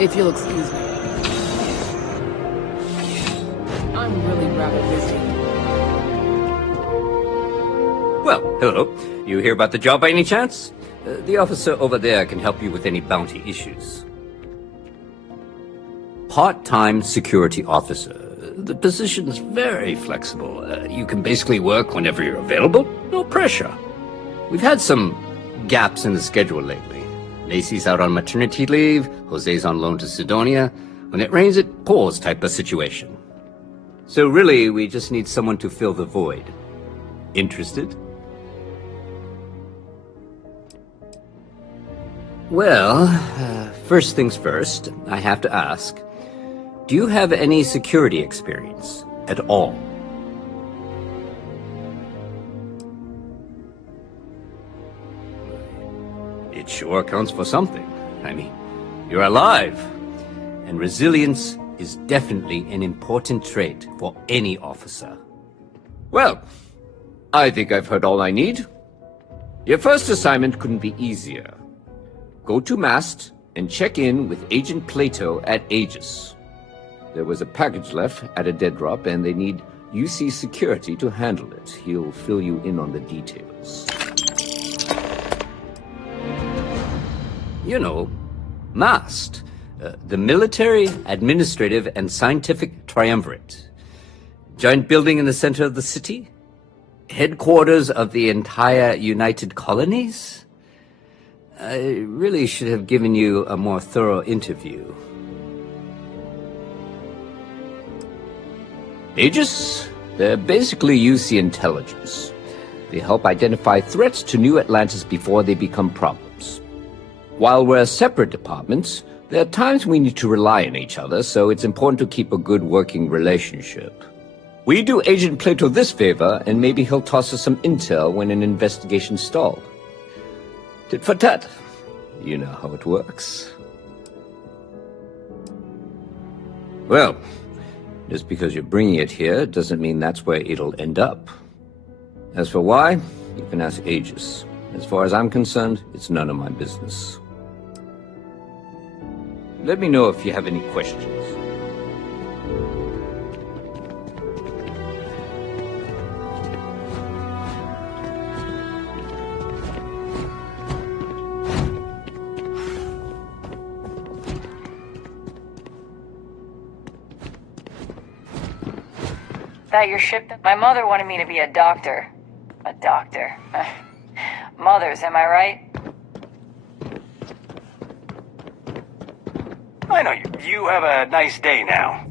If you'll excuse me. I'm really rather busy. Well, hello. You hear about the job by any chance? The officer over there can help you with any bounty issues. Part-time security officer. The position's very flexible. You can basically work whenever you're available. No pressure. We've had some gaps in the schedule lately. Lacey's out on maternity leave. Jose's on loan to Sidonia. When it rains, it pours type of situation. So really, we just need someone to fill the void. Interested? Well, first things first, I have to ask, do you have any security experience at all? It sure counts for something. I mean, you're alive. And resilience is definitely an important trait for any officer. Well, I think I've heard all I need. Your first assignment couldn't be easier. Go to Mast and check in with Agent Plato at Aegis. There was a package left at a dead drop, and they need UC security to handle it. He'll fill you in on the details. You know, MAST, the Military, Administrative, and Scientific Triumvirate. Giant building in the center of the city? Headquarters of the entire United Colonies? I really should have given you a more thorough interview. Aegis? They're basically UC intelligence. They help identify threats to New Atlantis before they become problems. While we're separate departments, there are times we need to rely on each other, so it's important to keep a good working relationship. We do Agent Plato this favor, and maybe he'll toss us some intel when an investigation stalled. Tit for tat. You know how it works. Well, just because you're bringing it here doesn't mean that's where it'll end up. As for why, you can ask Aegis. As far as I'm concerned, it's none of my business. Let me know if you have any questions. That your ship? My mother wanted me to be a doctor. A doctor. Mothers, am I right? I know you. You have a nice day now.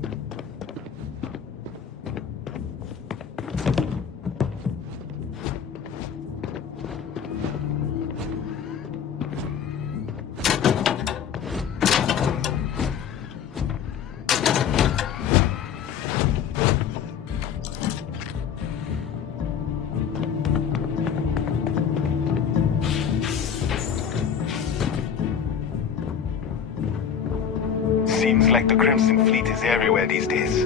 Seems like the Crimson Fleet is everywhere these days,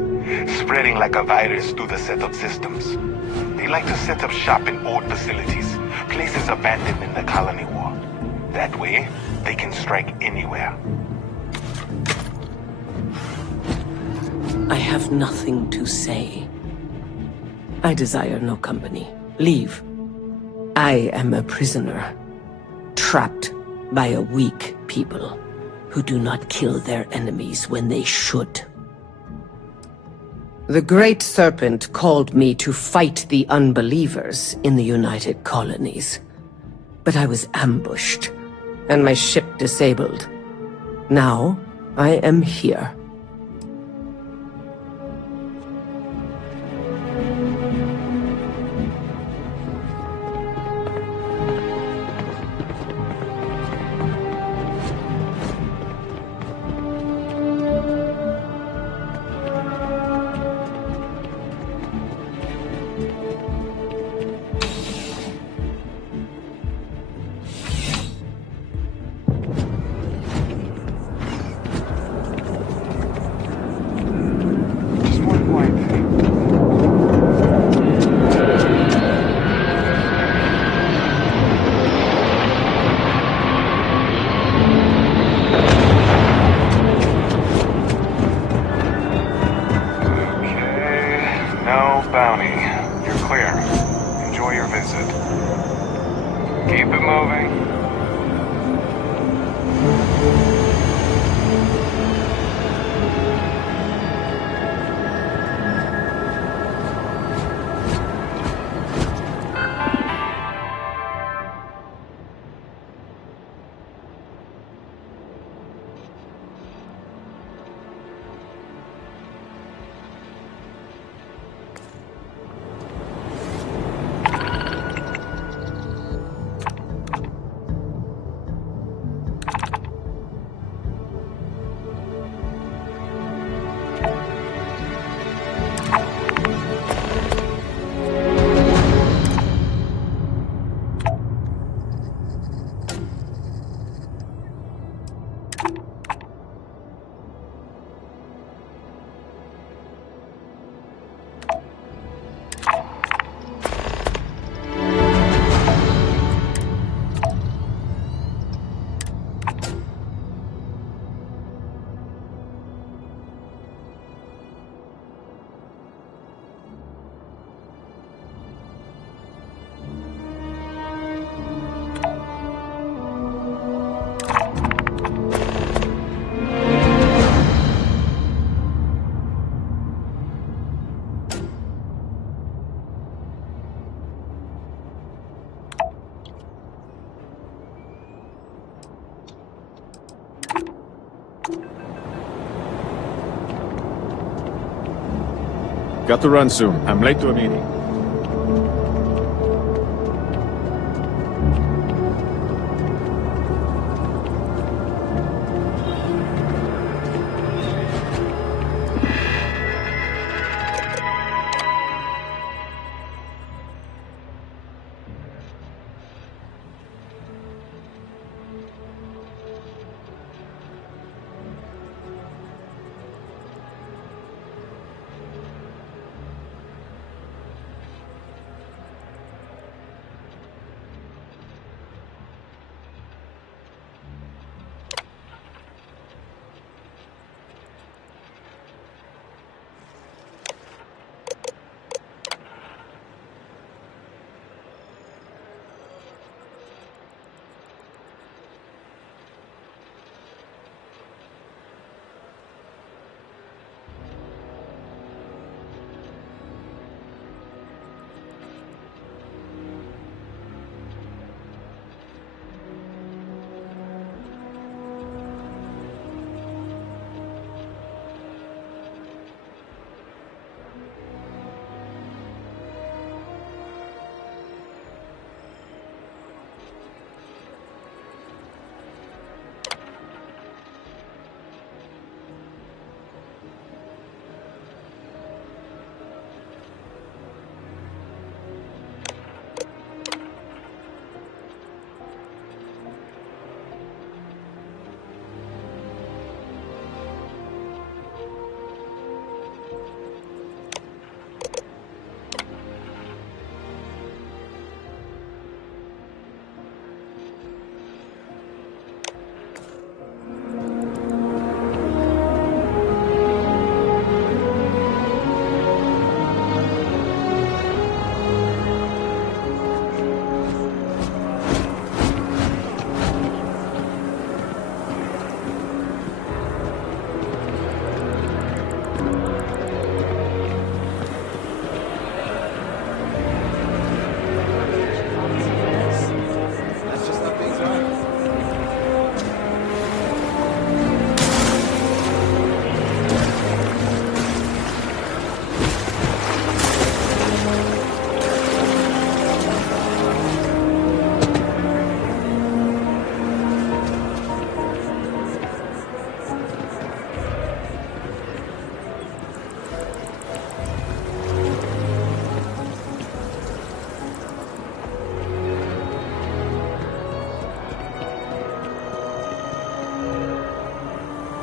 spreading like a virus through the settled systems. They like to set up shop in old facilities, places abandoned in the colony war. That way, they can strike anywhere. I have nothing to say. I desire no company. Leave. I am a prisoner, trapped by a weak people who do not kill their enemies when they should. The Great Serpent called me to fight the unbelievers in the United Colonies. But I was ambushed, and my ship disabled. Now, I am here. me. You're clear. Enjoy your visit. Keep it moving. Got to run soon. I'm late to a meeting.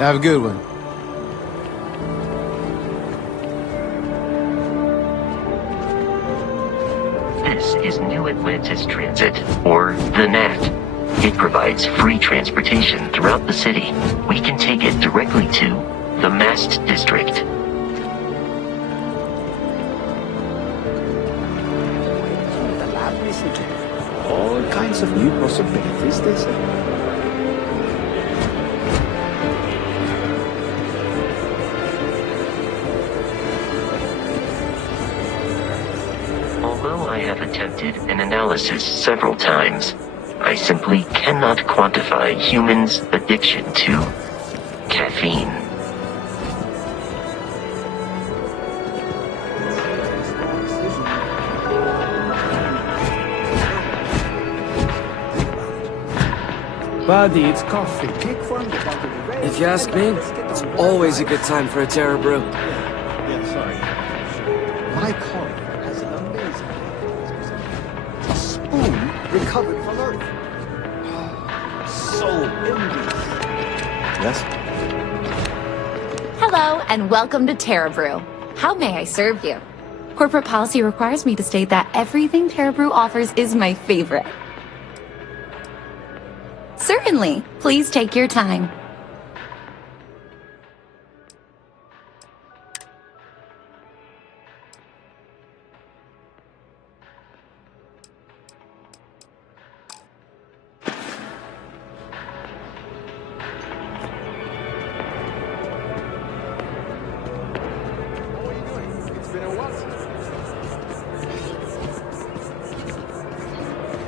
Have a good one. This is New Atlantis Transit, or the NAT. It provides free transportation throughout the city. We can take it directly to the Mast District. positive. All kinds of new possibilities, they say. Although I have attempted an analysis several times, I simply cannot quantify humans' addiction to caffeine. Buddy, it's coffee. Take one. If you ask me, it's always a good time for a Terra Brew. Yeah, sorry. My colleague has an amazing a spoon recovered from Earth. So envious. Yes? Hello, and welcome to Terra Brew. How may I serve you? Corporate policy requires me to state that everything Terra Brew offers is my favorite. Certainly. Please take your time.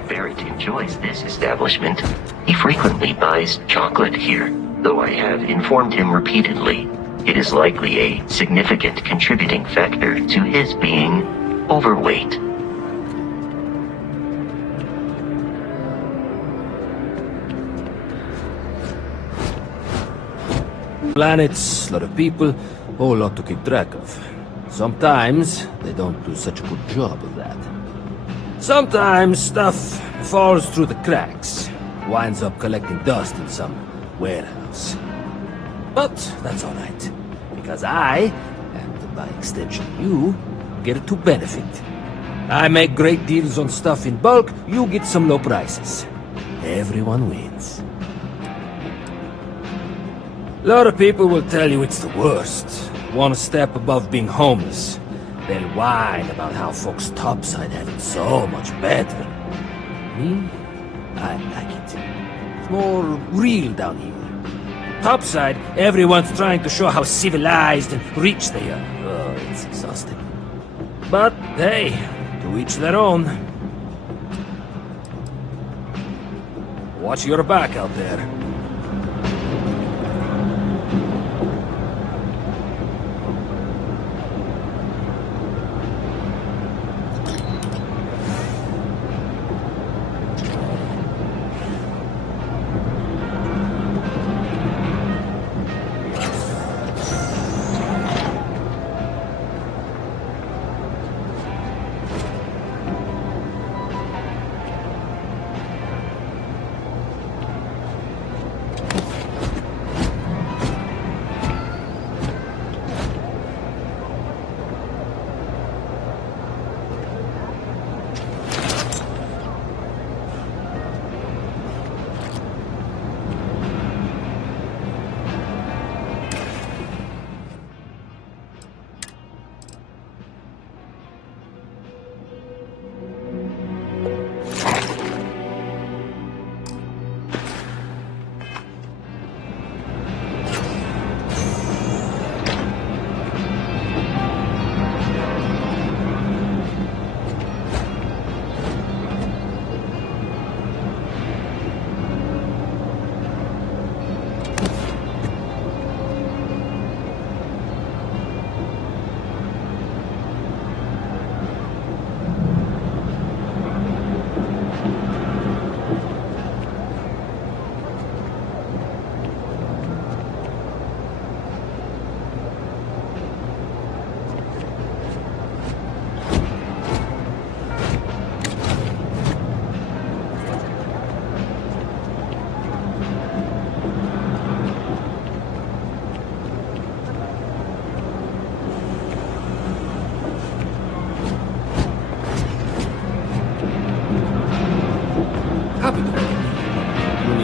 Barrett enjoys this establishment. He frequently buys chocolate here, though I have informed him repeatedly it is likely a significant contributing factor to his being overweight. Planets, a lot of people, whole lot to keep track of. Sometimes they don't do such a good job of that. Sometimes stuff falls through the cracks, winds up collecting dust in some warehouse. But that's all right, because I, and by extension you, get to benefit. I make great deals on stuff in bulk, you get some low prices. Everyone wins. A lot of people will tell you it's the worst. One step above being homeless. They'll whine about how folks topside have it so much better. Me? I like it. It's more real down here. Topside, everyone's trying to show how civilized and rich they are. Oh, it's exhausting. But, hey, to each their own. Watch your back out there.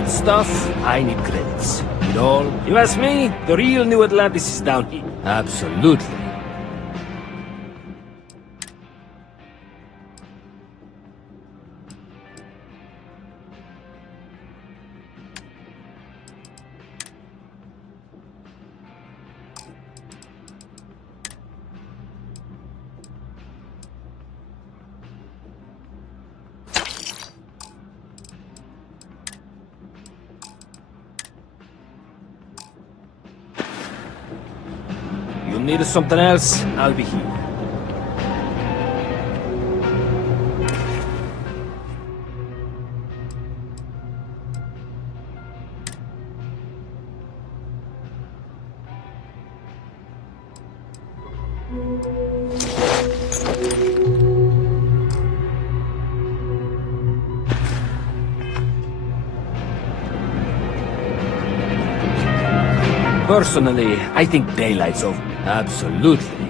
Stuff, I need credits. It all, you ask me, the real New Atlantis is down here. Absolutely. need something else, I'll be here. Personally, I think daylight's over. Absolutely.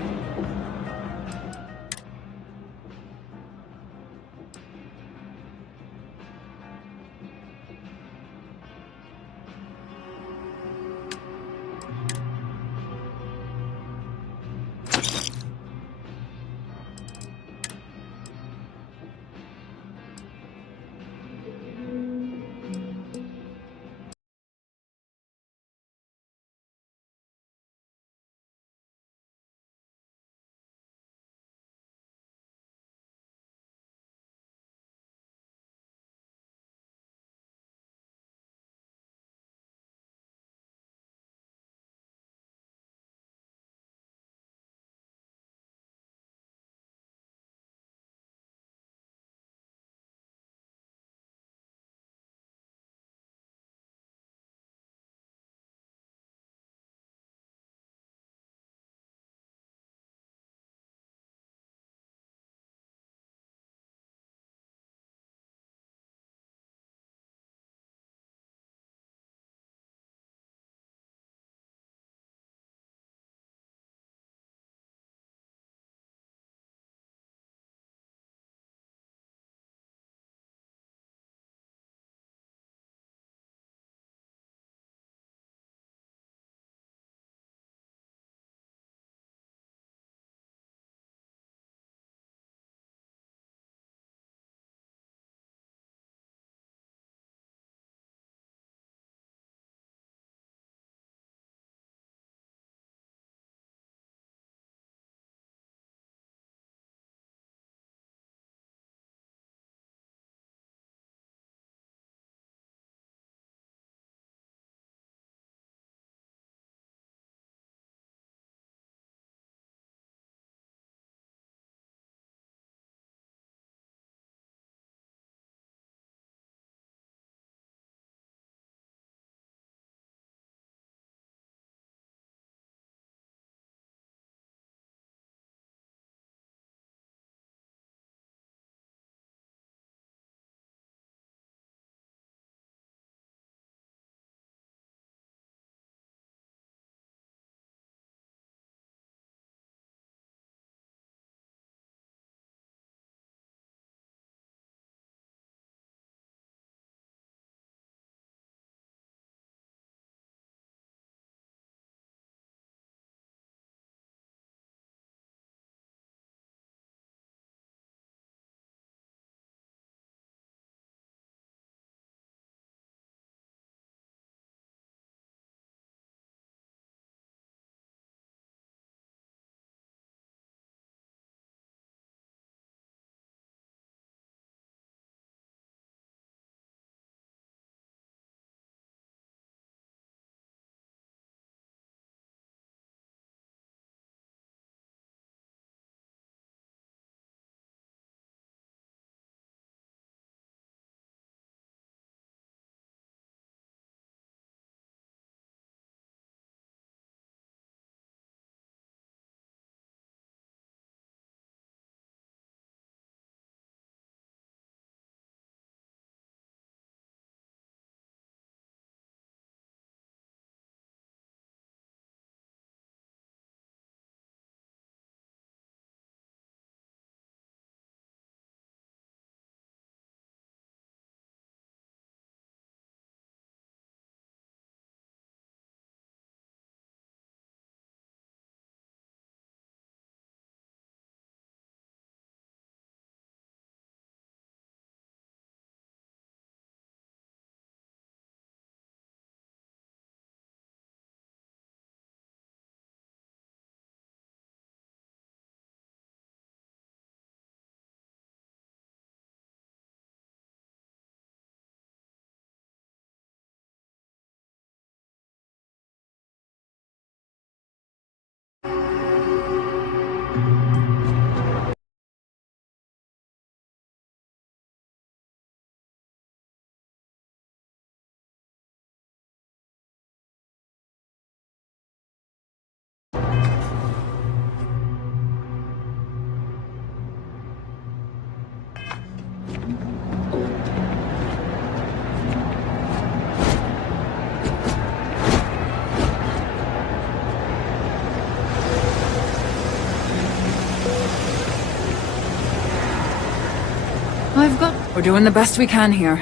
We're doing the best we can here.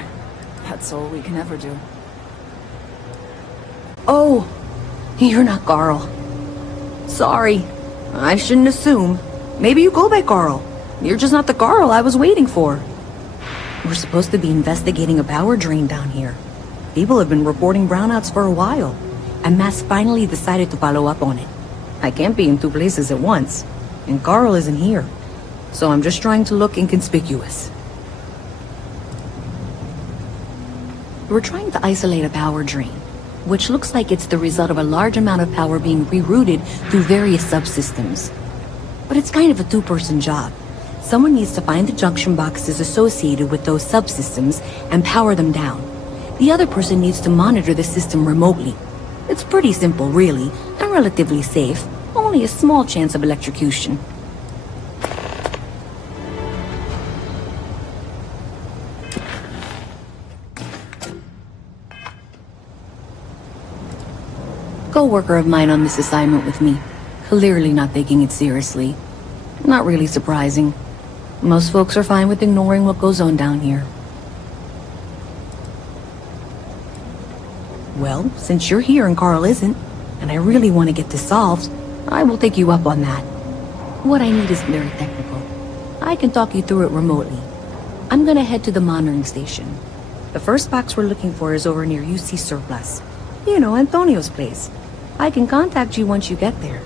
That's all we can ever do. Oh, you're not Carl. Sorry. I shouldn't assume. Maybe you go by Carl. You're just not the Carl I was waiting for. We're supposed to be investigating a power drain down here. People have been reporting brownouts for a while, and Mass finally decided to follow up on it. I can't be in two places at once, and Carl isn't here. So I'm just trying to look inconspicuous. We're trying to isolate a power drain, which looks like it's the result of a large amount of power being rerouted through various subsystems. But it's kind of a two-person job. Someone needs to find the junction boxes associated with those subsystems and power them down. The other person needs to monitor the system remotely. It's pretty simple, really, and relatively safe. Only a small chance of electrocution. Co-worker of mine on this assignment with me. Clearly not taking it seriously. Not really surprising. Most folks are fine with ignoring what goes on down here. Well, since you're here and Carl isn't, and I really want to get this solved, I will take you up on that. What I need is very technical. I can talk you through it remotely. I'm gonna head to the monitoring station. The first box we're looking for is over near UC Surplus. You know, Antonio's place. I can contact you once you get there.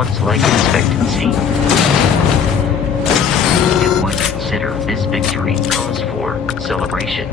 one's life expectancy. You would consider this victory cause for celebration.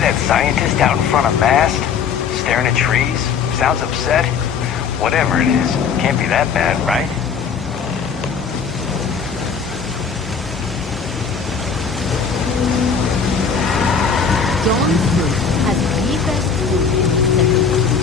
That scientist out in front of mast, staring at trees, sounds upset. Whatever it is, can't be that bad, right? Dawn Fruit has the best food in the sector.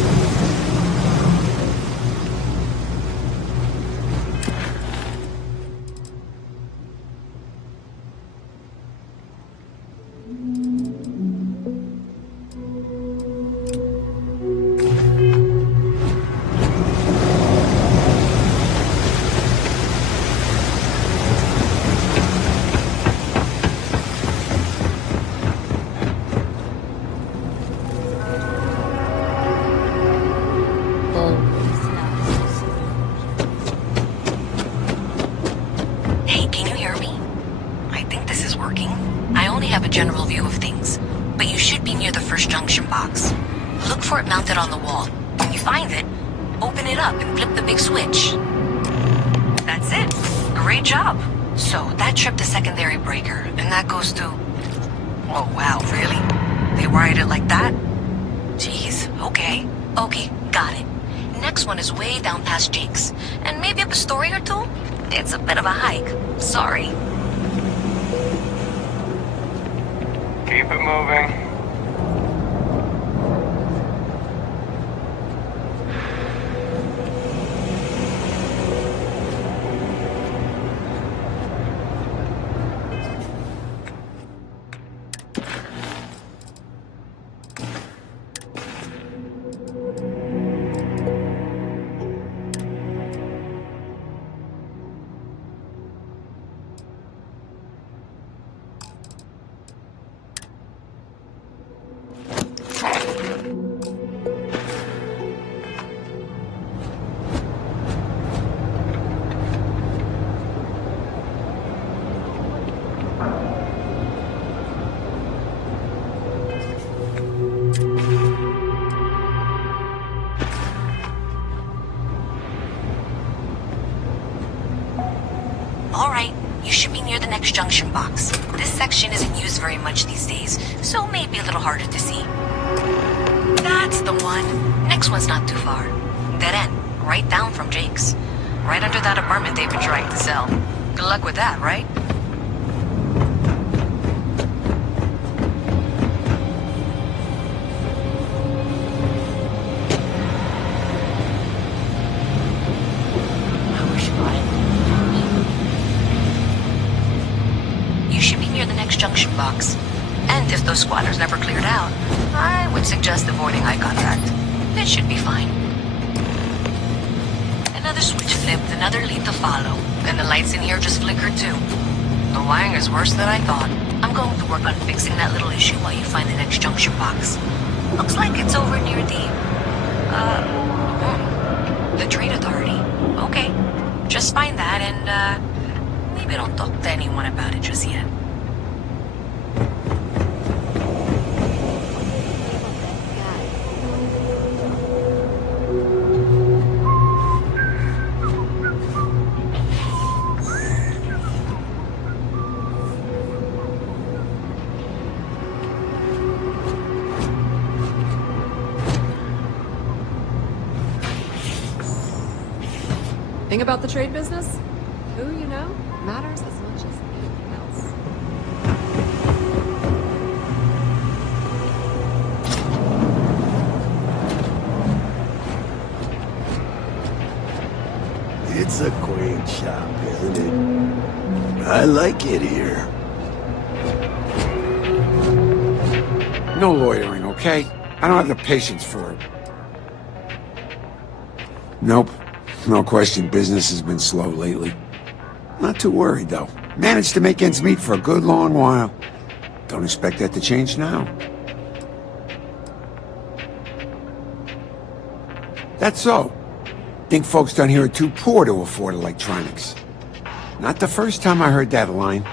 general view of things, but you should be near the first junction box. Look for it mounted on the wall. When you find it, open it up and flip the big switch. That's it. Great job. So that tripped the secondary breaker, and that goes to... Oh, wow, really? They wired it like that? Jeez, okay. Okay, got it. Next one is way down past Jake's, and maybe up a story or two? It's a bit of a hike. Sorry. Keep it moving. Alright, you should be near the next junction box. This section isn't used very much these days, so maybe a little harder to see. That's the one. next one's not too far. Dead end, right down from Jake's. Right under that apartment they've been trying to sell. Good luck with that, right? You should be near the next junction box. And if those squatters never cleared out, I would suggest avoiding eye contact. It should be fine. Another switch flipped, another lead to follow. And the lights in here just flickered too. The wiring is worse than I thought. I'm going to work on fixing that little issue while you find the next junction box. Looks like it's over near the Trade Authority. Okay, just find that and, maybe don't talk to anyone about it just yet. Thing about the trade business? Who you know matters as much as anything else. It's a quaint shop, isn't it? I like it here. No loitering, okay? I don't have the patience for it. Nope. No question, business has been slow lately. Not too worried, though. Managed to make ends meet for a good long while. Don't expect that to change now. That's so. Think folks down here are too poor to afford electronics. Not the first time I heard that line.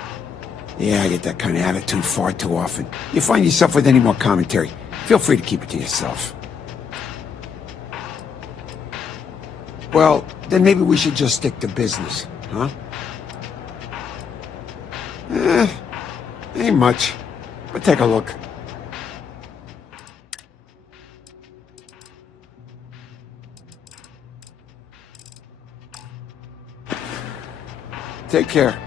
Yeah, I get that kind of attitude far too often. You find yourself with any more commentary, feel free to keep it to yourself. Well, then maybe we should just stick to business, huh? Ain't much. But take a look. Take care.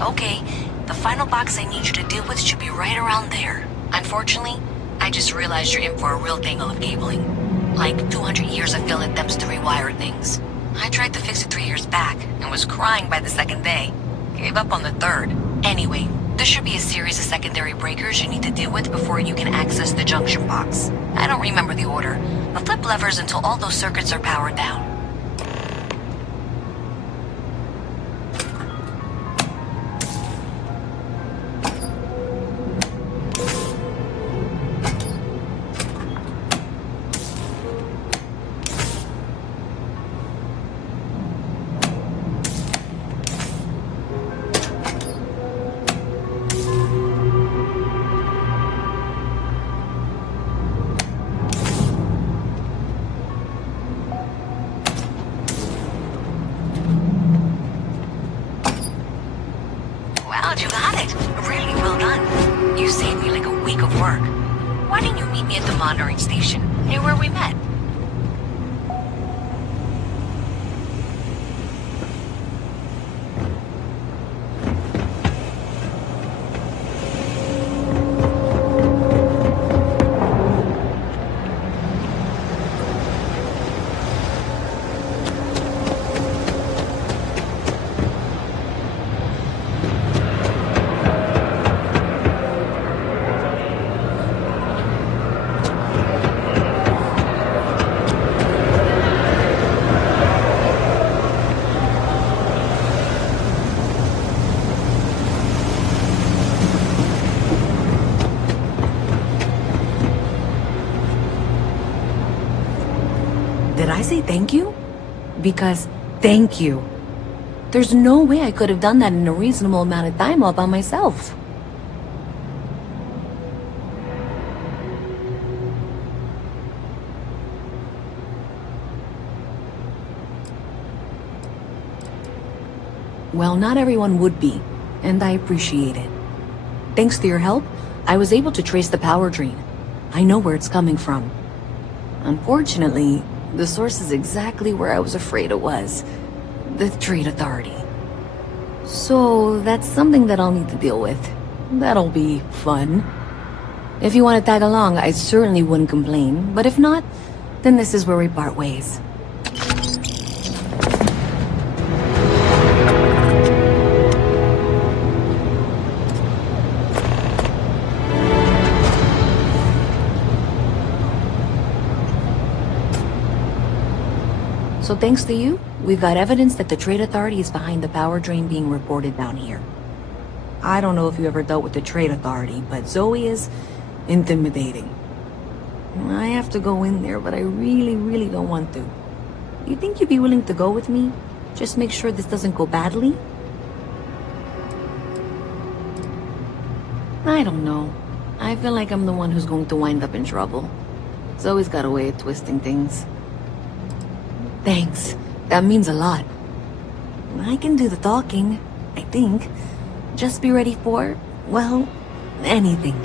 Okay, the final box I need you to deal with should be right around there. Unfortunately, I just realized you're in for a real tangle of cabling. Like 200 years of filling attempts to rewire things. I tried to fix it 3 years back, and was crying by the second day. Gave up on the third. Anyway, there should be a series of secondary breakers you need to deal with before you can access the junction box. I don't remember the order, but flip levers until all those circuits are powered down. You got it. Really well done. You saved me like a week of work. Why didn't you meet me at the monitoring station, near where we met? Did I say thank you? Because thank you. There's no way I could have done that in a reasonable amount of time all by myself. Well, not everyone would be, and I appreciate it. Thanks to your help, I was able to trace the power drain. I know where it's coming from. Unfortunately, the source is exactly where I was afraid it was. The Trade Authority. So, that's something that I'll need to deal with. That'll be fun. If you want to tag along, I certainly wouldn't complain, but if not, then this is where we part ways. So thanks to you, we've got evidence that the Trade Authority is behind the power drain being reported down here. I don't know if you ever dealt with the Trade Authority, but Zoe is intimidating. I have to go in there, but I really don't want to. You think you'd be willing to go with me? Just make sure this doesn't go badly? I don't know. I feel like I'm the one who's going to wind up in trouble. Zoe's got a way of twisting things. Thanks. That means a lot. I can do the talking, I think. Just be ready for, well, anything.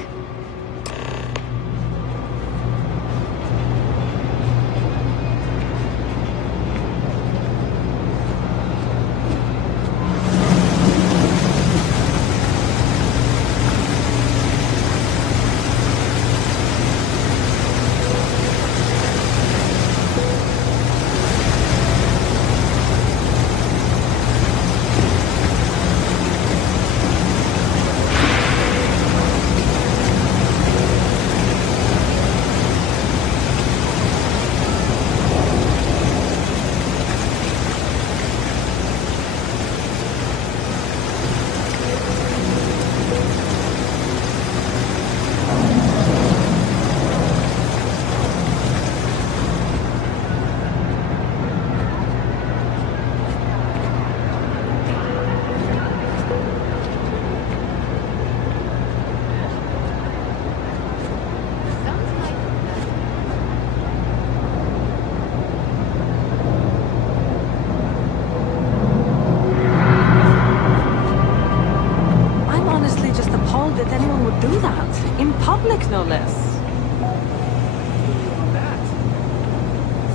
No less.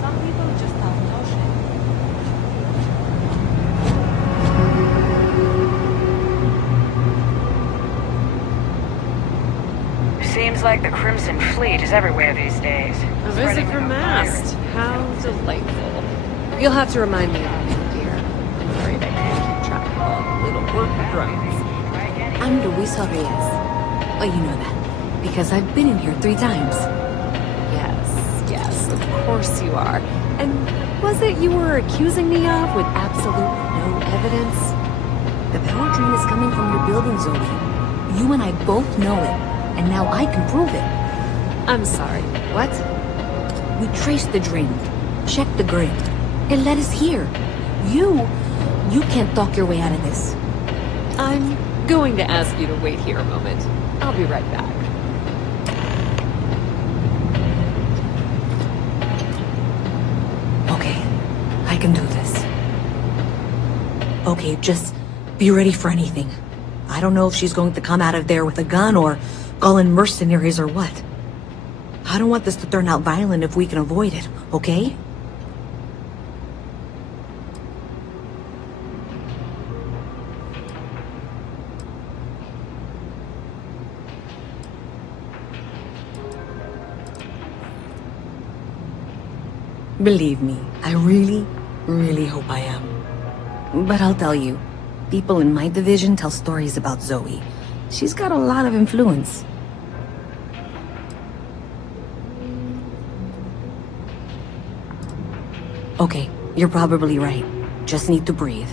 Some people just have no shame. Seems like the Crimson Fleet is everywhere these days. A visit from Mast. How delightful. You'll have to remind me of it, dear. I'm afraid I can't keep track of all the little work drones. I'm Luisa Reyes. Oh, you know that. Because I've been in here 3 times. Yes, of course you are. And was it you were accusing me of with absolutely no evidence? The power drain is coming from your building, Zoe. You and I both know it, and now I can prove it. I'm sorry, what? We traced the drain, checked the grid. It led us here. You can't talk your way out of this. I'm going to ask you to wait here a moment. I'll be right back. I can do this. Okay, just be ready for anything. I don't know if she's going to come out of there with a gun or call in mercenaries or what. I don't want this to turn out violent if we can avoid it, okay? Believe me, I really hope I am. But I'll tell you, people in my division tell stories about Zoe. She's got a lot of influence. Okay, you're probably right. Just need to breathe.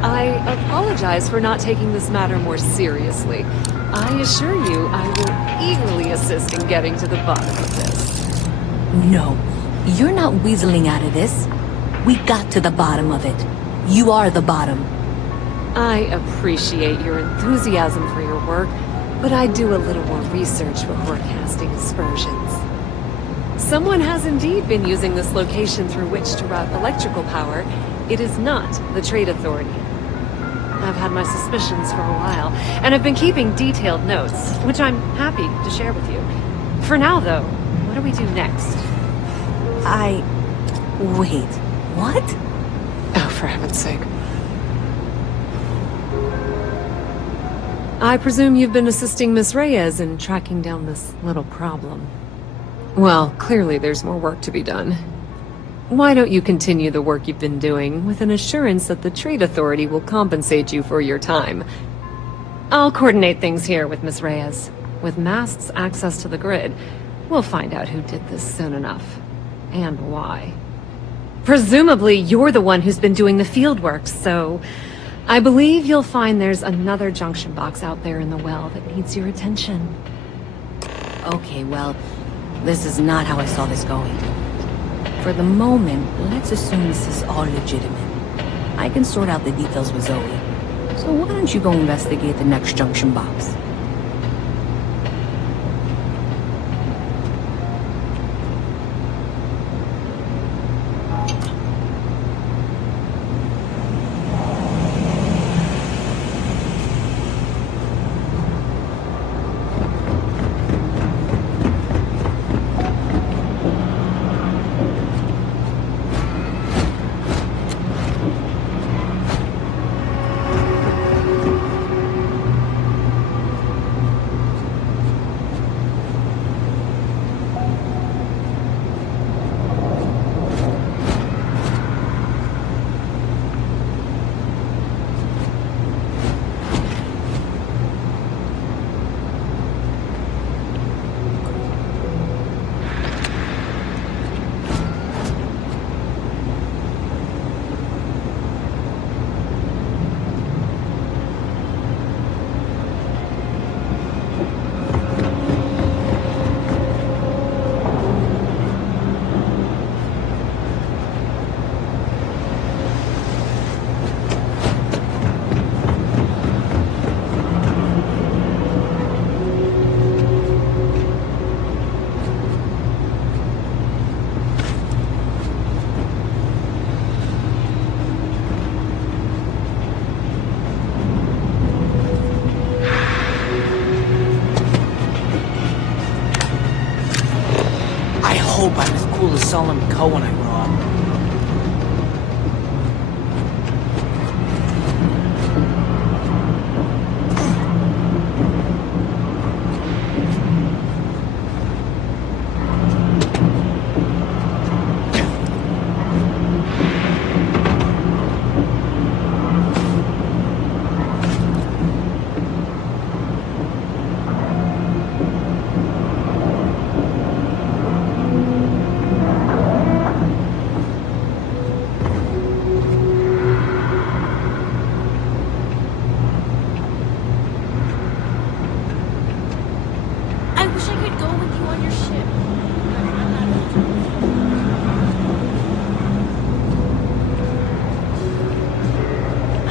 I apologize for not taking this matter more seriously. I assure you I will eagerly assist in getting to the bottom of this. No, you're not weaseling out of this. We got to the bottom of it. You are the bottom. I appreciate your enthusiasm for your work, but I'd do a little more research before casting aspersions. Someone has indeed been using this location through which to route electrical power. It is not the Trade Authority. I've had my suspicions for a while, and I've been keeping detailed notes, which I'm happy to share with you. For now, though, what do we do next? Wait, what? Oh, for heaven's sake. I presume you've been assisting Miss Reyes in tracking down this little problem. Well, clearly there's more work to be done. Why don't you continue the work you've been doing with an assurance that the Trade Authority will compensate you for your time? I'll coordinate things here with Miss Reyes. With Mast's access to the grid, we'll find out who did this soon enough. And why. Presumably, you're the one who's been doing the field work, so I believe you'll find there's another junction box out there in the well that needs your attention. Okay, well, this is not how I saw this going. For the moment, let's assume this is all legitimate. I can sort out the details with Zoe. So why don't you go investigate the next junction box? hope I'm as cool as Solomon Coe when I grow up.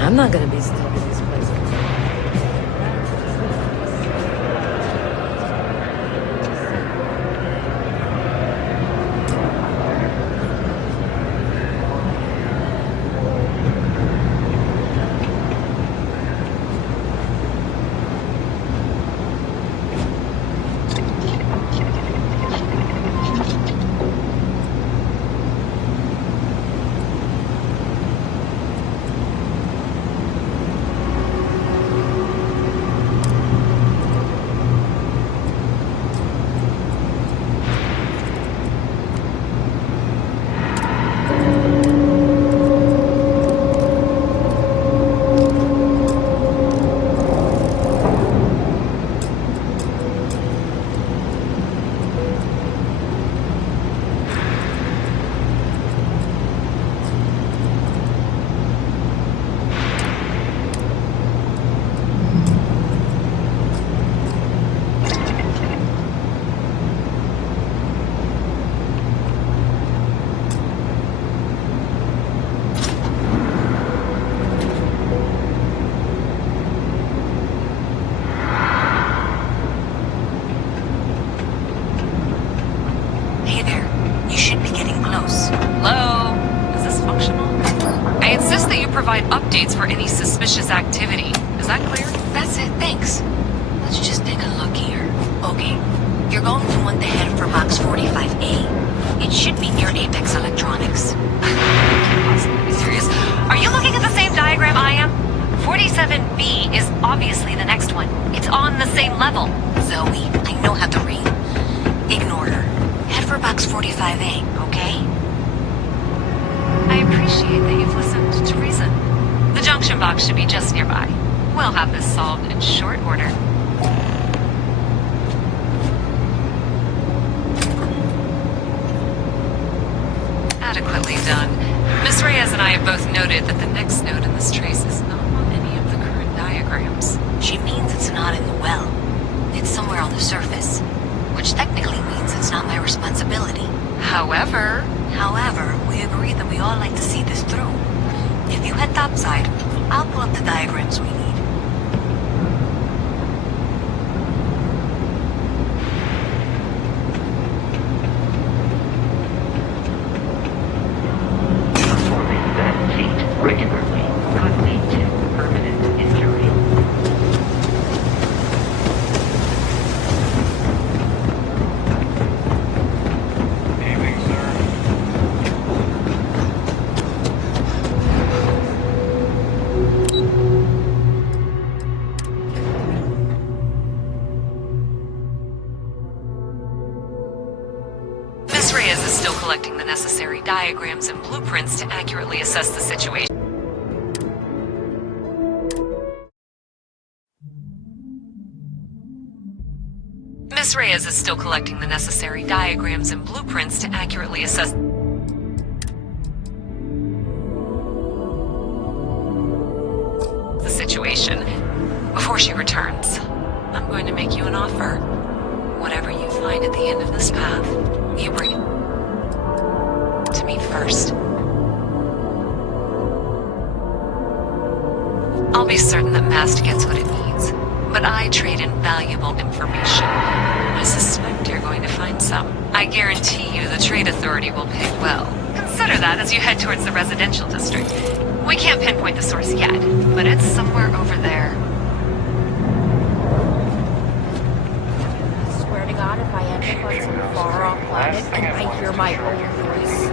I'm not gonna be stuck in this place. provide updates for any suspicious activity. Is that clear? That's it, thanks. Let's just take a look here. Okay, you're going to want to head for box 45A. It should be near Apex Electronics. Be serious. Are you looking at the same diagram I am? 47B is obviously the next one. It's on the same level. Zoe, I know how to read. Ignore her. Head for box 45A, okay? I appreciate that you've listened to reason. The junction box should be just nearby. We'll have this solved in short order. Adequately done. Miss Reyes and I have both noted that the next node in this trace is not on any of the current diagrams. She means it's not in the well. It's somewhere on the surface. Which technically means it's not my responsibility. However, we agreed that we all like to see this through. If you head topside, I'll pull up the diagrams we need. Performing that feat regularly could lead to permanent injury. Miss Reyes is still collecting the necessary diagrams and blueprints to accurately assess the situation. Miss Reyes is still collecting the necessary diagrams and blueprints to accurately assess the situation. Before she returns, I'm going to make you an offer. Whatever you find at the end of this path, you bring it to me first. I'll be certain that Mast gets what it needs, but I trade in valuable information. I suspect you're going to find some. I guarantee you the Trade Authority will pay well. Consider that as you head towards the residential district. We can't pinpoint the source yet, but it's somewhere over there. I swear to God, if I end up on some far-off planet and I hear my own voice...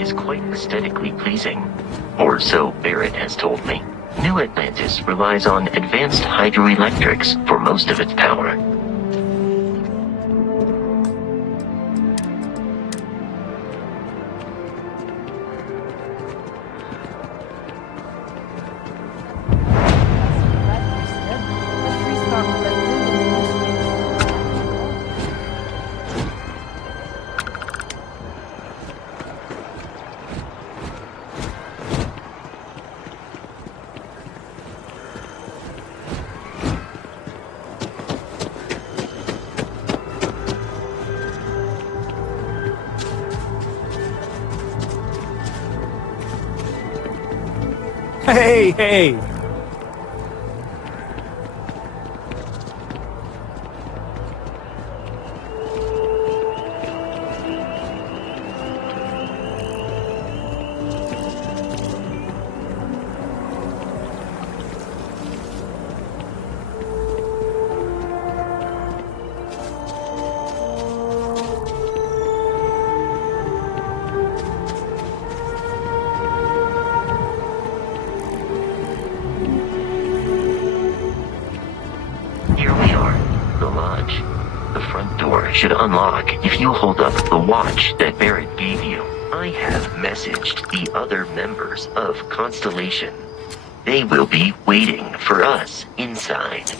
is quite aesthetically pleasing. Or so Barrett has told me. New Atlantis relies on advanced hydroelectrics for most of its power. Hey, hey! Should unlock if you hold up the watch that Barrett gave you. I have messaged the other members of Constellation. They will be waiting for us inside.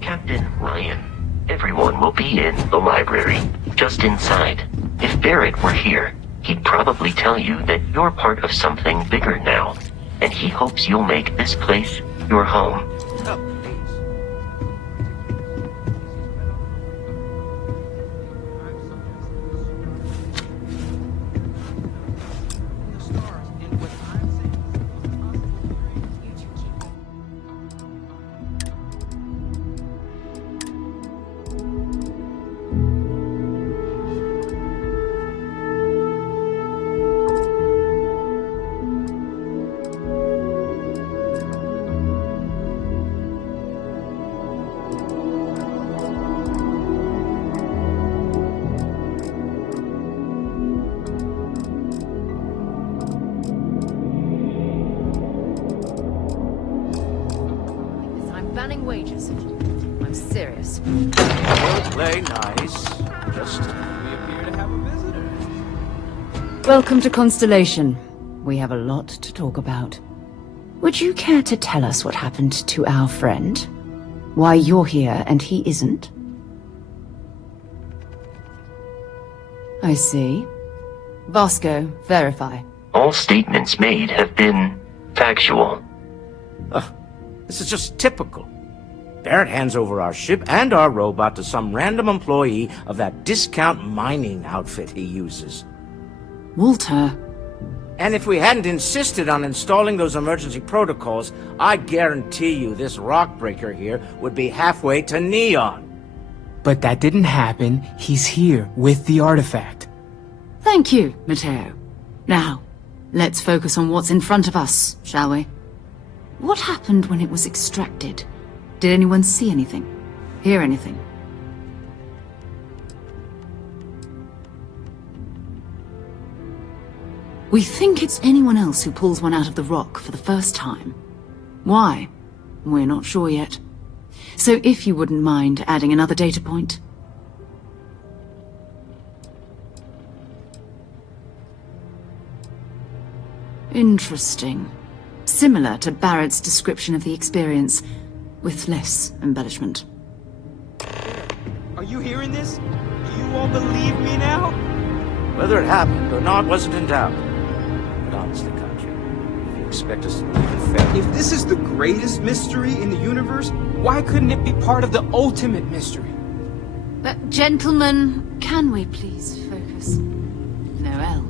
Captain Ryan, everyone will be in the library, just inside. If Barrett were here, he'd probably tell you that you're part of something bigger now, and he hopes you'll make this place your home. Banning wages. I'm serious. We'll play nice. Just we appear to have a visitor. Welcome to Constellation. We have a lot to talk about. Would you care to tell us what happened to our friend? Why you're here and he isn't? I see. Vasco, verify. All statements made have been factual. This is just typical. Barrett hands over our ship and our robot to some random employee of that discount mining outfit he uses. Walter. And if we hadn't insisted on installing those emergency protocols, I guarantee you this rock breaker here would be halfway to Neon. But that didn't happen. He's here with the artifact. Thank you, Matteo. Now, let's focus on what's in front of us, shall we? What happened when it was extracted? Did anyone see anything? Hear anything? We think it's anyone else who pulls one out of the rock for the first time. Why? We're not sure yet. So if you wouldn't mind adding another data point. Interesting. Similar to Barrett's description of the experience, with less embellishment. Are you hearing this? Do you all believe me now? Whether it happened or not wasn't in doubt. But honestly, Country, if you expect us to believe in fair... If this is the greatest mystery in the universe, why couldn't it be part of the ultimate mystery? Gentlemen, can we please focus? Noel,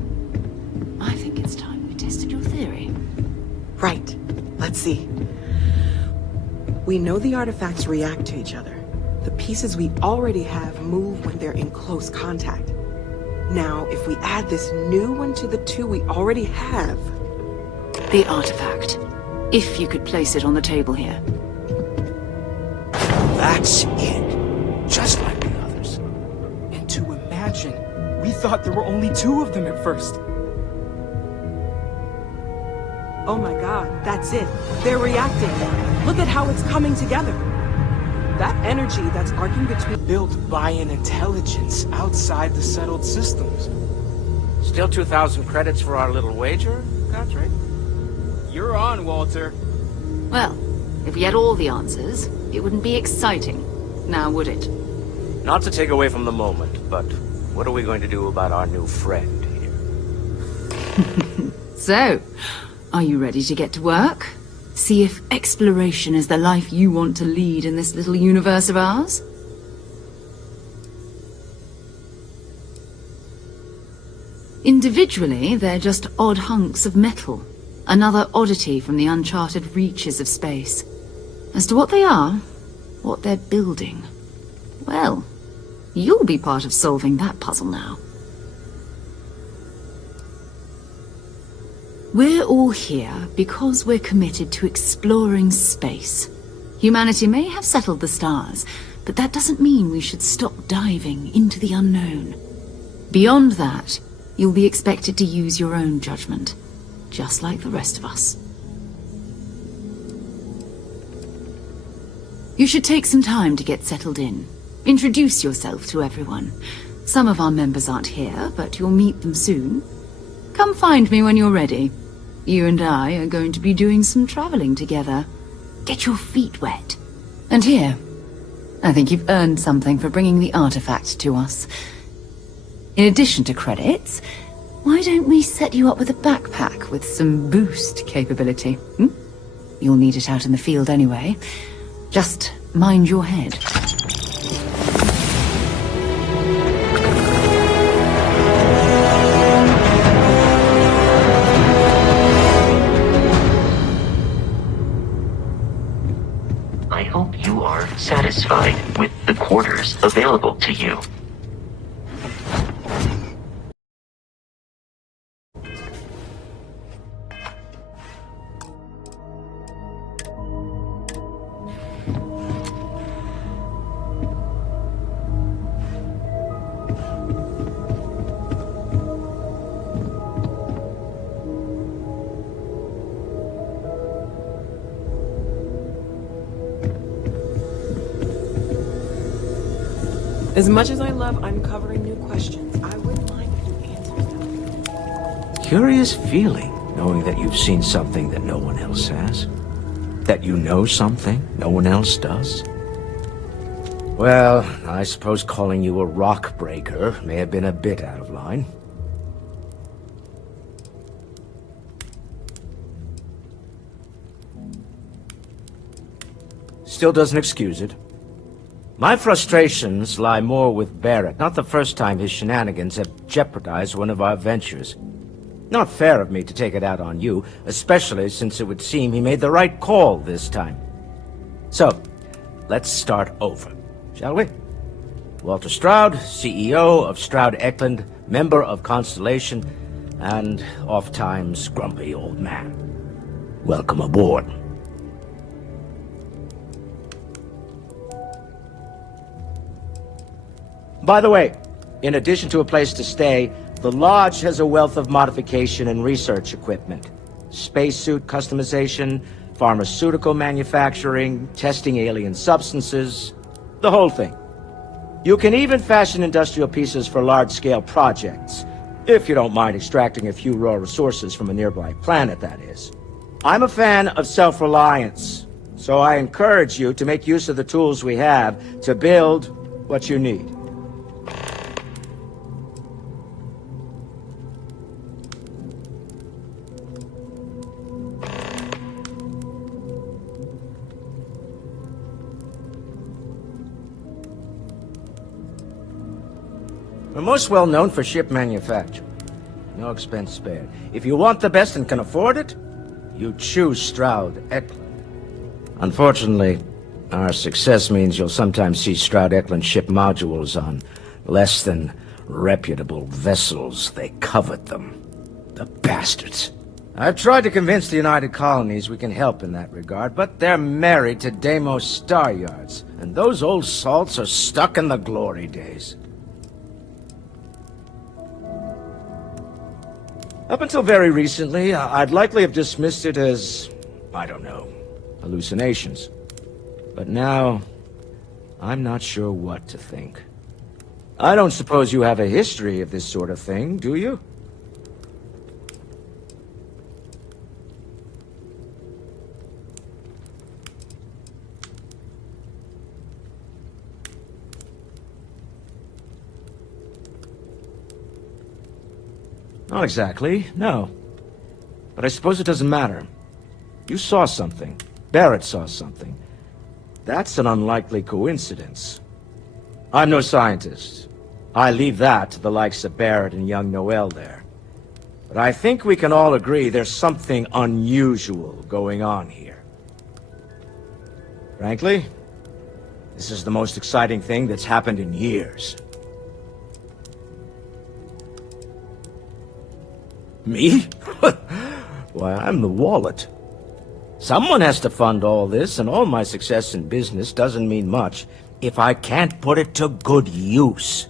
I think it's time we tested your theory. Right. Let's see. We know the artifacts react to each other. The pieces we already have move when they're in close contact. Now, if we add this new one to the two we already have, The artifact. If you could place it on the table here. That's it. Just like the others. And to imagine, we thought there were only 2 of them at first. Oh my god, that's it. They're reacting. Look at how it's coming together. That energy that's arcing between... Built by an intelligence outside the settled systems. Still 2,000 credits for our little wager, Godfrey? You're on, Walter. Well, if we had all the answers, it wouldn't be exciting, now would it? Not to take away from the moment, but what are we going to do about our new friend here? So, are you ready to get to work? See if exploration is the life you want to lead in this little universe of ours? Individually, they're just odd hunks of metal. Another oddity from the uncharted reaches of space. As to what they are, what they're building, well, you'll be part of solving that puzzle now. We're all here because we're committed to exploring space. Humanity may have settled the stars, but that doesn't mean we should stop diving into the unknown. Beyond that, you'll be expected to use your own judgment, just like the rest of us. You should take some time to get settled in. Introduce yourself to everyone. Some of our members aren't here, but you'll meet them soon. Come find me when you're ready. You and I are going to be doing some traveling together. Get your feet wet. And here, I think you've earned something for bringing the artifact to us. In addition to credits, why don't we set you up with a backpack with some boost capability? You'll need it out in the field anyway. Just mind your head. I hope you are satisfied with the quarters available to you. As much as I love uncovering new questions, I wouldn't mind if you answered them. Curious feeling, knowing that you've seen something that no one else has. That you know something no one else does. Well, I suppose calling you a rock breaker may have been a bit out of line. Still doesn't excuse it. My frustrations lie more with Barrett. Not the first time his shenanigans have jeopardized one of our ventures. Not fair of me to take it out on you, especially since it would seem he made the right call this time. So, let's start over, shall we? Walter Stroud, CEO of Stroud-Eklund, member of Constellation, and oft-times grumpy old man. Welcome aboard. By the way, in addition to a place to stay, the Lodge has a wealth of modification and research equipment. Spacesuit customization, pharmaceutical manufacturing, testing alien substances, the whole thing. You can even fashion industrial pieces for large-scale projects, if you don't mind extracting a few raw resources from a nearby planet, that is. I'm a fan of self-reliance, so I encourage you to make use of the tools we have to build what you need. We're most well known for ship manufacture. No expense spared. If you want the best and can afford it, you choose Stroud-Eklund. Unfortunately, our success means you'll sometimes see Stroud-Eklund ship modules on less than reputable vessels. They covet them. The bastards. I've tried to convince the United Colonies we can help in that regard, but they're married to Deimos Star Yards, and those old salts are stuck in the glory days. Up until very recently, I'd likely have dismissed it as, I don't know, hallucinations. But now, I'm not sure what to think. I don't suppose you have a history of this sort of thing, do you? Not exactly, no. But I suppose it doesn't matter. You saw something. Barrett saw something. That's an unlikely coincidence. I'm no scientist. I leave that to the likes of Barrett and young Noel there. But I think we can all agree there's something unusual going on here. Frankly, this is the most exciting thing that's happened in years. Me? Why, I'm the wallet. Someone has to fund all this, and all my success in business doesn't mean much if I can't put it to good use.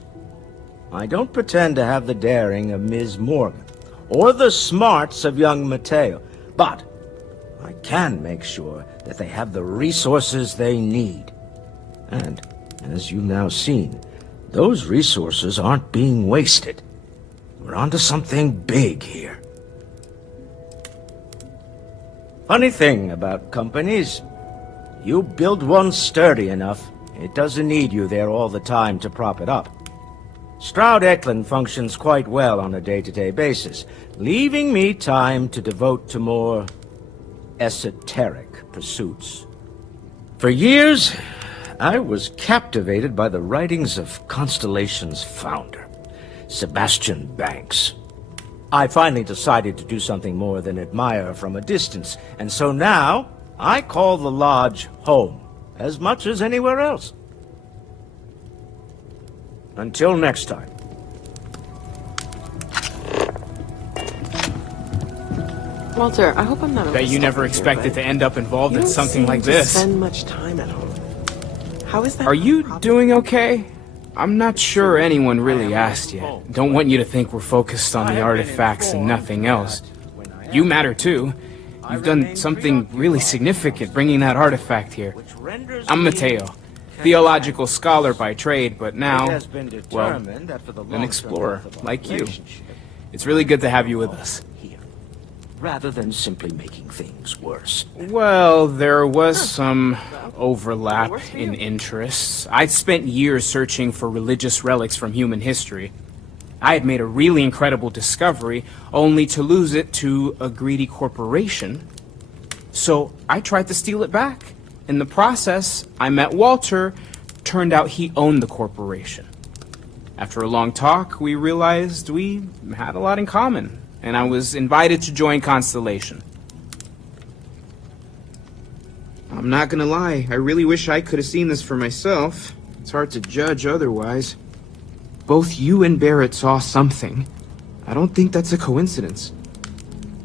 I don't pretend to have the daring of Ms. Morgan, or the smarts of young Mateo, but I can make sure that they have the resources they need. And, as you've now seen, those resources aren't being wasted. We're onto something big here. Funny thing about companies, you build one sturdy enough, it doesn't need you there all the time to prop it up. Stroud Eklund functions quite well on a day-to-day basis, leaving me time to devote to more esoteric pursuits. For years, I was captivated by the writings of Constellation's founder, Sebastian Banks. I finally decided to do something more than admire from a distance, and so now I call the Lodge home, as much as anywhere else. Until next time. Walter, I hope I'm not. Bet you never expected to end up involved in something like You don't this. spend much time at home. How is that? Are you doing okay? I'm not sure anyone really asked yet. Don't want you to think we're focused on the artifacts and nothing else. You matter too. You've done something really significant bringing that artifact here. I'm Mateo, theological scholar by trade, but now, well, an explorer like you. It's really good to have you with us. Rather than simply making things worse. Well, there was some overlap in interests. I'd spent years searching for religious relics from human history. I had made a really incredible discovery, only to lose it to a greedy corporation. So I tried to steal it back. In the process, I met Walter. Turned out he owned the corporation. After a long talk, we realized we had a lot in common, and I was invited to join Constellation. I'm not gonna lie, I really wish I could have seen this for myself. It's hard to judge otherwise. Both you and Barrett saw something. I don't think that's a coincidence.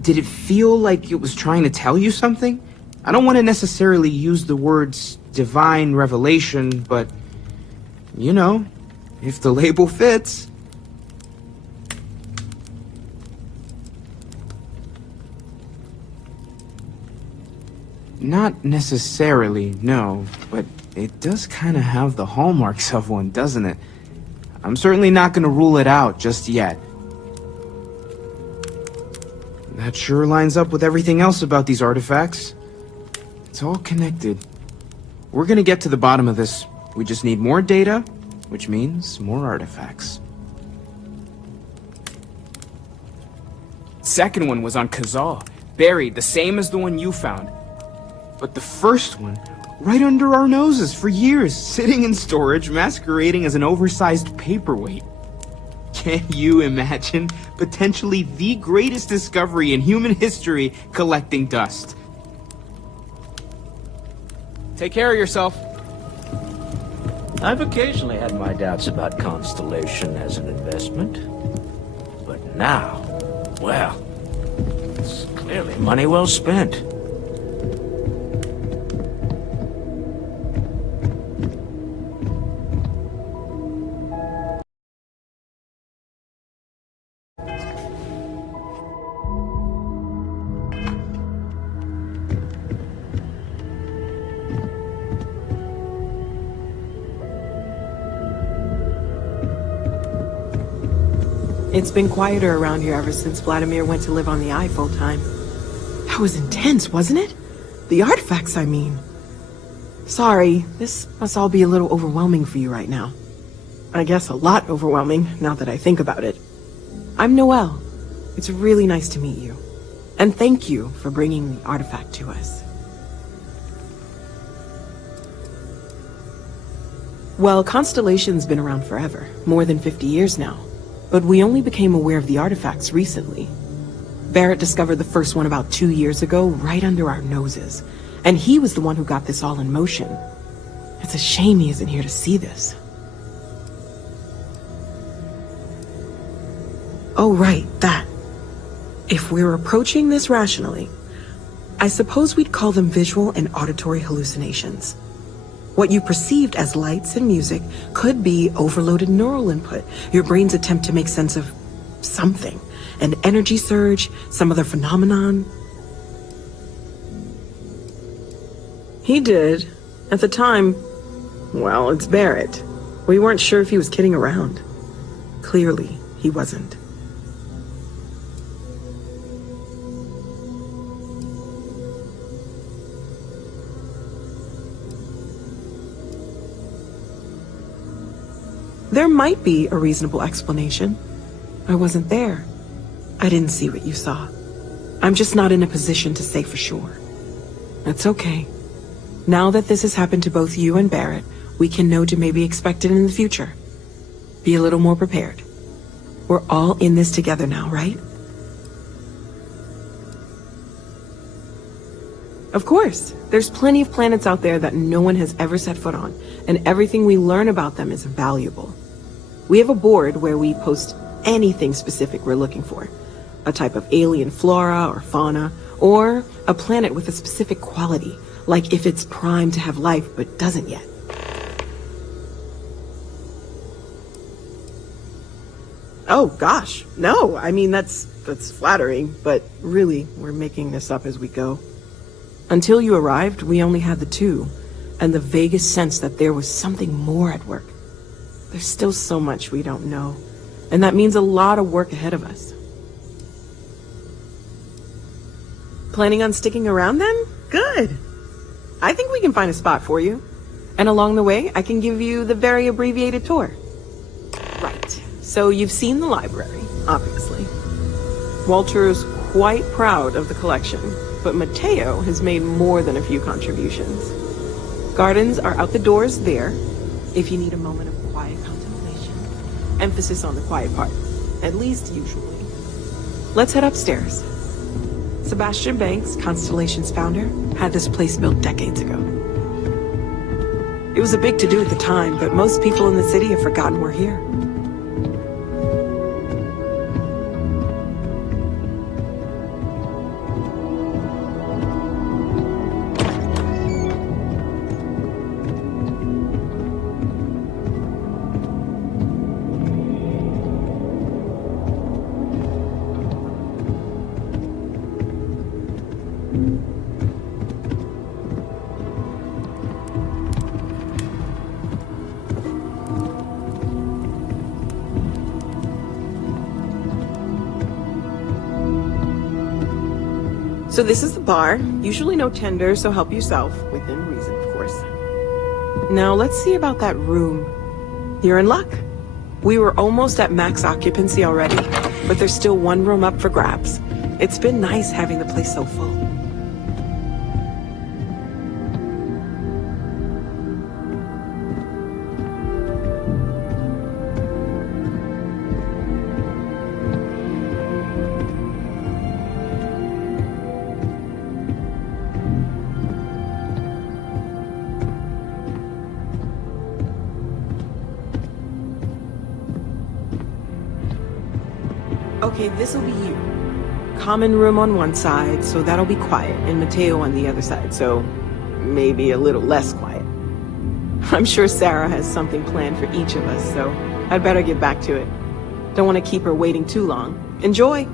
Did it feel like it was trying to tell you something? I don't want to necessarily use the words divine revelation, but, you know, if the label fits. Not necessarily, no, but it does kind of have the hallmarks of one, doesn't it? I'm certainly not going to rule it out just yet. That sure lines up with everything else about these artifacts. It's all connected. We're going to get to the bottom of this. We just need more data, which means more artifacts. Second one was on Kazal, buried, the same as the one you found. But the first one, right under our noses for years, sitting in storage, masquerading as an oversized paperweight. Can you imagine potentially the greatest discovery in human history collecting dust? Take care of yourself. I've occasionally had my doubts about Constellation as an investment. But now, well, it's clear. Clearly, money well spent. It's been quieter around here ever since Vladimir went to live on the Eye full-time. That was intense, wasn't it? The artifacts, I mean. Sorry, this must all be a little overwhelming for you right now. I guess a lot overwhelming, now that I think about it. I'm Noelle. It's really nice to meet you. And thank you for bringing the artifact to us. Well, Constellation's been around forever, more than 50 years now. But we only became aware of the artifacts recently. Barrett discovered the first one about 2 years ago, right under our noses. And he was the one who got this all in motion. It's a shame he isn't here to see this. Oh, right, that. If we're approaching this rationally, I suppose we'd call them visual and auditory hallucinations. What you perceived as lights and music could be overloaded neural input, your brain's attempt to make sense of something. An energy surge, some other phenomenon. He did. At the time, well, it's Barrett. We weren't sure if he was kidding around. Clearly, he wasn't. There might be a reasonable explanation. I wasn't there. I didn't see what you saw. I'm just not in a position to say for sure. That's okay. Now that this has happened to both you and Barrett, we can know to maybe expect it in the future. Be a little more prepared. We're all in this together now, right? Of course. There's plenty of planets out there that no one has ever set foot on, and everything we learn about them is valuable. We have a board where we post anything specific we're looking for. A type of alien flora or fauna, or a planet with a specific quality, like if it's primed to have life but doesn't yet. Oh gosh, no, I mean that's flattering, but really, we're making this up as we go. Until you arrived, we only had the two, and the vaguest sense that there was something more at work. There's still so much we don't know, and that means a lot of work ahead of us. Planning on sticking around then? Good. I think we can find a spot for you. And along the way, I can give you the very abbreviated tour. Right. So you've seen the library, obviously. Walter's quite proud of the collection, but Mateo has made more than a few contributions. Gardens are out the doors there, if you need a moment of quiet contemplation. Emphasis on the quiet part, at least usually. Let's head upstairs. Sebastian Banks, Constellation's founder, had this place built decades ago. It was a big to-do at the time, but most people in the city have forgotten we're here. So this is the bar. Usually no tender, so help yourself. Within reason, of course. Now let's see about that room. You're in luck. We were almost at max occupancy already, but there's still one room up for grabs. It's been nice having the place so full. Okay, this'll be you. Common room on one side, so that'll be quiet, and Mateo on the other side, so maybe a little less quiet. I'm sure Sarah has something planned for each of us, so I'd better get back to it. Don't want to keep her waiting too long. Enjoy!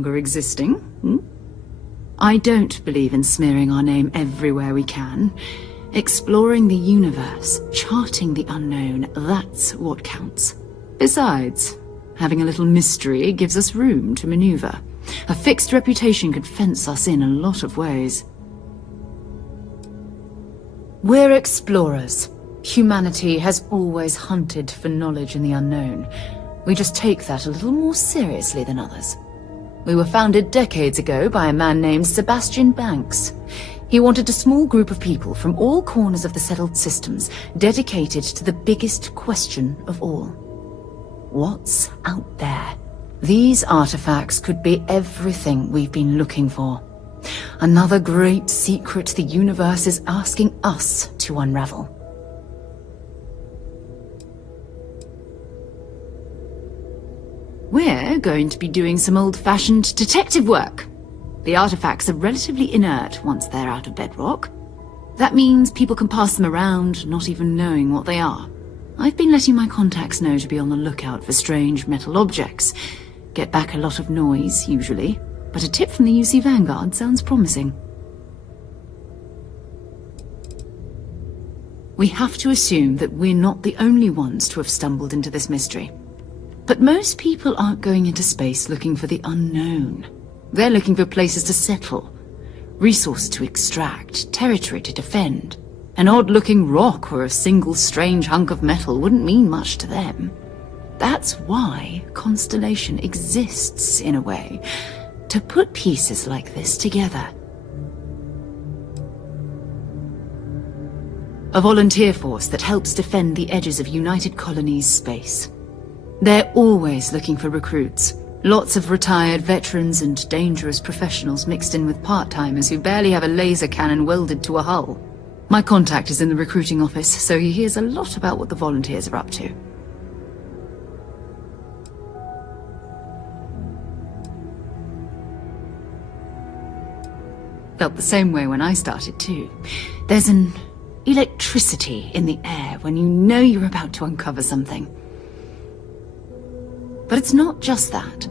Longer existing? I don't believe in smearing our name everywhere we can. Exploring the universe, charting the unknown, that's what counts. Besides, having a little mystery gives us room to maneuver. A fixed reputation could fence us in a lot of ways. We're explorers. Humanity has always hunted for knowledge in the unknown. We just take that a little more seriously than others. We were founded decades ago by a man named Sebastian Banks. He wanted a small group of people from all corners of the settled systems dedicated to the biggest question of all. What's out there? These artifacts could be everything we've been looking for. Another great secret the universe is asking us to unravel. We're going to be doing some old-fashioned detective work. The artifacts are relatively inert once they're out of bedrock. That means people can pass them around, not even knowing what they are. I've been letting my contacts know to be on the lookout for strange metal objects. Get back a lot of noise, usually. But a tip from the UC Vanguard sounds promising. We have to assume that we're not the only ones to have stumbled into this mystery. But most people aren't going into space looking for the unknown. They're looking for places to settle, resources to extract, territory to defend. An odd-looking rock or a single strange hunk of metal wouldn't mean much to them. That's why Constellation exists, in a way. To put pieces like this together. A volunteer force that helps defend the edges of United Colonies space. They're always looking for recruits. Lots of retired veterans and dangerous professionals mixed in with part-timers who barely have a laser cannon welded to a hull. My contact is in the recruiting office, so he hears a lot about what the volunteers are up to. Felt the same way when I started too. There's an electricity in the air when you know you're about to uncover something. But it's not just that.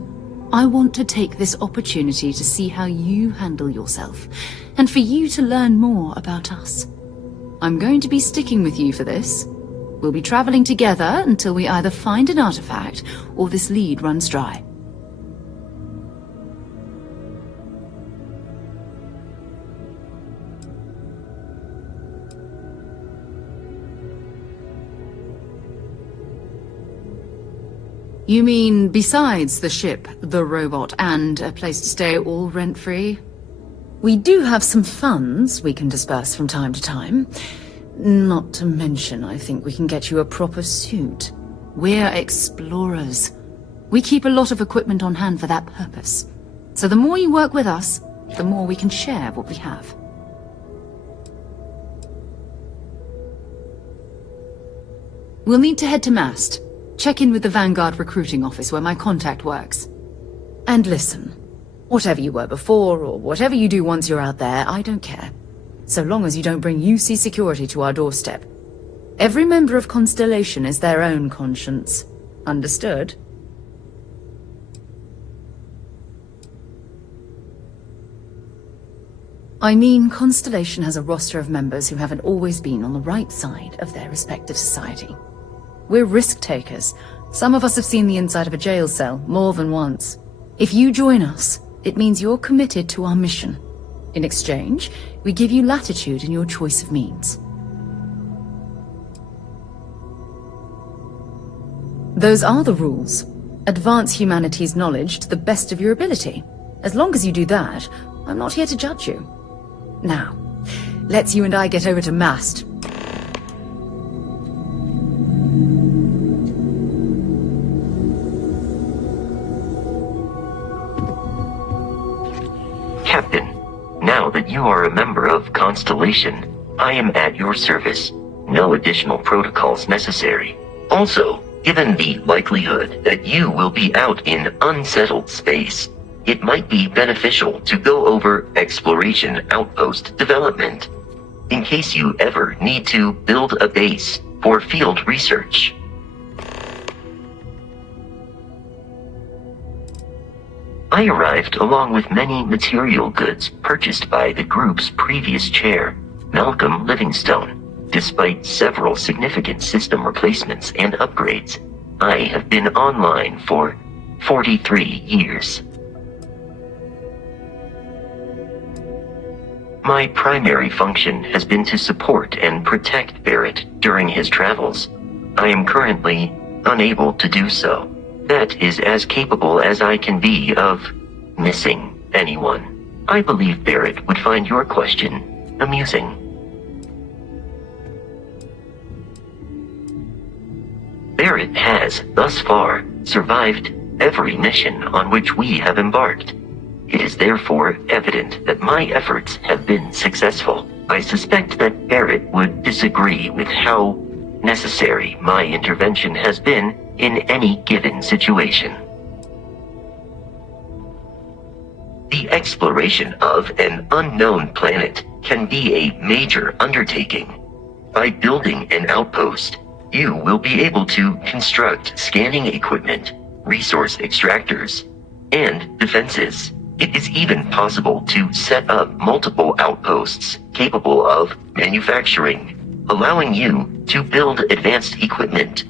I want to take this opportunity to see how you handle yourself, and for you to learn more about us. I'm going to be sticking with you for this. We'll be traveling together until we either find an artifact or this lead runs dry. You mean besides the ship, the robot, and a place to stay all rent-free? We do have some funds we can disperse from time to time. Not to mention, I think we can get you a proper suit. We're explorers. We keep a lot of equipment on hand for that purpose. So the more you work with us, the more we can share what we have. We'll need to head to Mast. Check in with the Vanguard recruiting office where my contact works. And listen, whatever you were before, or whatever you do once you're out there, I don't care. So long as you don't bring UC security to our doorstep. Every member of Constellation is their own conscience. Understood? I mean, Constellation has a roster of members who haven't always been on the right side of their respective society. We're risk-takers. Some of us have seen the inside of a jail cell more than once. If you join us, it means you're committed to our mission. In exchange, we give you latitude in your choice of means. Those are the rules. Advance humanity's knowledge to the best of your ability. As long as you do that, I'm not here to judge you. Now, let's you and I get over to Mast. Captain, now that you are a member of Constellation, I am at your service. No additional protocols necessary. Also, given the likelihood that you will be out in unsettled space, it might be beneficial to go over exploration outpost development, in case you ever need to build a base for field research. I arrived along with many material goods purchased by the group's previous chair, Malcolm Livingstone. Despite several significant system replacements and upgrades, I have been online for 43 years. My primary function has been to support and protect Barrett during his travels. I am currently unable to do so. That is as capable as I can be of missing anyone. I believe Barrett would find your question amusing. Barrett has, thus far, survived every mission on which we have embarked. It is therefore evident that my efforts have been successful. I suspect that Barrett would disagree with how necessary my intervention has been in any given situation. The exploration of an unknown planet can be a major undertaking. By building an outpost, you will be able to construct scanning equipment, resource extractors, and defenses. It is even possible to set up multiple outposts capable of manufacturing, allowing you to build advanced equipment.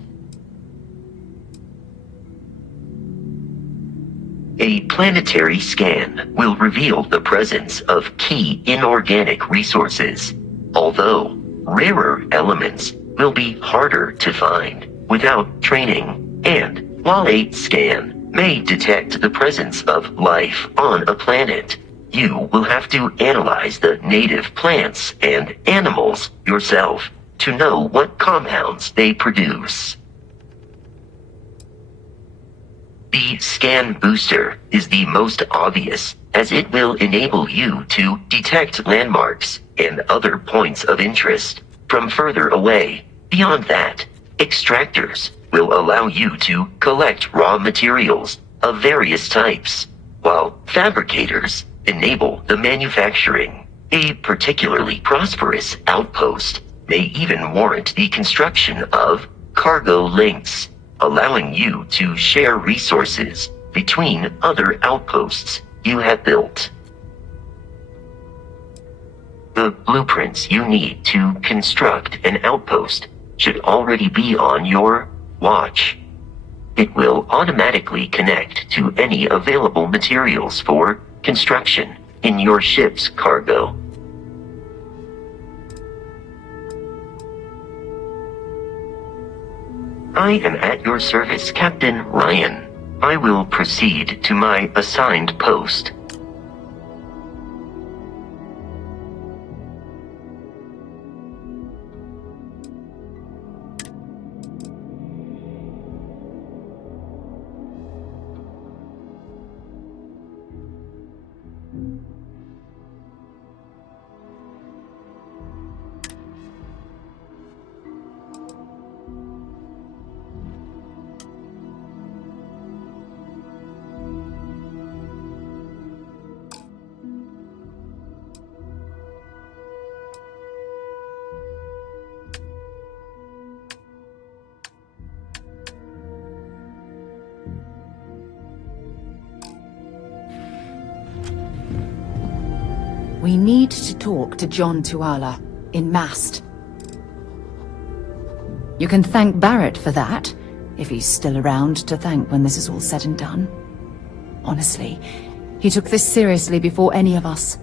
A planetary scan will reveal the presence of key inorganic resources, although rarer elements will be harder to find without training, and while a scan may detect the presence of life on a planet, you will have to analyze the native plants and animals yourself to know what compounds they produce. The scan booster is the most obvious, as it will enable you to detect landmarks and other points of interest from further away. Beyond that, extractors will allow you to collect raw materials of various types, while fabricators enable the manufacturing. A particularly prosperous outpost may even warrant the construction of cargo links, allowing you to share resources between other outposts you have built. The blueprints you need to construct an outpost should already be on your watch. It will automatically connect to any available materials for construction in your ship's cargo. I am at your service, Captain Ryan. I will proceed to my assigned post. We need to talk to John Tuala, in Mast. You can thank Barrett for that, if he's still around to thank when this is all said and done. Honestly, he took this seriously before any of us.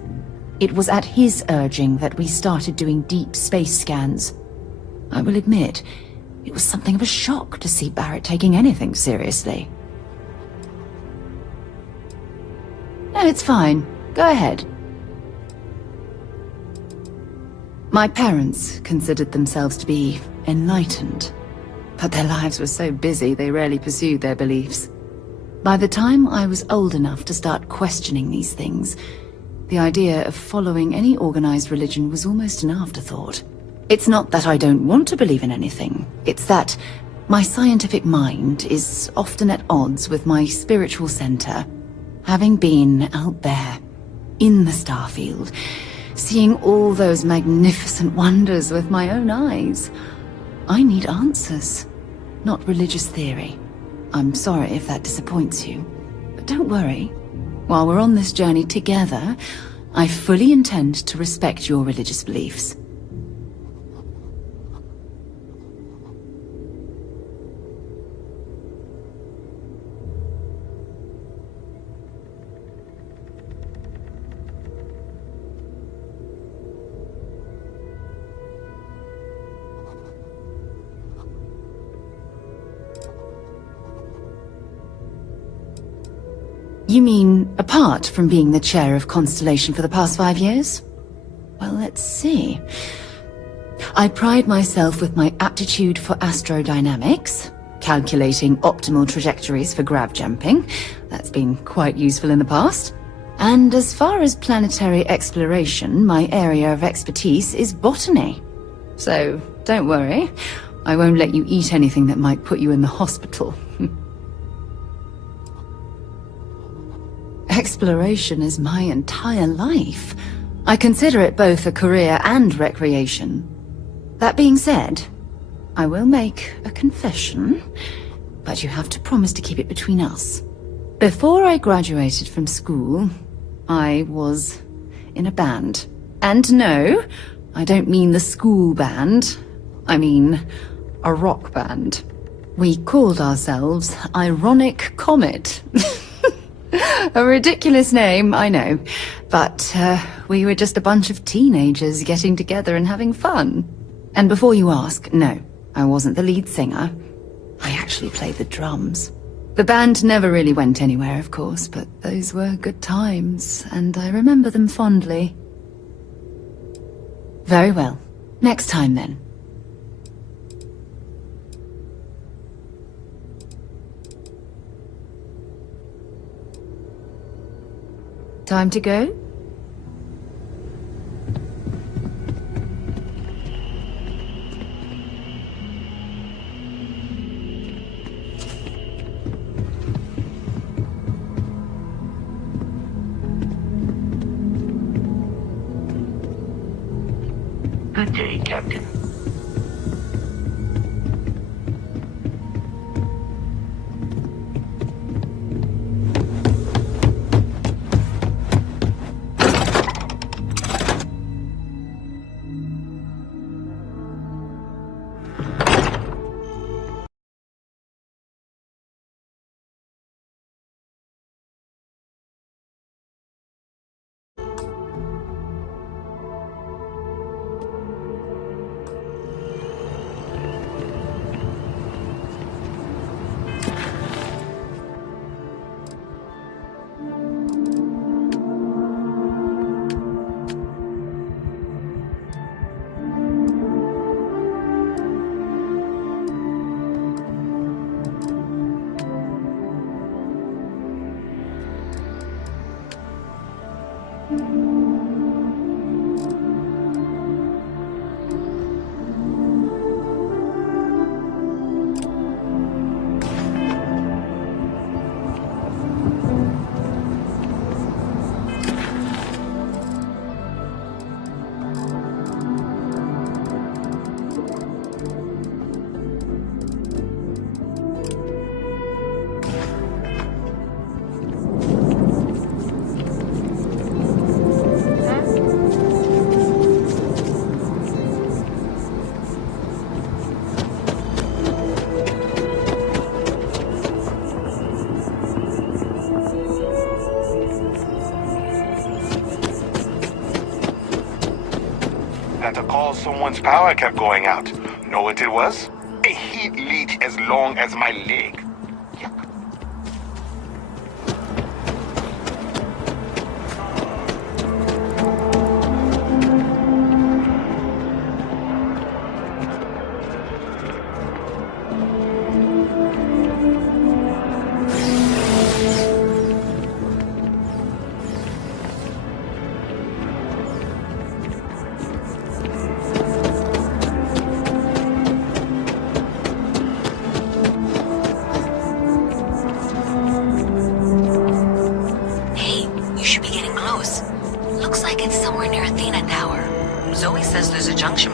It was at his urging that we started doing deep space scans. I will admit, it was something of a shock to see Barrett taking anything seriously. No, it's fine. Go ahead. My parents considered themselves to be enlightened, but their lives were so busy they rarely pursued their beliefs. By the time I was old enough to start questioning these things, the idea of following any organized religion was almost an afterthought. It's not that I don't want to believe in anything, it's that my scientific mind is often at odds with my spiritual center. Having been out there, in the Starfield, seeing all those magnificent wonders with my own eyes, I need answers, not religious theory. I'm sorry if that disappoints you, but don't worry. While we're on this journey together, I fully intend to respect your religious beliefs. You mean apart from being the chair of Constellation for the past 5 years? Well, let's see. I pride myself with my aptitude for astrodynamics, calculating optimal trajectories for grav jumping. That's been quite useful in the past. And as far as planetary exploration, my area of expertise is botany. So, don't worry. I won't let you eat anything that might put you in the hospital. Exploration is my entire life. I consider it both a career and recreation. That being said, I will make a confession, but you have to promise to keep it between us. Before I graduated from school, I was in a band. And no, I don't mean the school band. I mean a rock band. We called ourselves Ironic Comet. A ridiculous name, I know. But we were just a bunch of teenagers getting together and having fun. And before you ask, no, I wasn't the lead singer. I actually played the drums. The band never really went anywhere, of course, but those were good times, and I remember them fondly. Very well. Next time, then. Time to go? Good day, Captain. Had to call someone's power kept going out. Know what it was? A heat leech as long as my leg.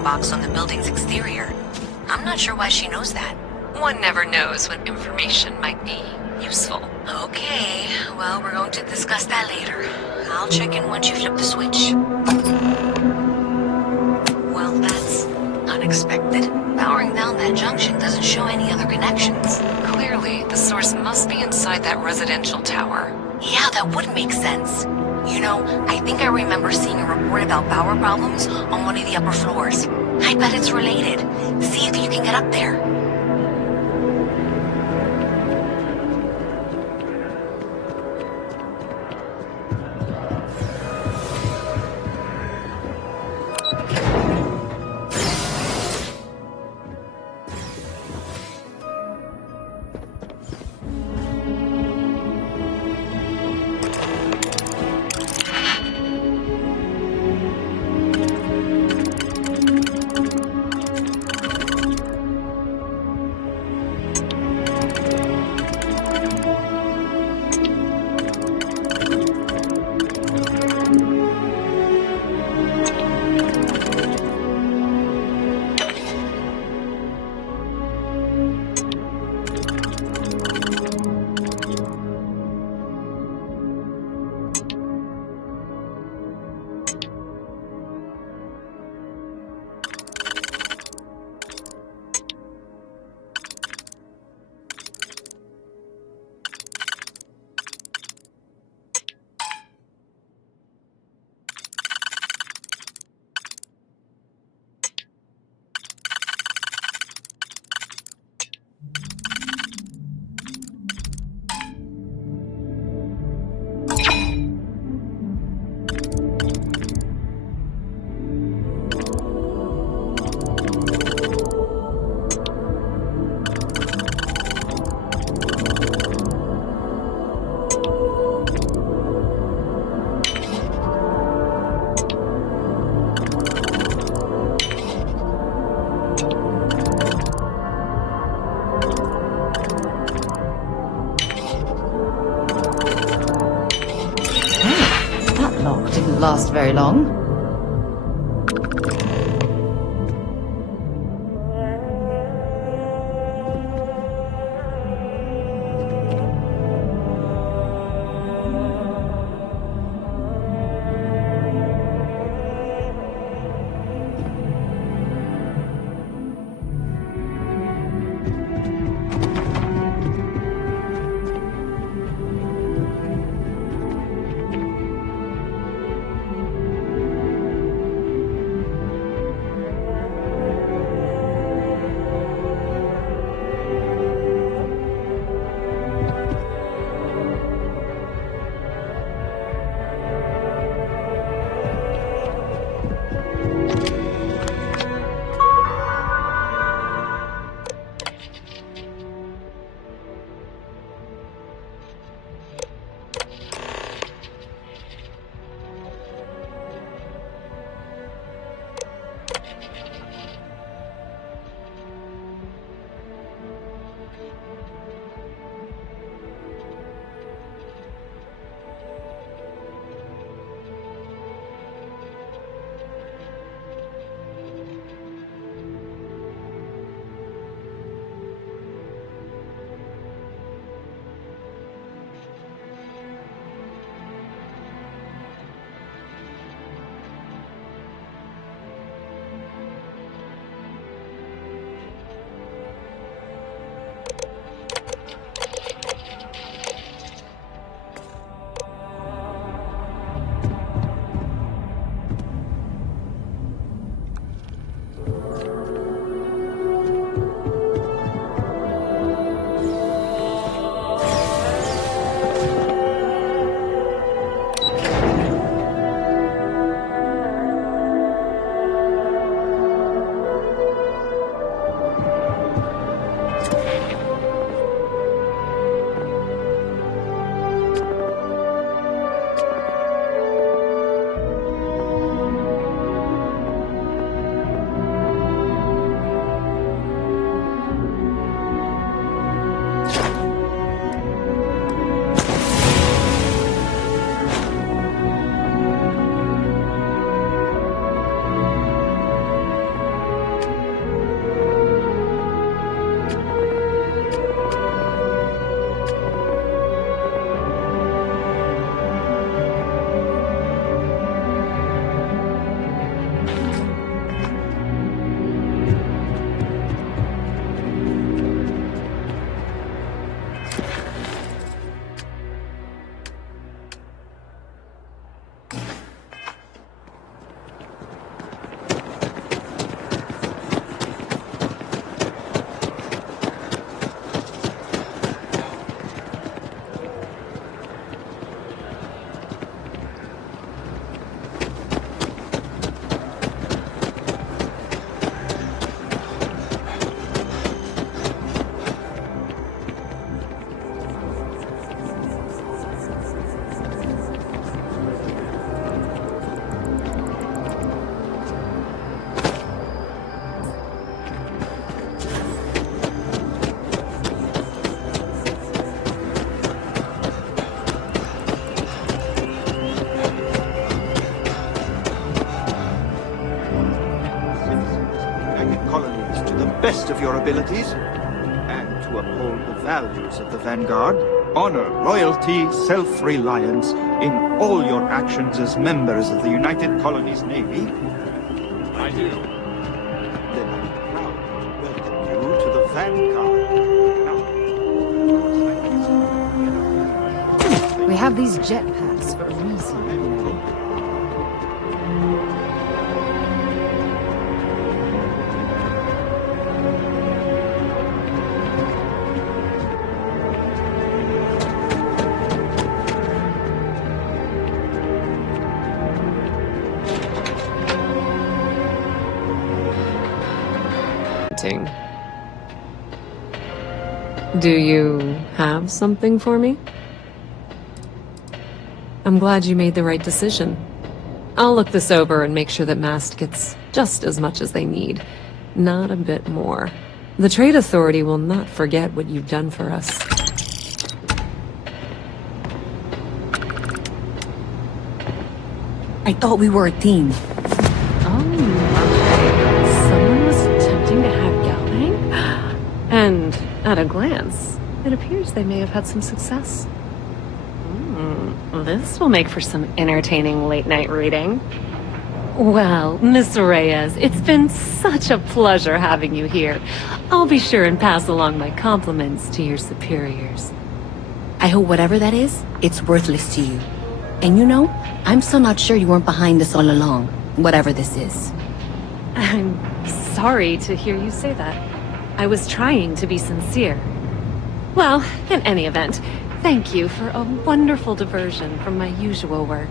Box on the building's exterior. I'm not sure why she knows that. One never knows when information might be useful. Okay, well, we're going to discuss that later. I'll check in once you flip the switch. Well, that's unexpected. Powering down that junction doesn't show any other connections. Clearly, the source must be inside that residential tower. Yeah, that would make sense. You know, I think I remember seeing a report about power problems on one of the upper floors. I bet it's related. See if you can get up there. last very long. best of your abilities, and to uphold the values of the Vanguard, honor, loyalty, self-reliance in all your actions as members of the United Colonies Navy. I do. Then I'm proud to welcome you to the Vanguard. We have these jetpacks for a reason, you know. Do you have something for me? I'm glad you made the right decision. I'll look this over and make sure that Mast gets just as much as they need, not a bit more. The Trade Authority will not forget what you've done for us. I thought we were a team. Oh, okay. Someone was attempting to hack Galbang? And at a glance, it appears they may have had some success. This will make for some entertaining late-night reading. Well, Miss Reyes, it's been such a pleasure having you here. I'll be sure and pass along my compliments to your superiors. I hope whatever that is, it's worthless to you. And you know, I'm still not sure you weren't behind this all along, whatever this is. I'm sorry to hear you say that. I was trying to be sincere. Well, in any event, thank you for a wonderful diversion from my usual work.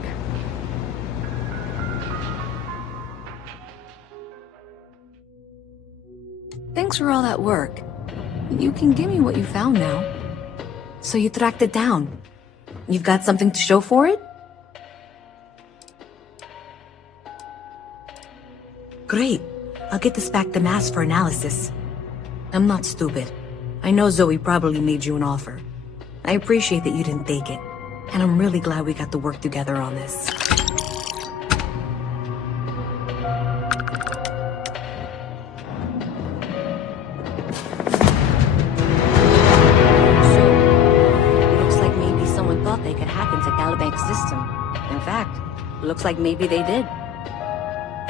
Thanks for all that work. You can give me what you found now. So you tracked it down. You've got something to show for it? Great. I'll get this back to Mass for analysis. I'm not stupid. I know Zoe probably made you an offer. I appreciate that you didn't take it. And I'm really glad we got to work together on this. System. In fact, looks like maybe they did.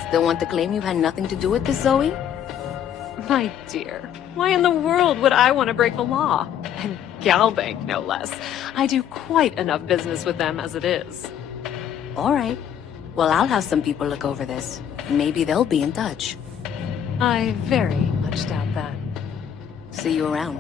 Still want to claim you had nothing to do with this, Zoe? My dear, why in the world would I want to break the law? And Galbank, no less. I do quite enough business with them as it is. All right. Well, I'll have some people look over this. Maybe they'll be in touch. I very much doubt that. See you around.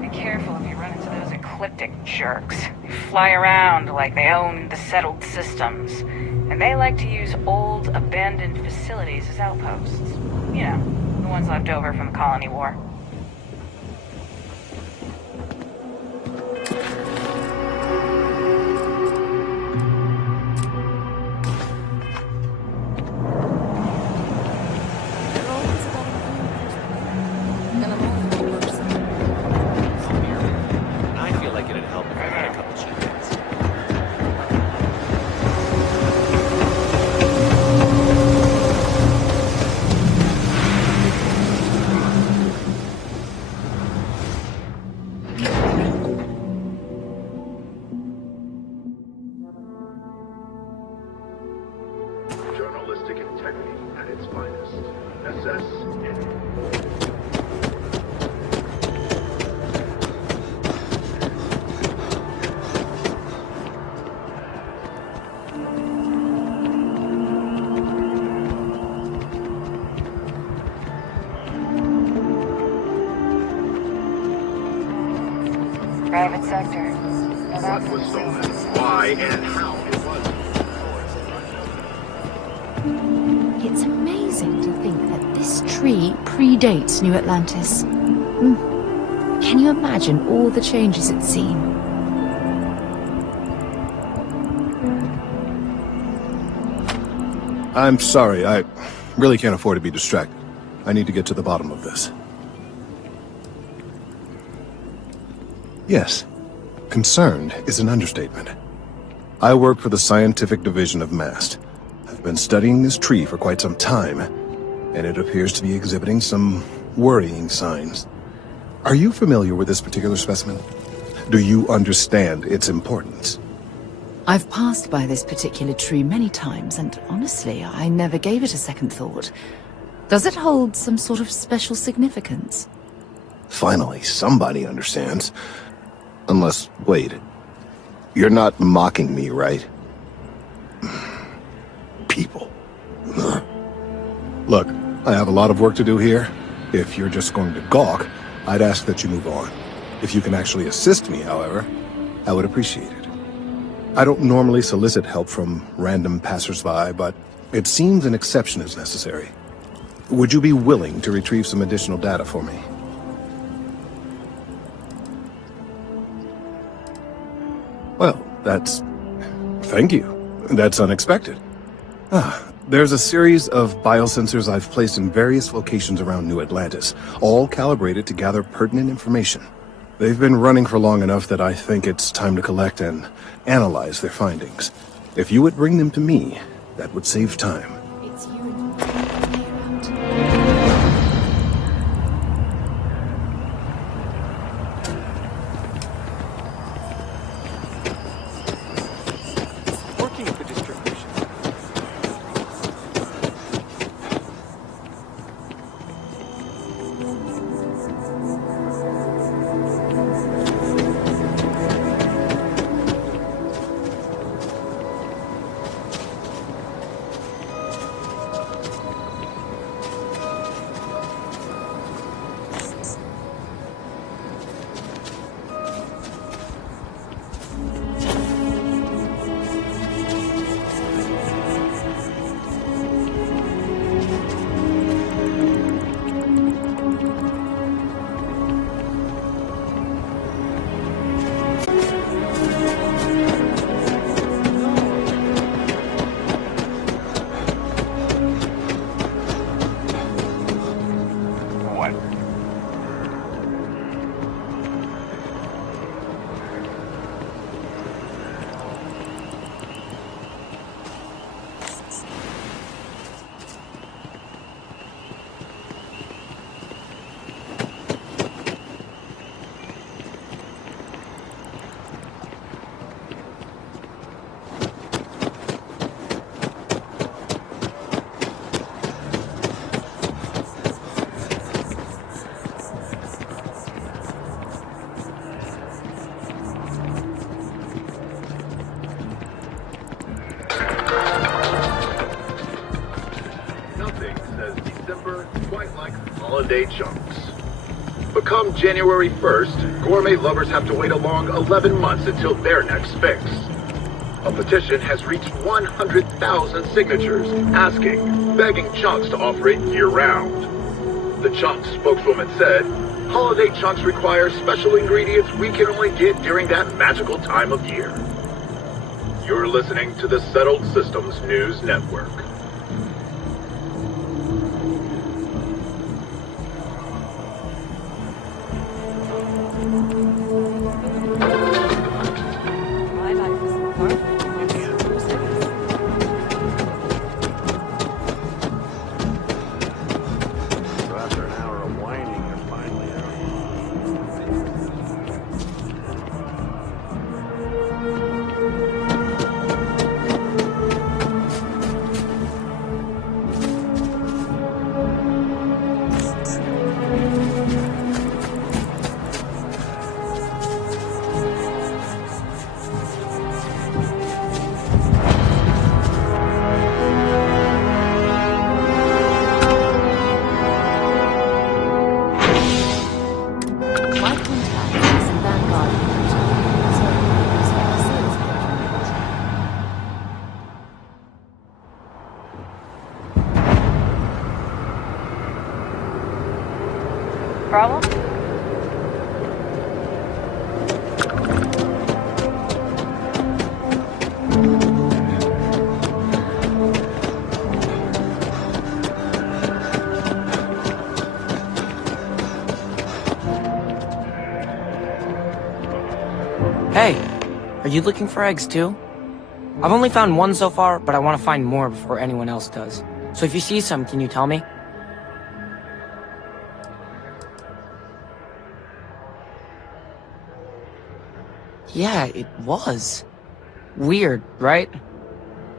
Be careful if you run into those ecliptic jerks. They fly around like they own the settled systems. And they like to use old, abandoned facilities as outposts. You know, the ones left over from the Colony War. I feel like it'd help if I had a couple check-ins. Journalistic integrity at its finest. SS. Private sector. What was stolen, why, and how it was. It's amazing to think that this tree predates New Atlantis. Can you imagine all the changes it's seen? I'm sorry, I really can't afford to be distracted. I need to get to the bottom of this. Yes, concerned is an understatement. I work for the scientific division of MAST. I've been studying this tree for quite some time, and it appears to be exhibiting some worrying signs. Are you familiar with this particular specimen? Do you understand its importance? I've passed by this particular tree many times, and honestly, I never gave it a second thought. Does it hold some sort of special significance? Finally, somebody understands. Unless, wait. You're not mocking me, right? People. Ugh. Look, I have a lot of work to do here. If you're just going to gawk, I'd ask that you move on. If you can actually assist me, however, I would appreciate it. I don't normally solicit help from random passersby, but it seems an exception is necessary. Would you be willing to retrieve some additional data for me? Well, thank you. That's unexpected. There's a series of biosensors I've placed in various locations around New Atlantis, all calibrated to gather pertinent information. They've been running for long enough that I think it's time to collect and analyze their findings. If you would bring them to me, that would save time. It's you. Working at the distribution. What? Nothing says December quite like holiday chunks. But come January 1st, gourmet lovers have to wait a long 11 months until their next fix. A petition has reached 100,000 signatures, asking, begging Chunks to offer it year-round. The Chunks spokeswoman said, holiday chunks require special ingredients we can only get during that magical time of year. You're listening to the Settled Systems News Network. So after an hour of whining, they're finally Problem? Hey, are you looking for eggs too? I've only found one so far, but I want to find more before anyone else does. So if you see some, can you tell me? Yeah, it was. Weird, right?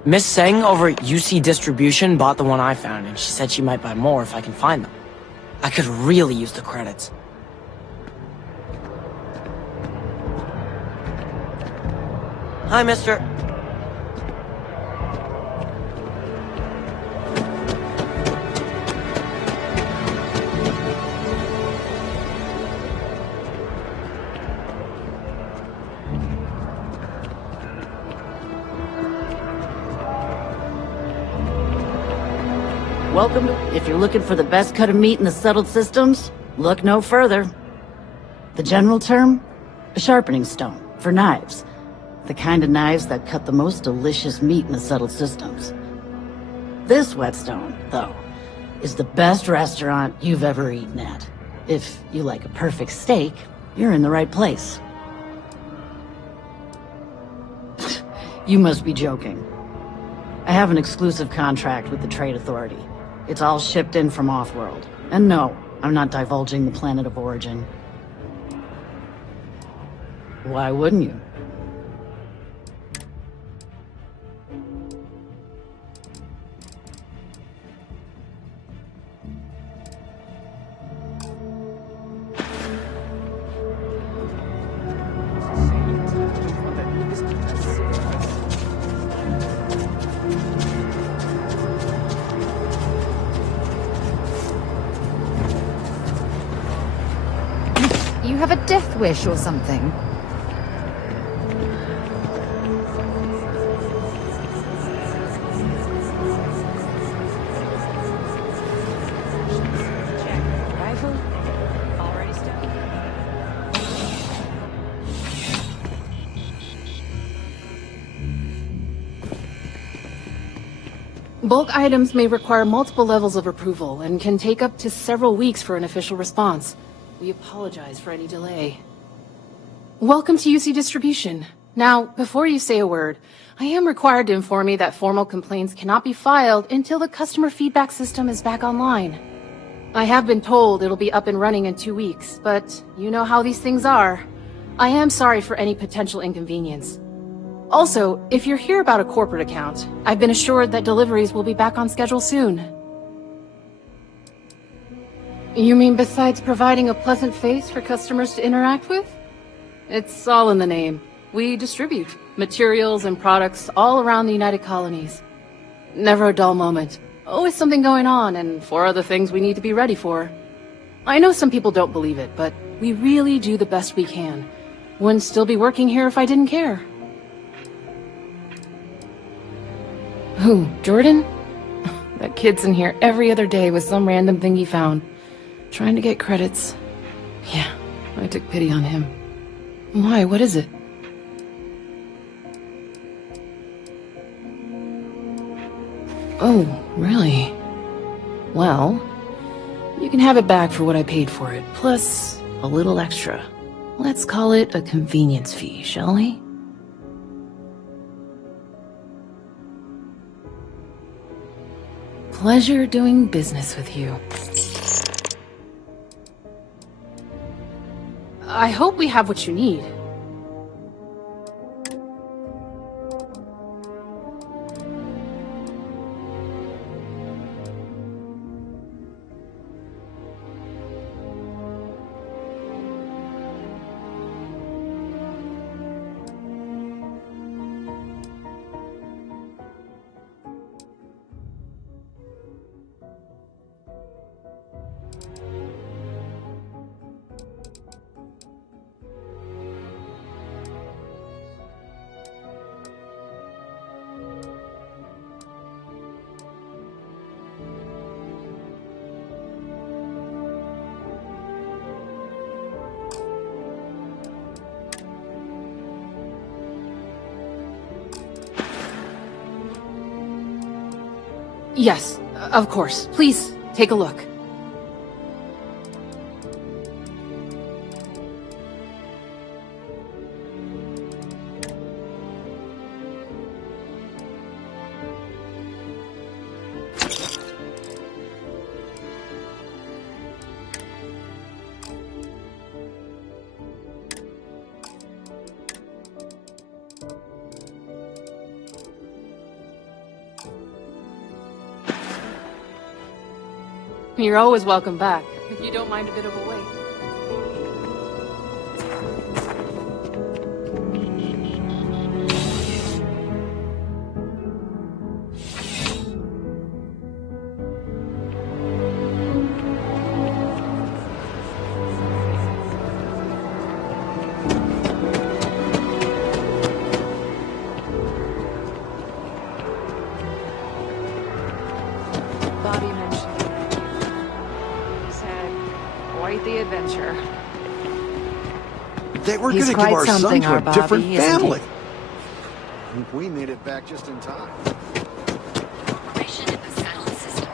Miss Seng over at UC Distribution bought the one I found, and she said she might buy more if I can find them. I could really use the credits. Hi, mister. Welcome. If you're looking for the best cut of meat in the settled systems, look no further. The general term? A sharpening stone, for knives. The kind of knives that cut the most delicious meat in the settled systems. This whetstone, though, is the best restaurant you've ever eaten at. If you like a perfect steak, you're in the right place. You must be joking. I have an exclusive contract with the Trade Authority. It's all shipped in from off-world. And no, I'm not divulging the planet of origin. Why wouldn't you? You have a death wish or something? Rifle? Already stuck? Bulk items may require multiple levels of approval and can take up to several weeks for an official response. We apologize for any delay. Welcome to UC Distribution. Now, before you say a word, I am required to inform you that formal complaints cannot be filed until the customer feedback system is back online. I have been told it'll be up and running in 2 weeks, but you know how these things are. I am sorry for any potential inconvenience. Also, if you're here about a corporate account, I've been assured that deliveries will be back on schedule soon. You mean besides providing a pleasant face for customers to interact with? It's all in the name. We distribute materials and products all around the United Colonies. Never a dull moment. Always something going on and 4 other things we need to be ready for. I know some people don't believe it, but we really do the best we can. Wouldn't still be working here if I didn't care. Who, Jordan? That kid's in here every other day with some random thing he found. Trying to get credits. Yeah, I took pity on him. Why, what is it? Oh, really? Well, you can have it back for what I paid for it, plus a little extra. Let's call it a convenience fee, shall we? Pleasure doing business with you. I hope we have what you need. Yes, of course. Please, take a look. You're always welcome back, if you don't mind a bit of a wait. Bobby mentioned it. He's had quite the adventure. They were He's going to give quite our son something, to our a different Bobby, isn't he? family. We made it back just in time. Operation in the settled systems.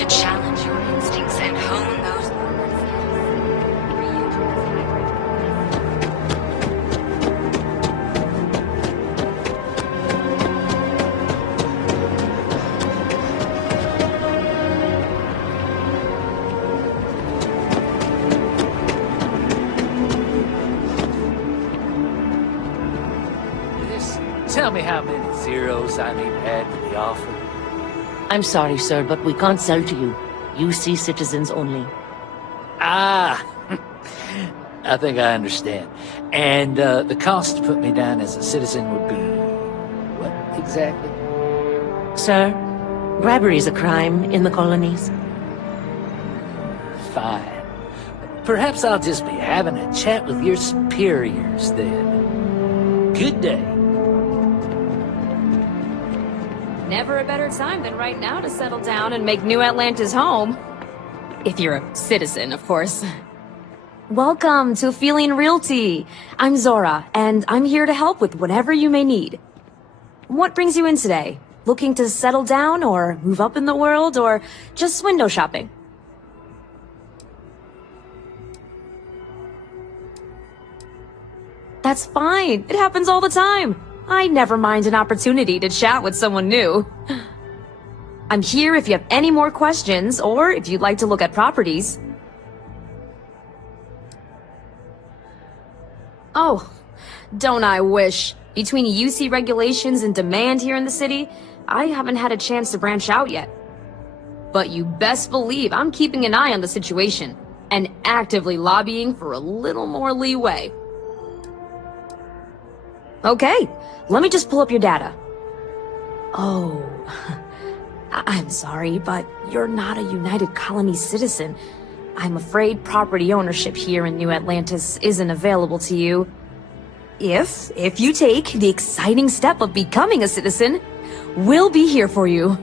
to challenge your instincts and hone those. Tell me how many zeros I need to add to the offer. I'm sorry, sir, but we can't sell to you. UC citizens only. Ah, I think I understand. And the cost to put me down as a citizen would be what exactly? Sir, bribery is a crime in the colonies. Fine. Perhaps I'll just be having a chat with your superiors then. Good day. Never a better time than right now to settle down and make New Atlantis home. If you're a citizen, of course. Welcome to Feeling Realty. I'm Zora, and I'm here to help with whatever you may need. What brings you in today? Looking to settle down, or move up in the world, or just window shopping? That's fine. It happens all the time. I never mind an opportunity to chat with someone new. I'm here if you have any more questions, or if you'd like to look at properties. Oh, don't I wish. Between UC regulations and demand here in the city, I haven't had a chance to branch out yet. But you best believe I'm keeping an eye on the situation, and actively lobbying for a little more leeway. Okay, let me just pull up your data. Oh, I'm sorry, but you're not a United Colony citizen. I'm afraid property ownership here in New Atlantis isn't available to you. If you take the exciting step of becoming a citizen, we'll be here for you.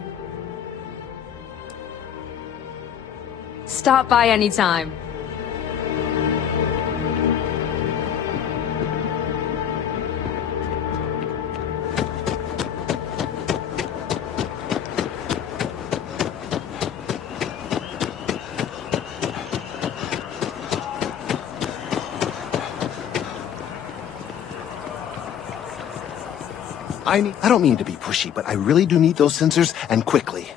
Stop by anytime. I don't mean to be pushy, but I really do need those sensors, and quickly.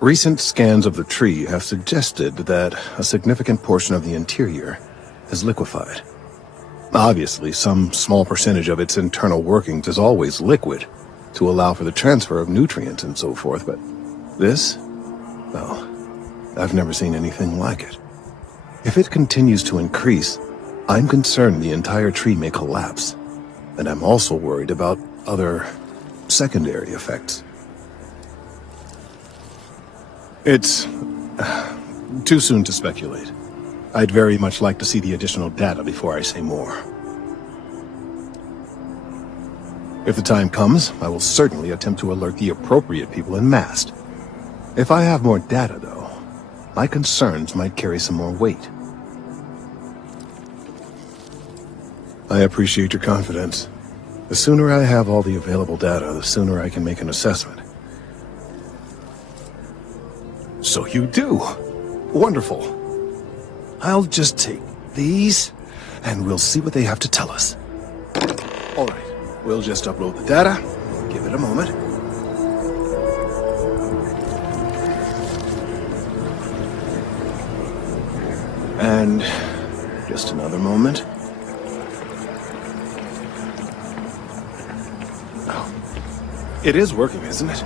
Recent scans of the tree have suggested that a significant portion of the interior is liquefied. Obviously, some small percentage of its internal workings is always liquid, to allow for the transfer of nutrients and so forth, but this? Well, I've never seen anything like it. If it continues to increase, I'm concerned the entire tree may collapse. And I'm also worried about other secondary effects. It's too soon to speculate. I'd very much like to see the additional data before I say more. If the time comes, I will certainly attempt to alert the appropriate people en masse. If I have more data, though, my concerns might carry some more weight. I appreciate your confidence. The sooner I have all the available data, the sooner I can make an assessment. So you do. Wonderful. I'll just take these, and we'll see what they have to tell us. All right, we'll just upload the data. Give it a moment. And just another moment. It is working, isn't it?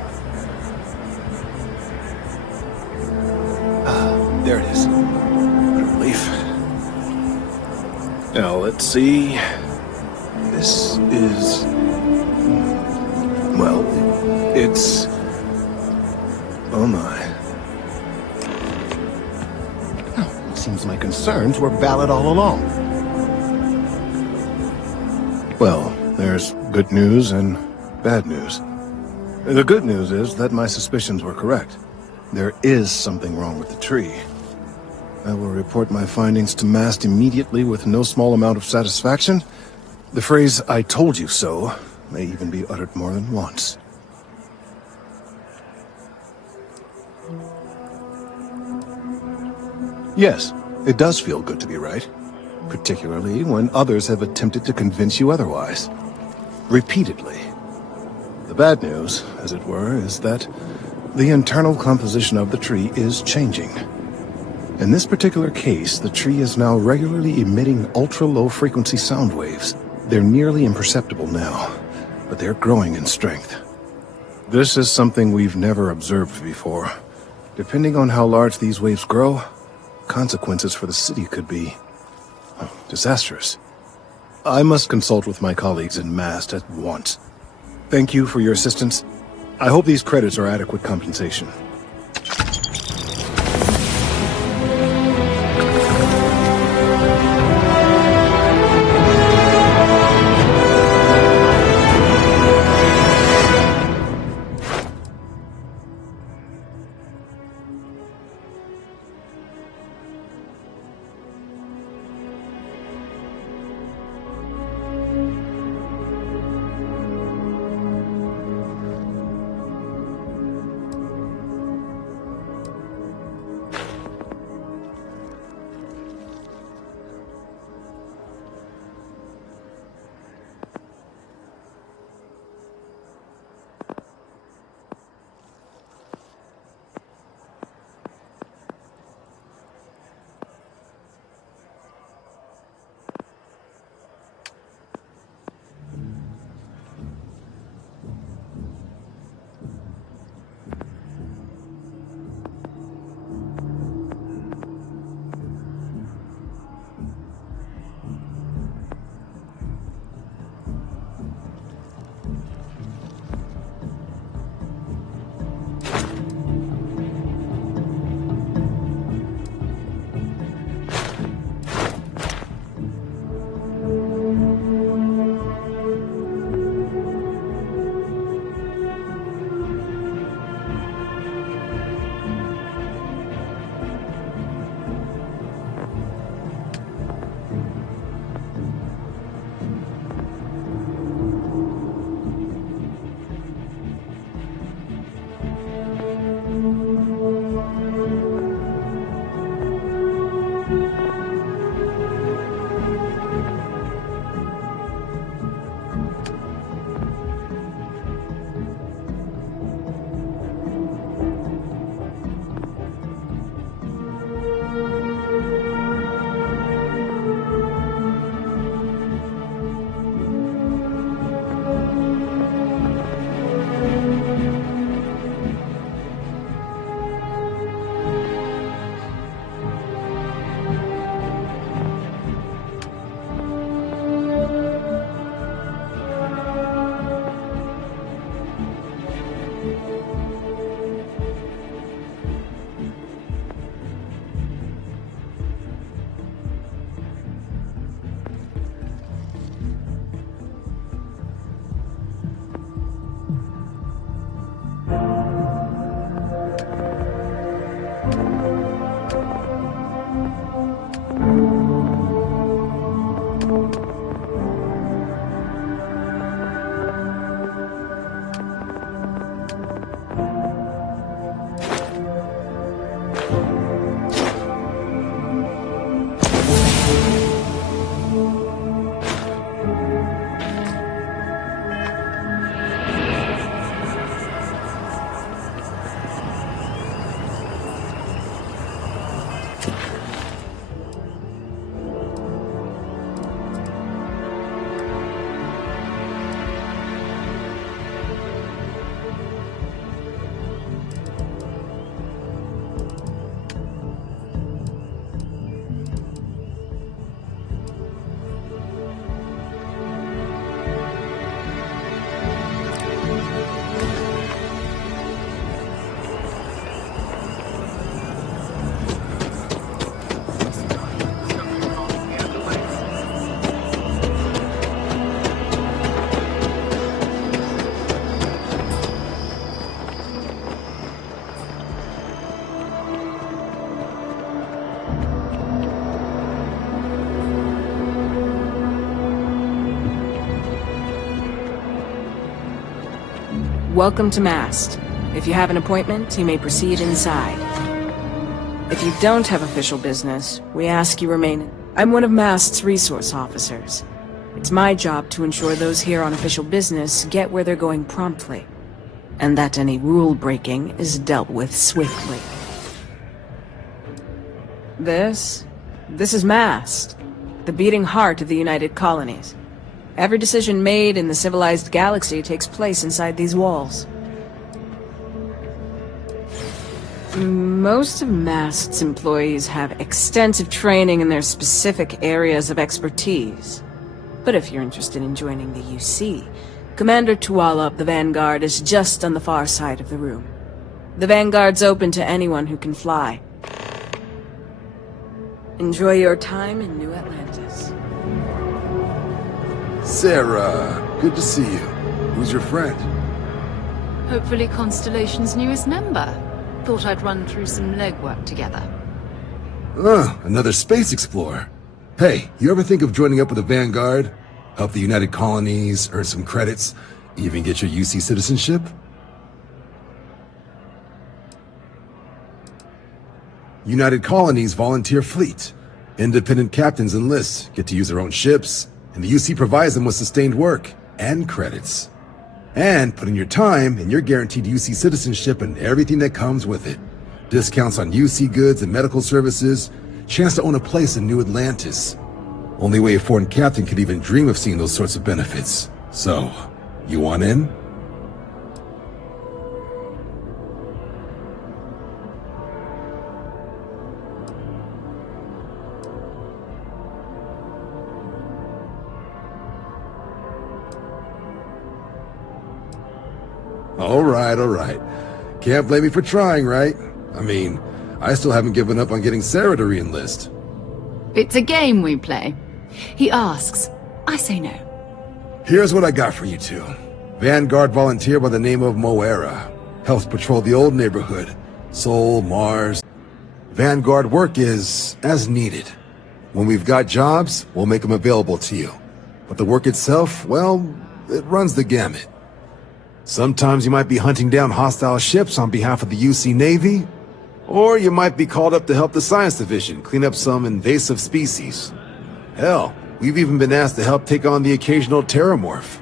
There it is. What a relief. Now, let's see. This is... well, it's... oh my. It seems my concerns were valid all along. Well, there's good news and bad news. The good news is that my suspicions were correct. There is something wrong with the tree. I will report my findings to MAST immediately with no small amount of satisfaction. The phrase, "I told you so," may even be uttered more than once. Yes, it does feel good to be right. Particularly when others have attempted to convince you otherwise. Repeatedly. The bad news, as it were, is that the internal composition of the tree is changing. In this particular case, the tree is now regularly emitting ultra-low frequency sound waves. They're nearly imperceptible now, but they're growing in strength. This is something we've never observed before. Depending on how large these waves grow, consequences for the city could be disastrous. I must consult with my colleagues in Mast at once. Thank you for your assistance. I hope these credits are adequate compensation. Welcome to Mast. If you have an appointment, you may proceed inside. If you don't have official business, we ask you remain. I'm one of Mast's resource officers. It's my job to ensure those here on official business get where they're going promptly, and that any rule breaking is dealt with swiftly. This is Mast, the beating heart of the United Colonies. Every decision made in the civilized galaxy takes place inside these walls. Most of Mast's employees have extensive training in their specific areas of expertise. But if you're interested in joining the UC, Commander Tuala of the Vanguard is just on the far side of the room. The Vanguard's open to anyone who can fly. Enjoy your time in New Atlantis. Sarah, good to see you. Who's your friend? Hopefully Constellation's newest member. Thought I'd run through some legwork together. Another space explorer. Hey, you ever think of joining up with the Vanguard? Help the United Colonies, earn some credits, even get your UC citizenship? United Colonies volunteer fleet. Independent captains enlist, get to use their own ships, and the UC provides them with sustained work and credits. And put in your time, and you're guaranteed UC citizenship and everything that comes with it. Discounts on UC goods and medical services, chance to own a place in New Atlantis. Only way a foreign captain could even dream of seeing those sorts of benefits. So, you want in? All right. Can't blame me for trying, right? I mean, I still haven't given up on getting Sarah to re-enlist. It's a game we play. He asks, I say no. Here's what I got for you two. Vanguard volunteer by the name of Moera. Helps patrol the old neighborhood. Sol, Mars. Vanguard work is as needed. When we've got jobs, we'll make them available to you. But the work itself, well, it runs the gamut. Sometimes you might be hunting down hostile ships on behalf of the UC Navy, or you might be called up to help the Science Division clean up some invasive species. Hell, we've even been asked to help take on the occasional terramorph.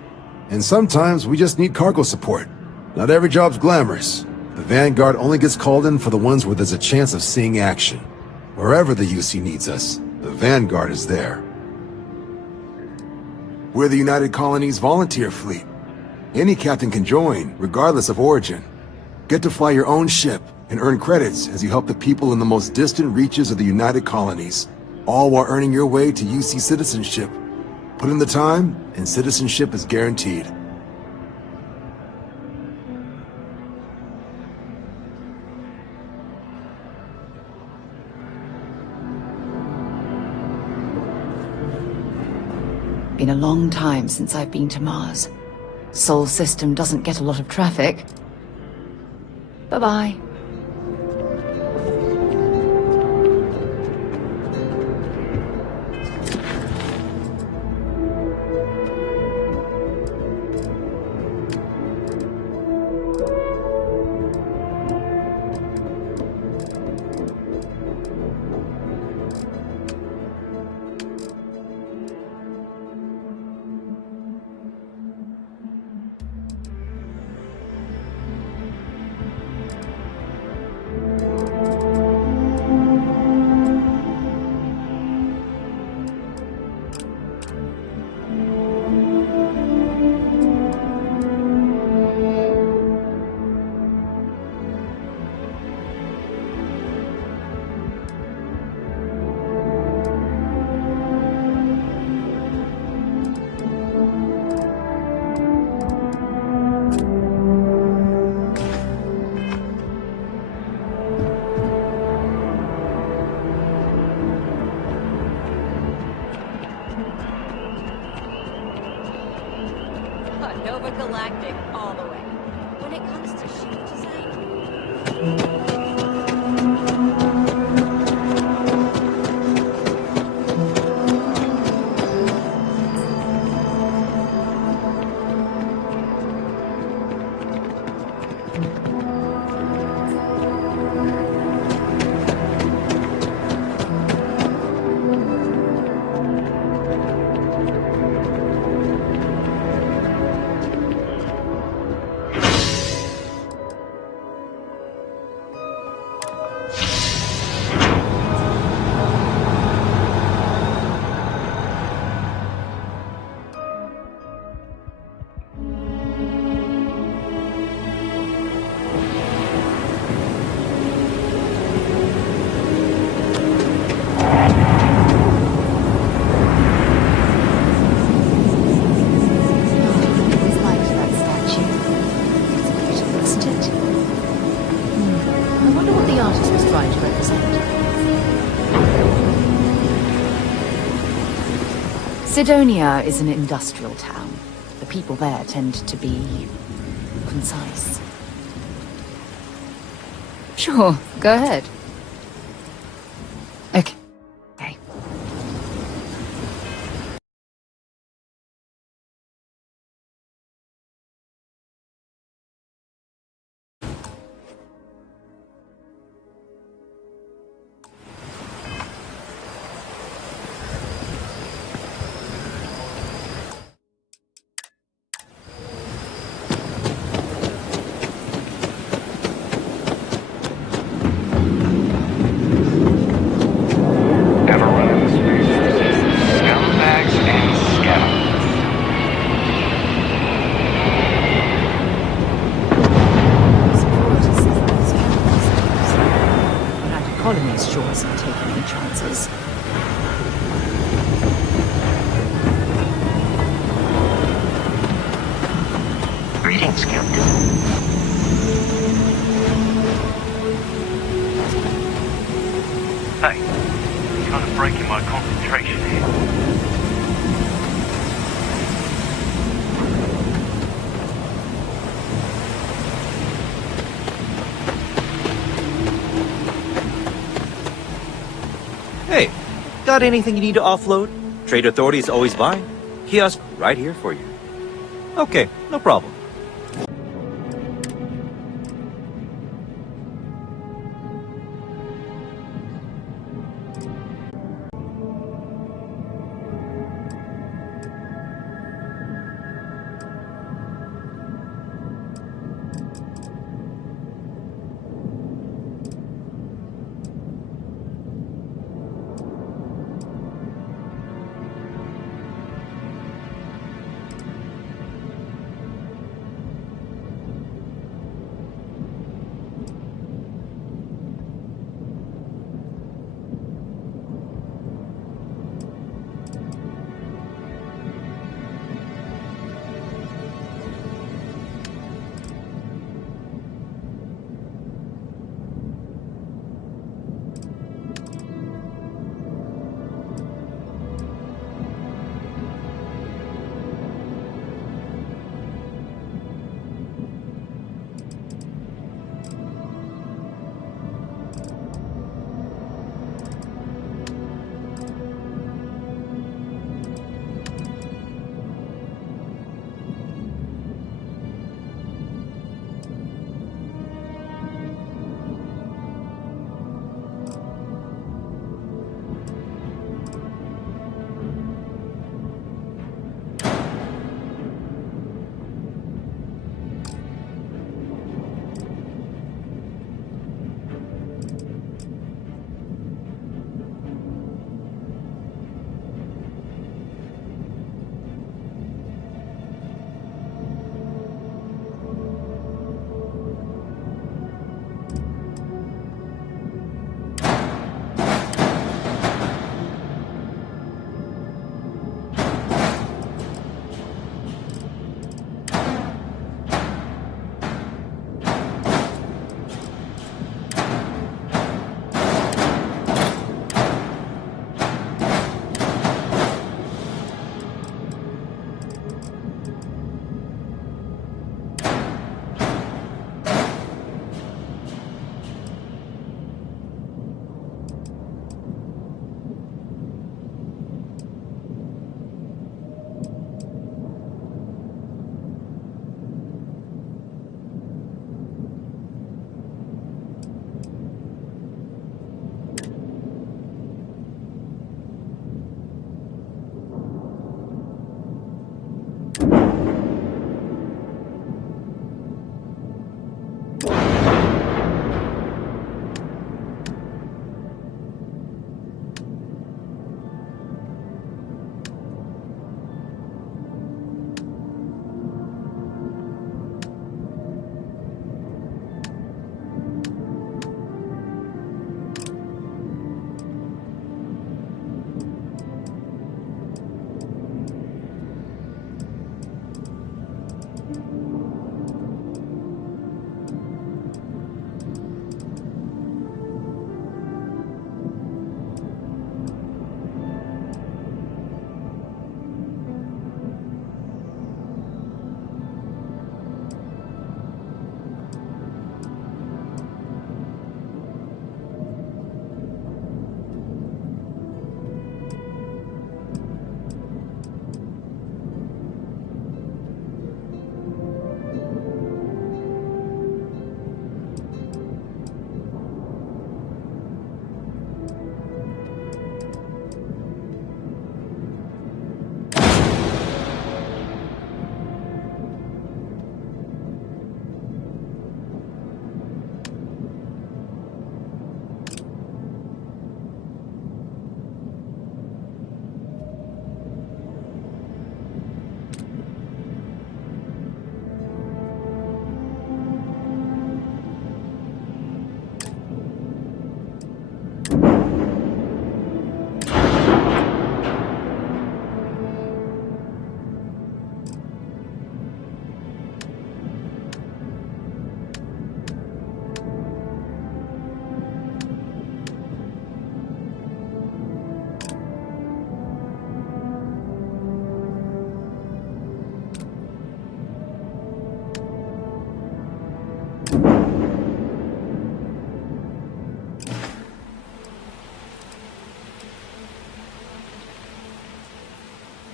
And sometimes we just need cargo support. Not every job's glamorous. The Vanguard only gets called in for the ones where there's a chance of seeing action. Wherever the UC needs us, the Vanguard is there. We're the United Colonies Volunteer Fleet. Any captain can join, regardless of origin. Get to fly your own ship and earn credits as you help the people in the most distant reaches of the United Colonies, all while earning your way to UC citizenship. Put in the time, and citizenship is guaranteed. Been a long time since I've been to Mars. Sol system doesn't get a lot of traffic. Bye-bye. Nova Galactic all the way. When it comes to ship design... artist was trying to represent. Sidonia is an industrial town. The people there tend to be concise. Sure, go ahead. Okay. Ever run into scumbags and skeletons. United Colonies sure isn't taking any chances. Greetings, Captain. Hey, you're kind of breaking my concentration here. Hey, got anything you need to offload? Trade Authority's always buying. Kiosk right here for you. Okay, no problem.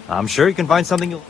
I'm sure you can find something you'll...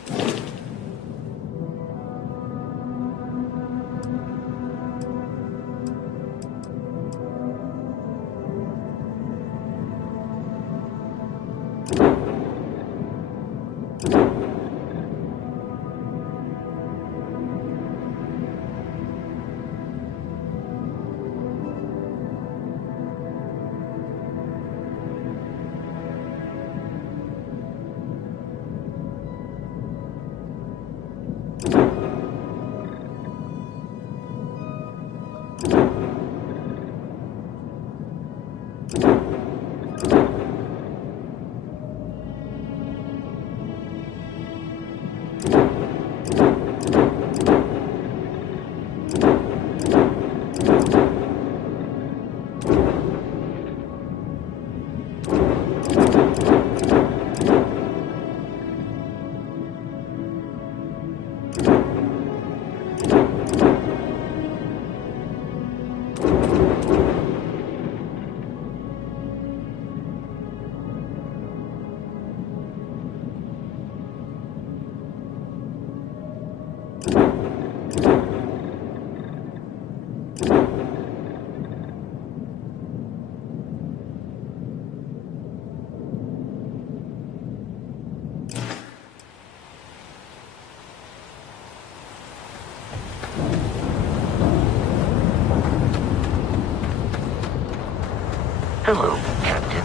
Hello, Captain.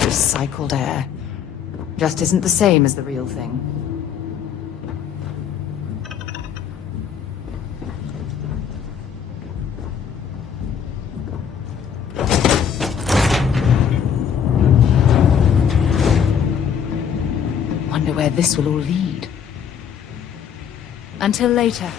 Recycled air. Just isn't the same as the real thing. Wonder where this will all lead. Until later.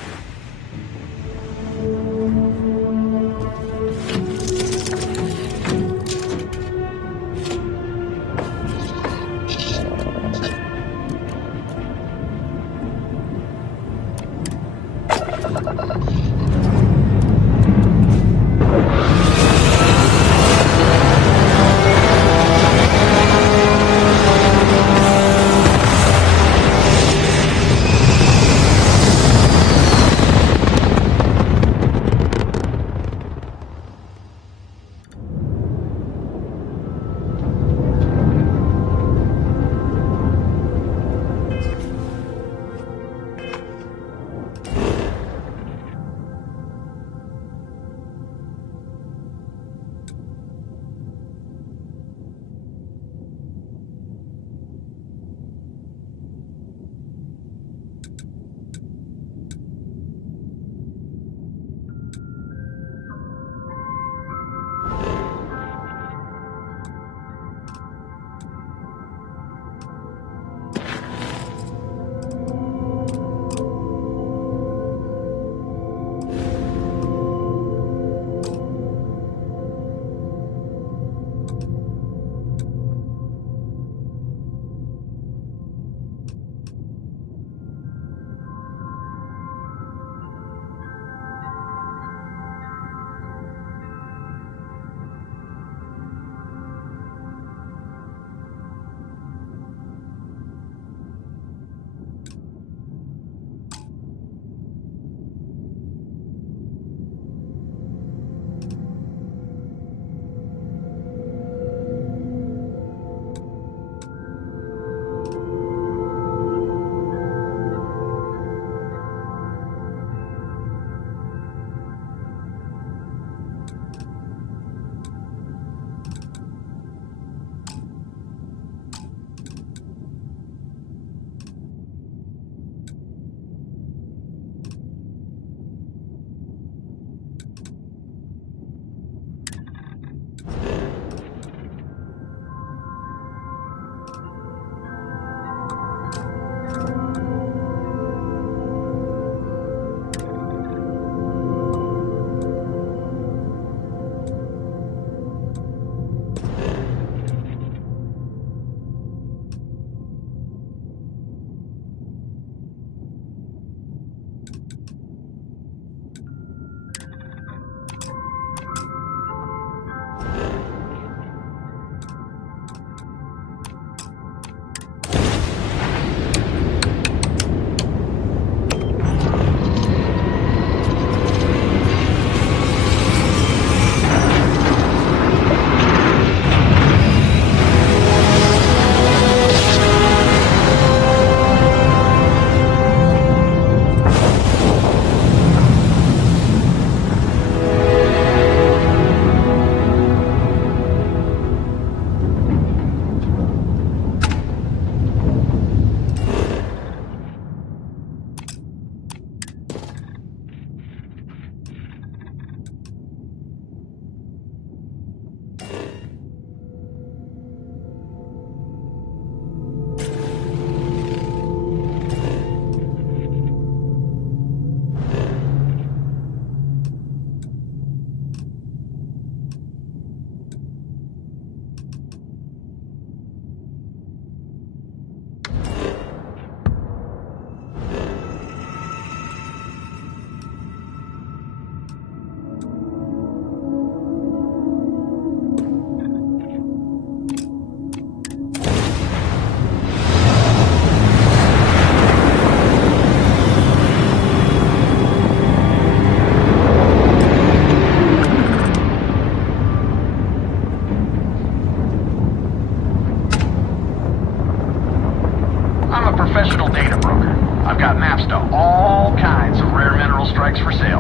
strikes for sale.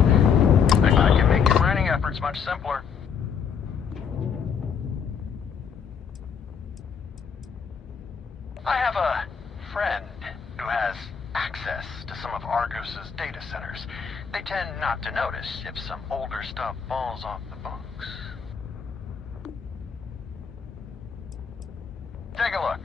I can make your mining efforts much simpler. I have a friend who has access to some of Argus's data centers. They tend not to notice if some older stuff falls off the books. Take a look.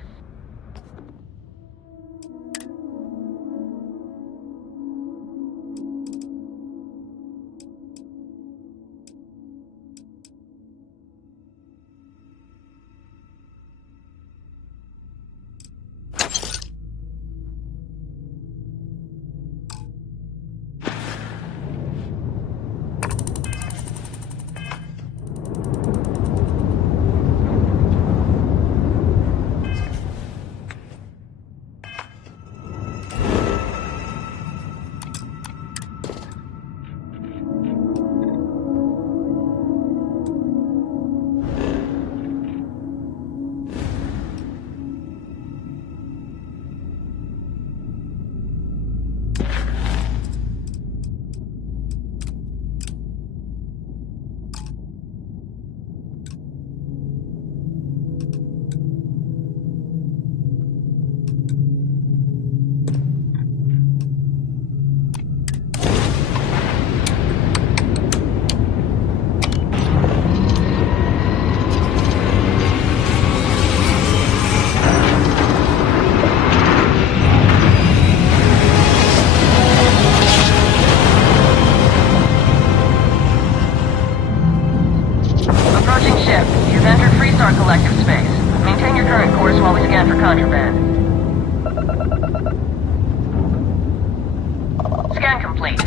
Scan complete.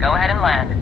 Go ahead and land.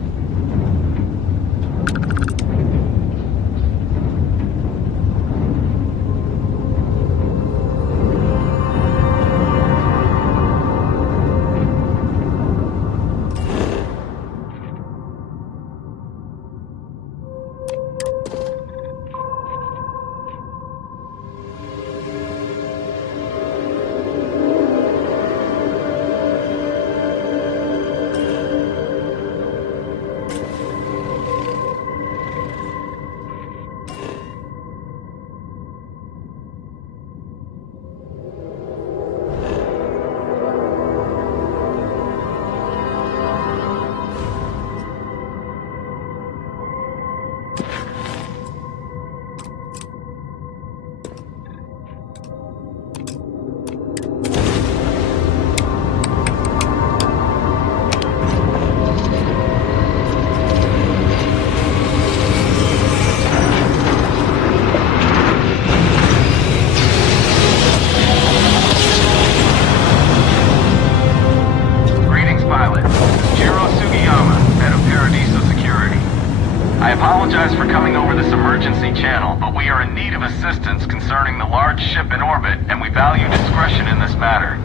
I apologize for coming over this emergency channel, but we are in need of assistance concerning the large ship in orbit, and we value discretion in this matter.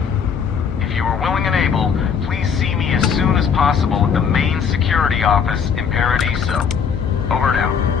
If you are willing and able, please see me as soon as possible at the main security office in Paradiso. Over and out.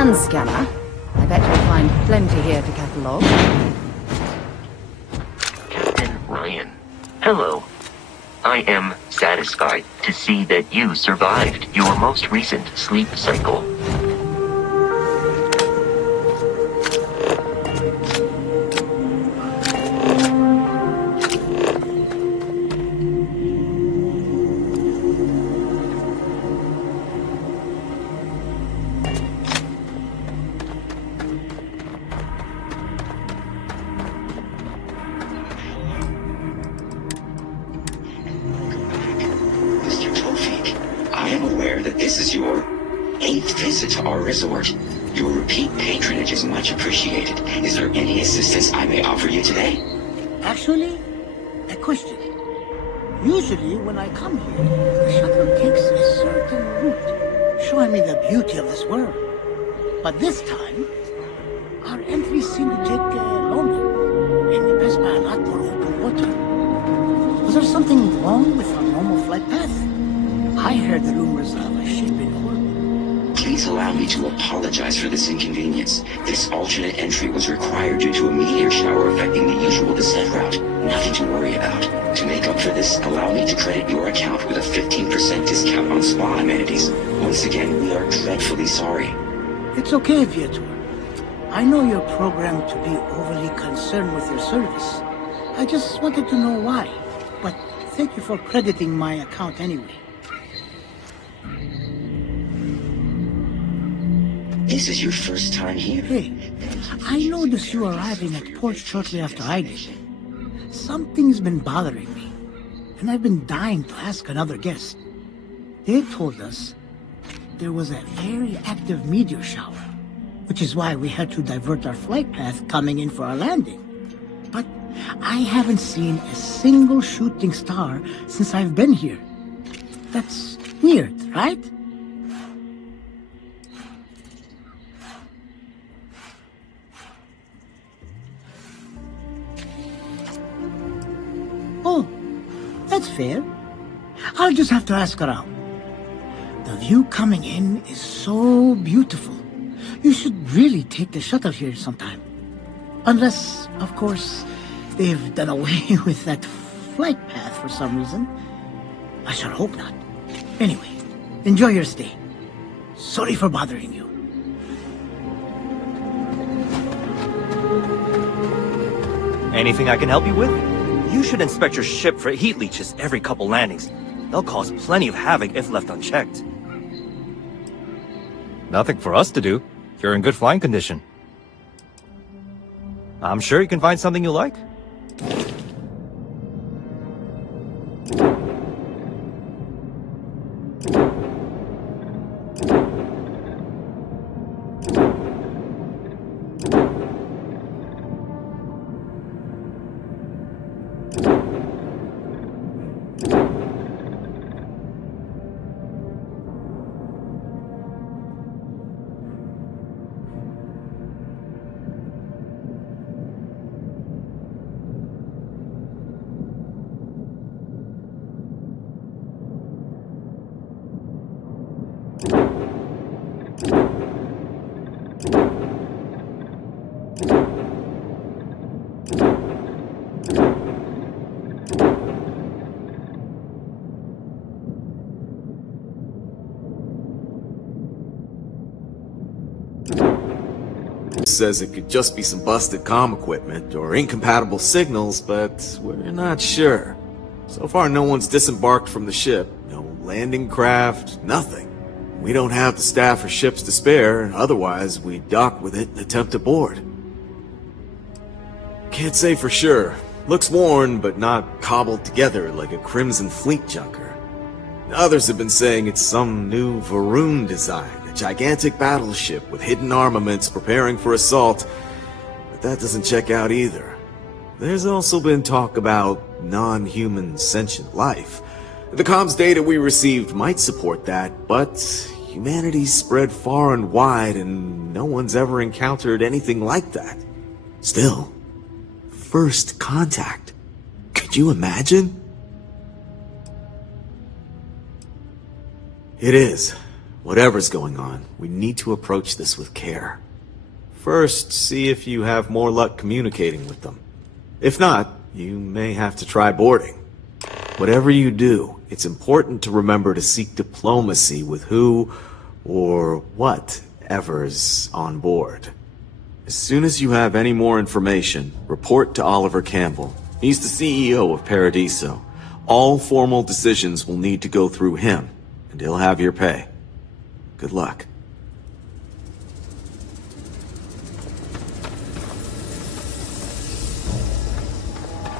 scan scanner. I bet you'll find plenty here to catalogue. Captain Ryan. Hello. I am satisfied to see that you survived your most recent sleep cycle. Resort. Your repeat patronage is much appreciated. Is there any assistance I may offer you today? Actually, a question. Usually when I come here, the shuttle takes a certain route, showing me the beauty of this world. But this time, our entries seem to take longer, and we pass by a lot more open water. Was there something wrong with our normal flight path? I heard the rumors of a ship in orbit. Please allow me to apologize for this inconvenience. This alternate entry was required due to a meteor shower affecting the usual descent route. Nothing to worry about. To make up for this, allow me to credit your account with a 15% discount on spa amenities. Once again, we are dreadfully sorry. It's okay, Viator. I know you're programmed to be overly concerned with your service. I just wanted to know why. But thank you for crediting my account anyway. This is your first time here? Hey, I noticed you arriving at port shortly after I did. Something's been bothering me, and I've been dying to ask another guest. They told us there was a very active meteor shower, which is why we had to divert our flight path coming in for our landing. But I haven't seen a single shooting star since I've been here. That's weird, right? Oh, that's fair. I'll just have to ask around. The view coming in is so beautiful. You should really take the shuttle here sometime. Unless, of course, they've done away with that flight path for some reason. I sure hope not. Anyway, enjoy your stay. Sorry for bothering you. Anything I can help you with? You should inspect your ship for heat leeches every couple landings. They'll cause plenty of havoc if left unchecked. Nothing for us to do. You're in good flying condition. I'm sure you can find something you like. Says it could just be some busted comm equipment or incompatible signals, but we're not sure. So far, no one's disembarked from the ship. No landing craft, nothing. We don't have the staff or ships to spare, otherwise we'd dock with it and attempt to board. Can't say for sure. Looks worn, but not cobbled together like a Crimson Fleet junker. Others have been saying it's some new Varun design. A gigantic battleship with hidden armaments preparing for assault, but that doesn't check out either. There's also been talk about non-human sentient life. The comms data we received might support that, but humanity's spread far and wide and no one's ever encountered anything like that. Still, first contact. Could you imagine? It is. Whatever's going on, we need to approach this with care. First, see if you have more luck communicating with them. If not, you may have to try boarding. Whatever you do, it's important to remember to seek diplomacy with who or whatever's on board. As soon as you have any more information, report to Oliver Campbell. He's the CEO of Paradiso. All formal decisions will need to go through him, and he'll have your pay. Good luck.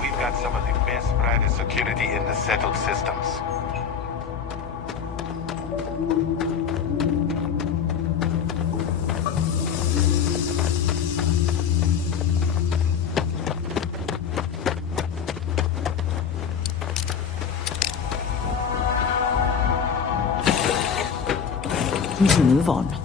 We've got some of the best private security in the settled systems. We can move on.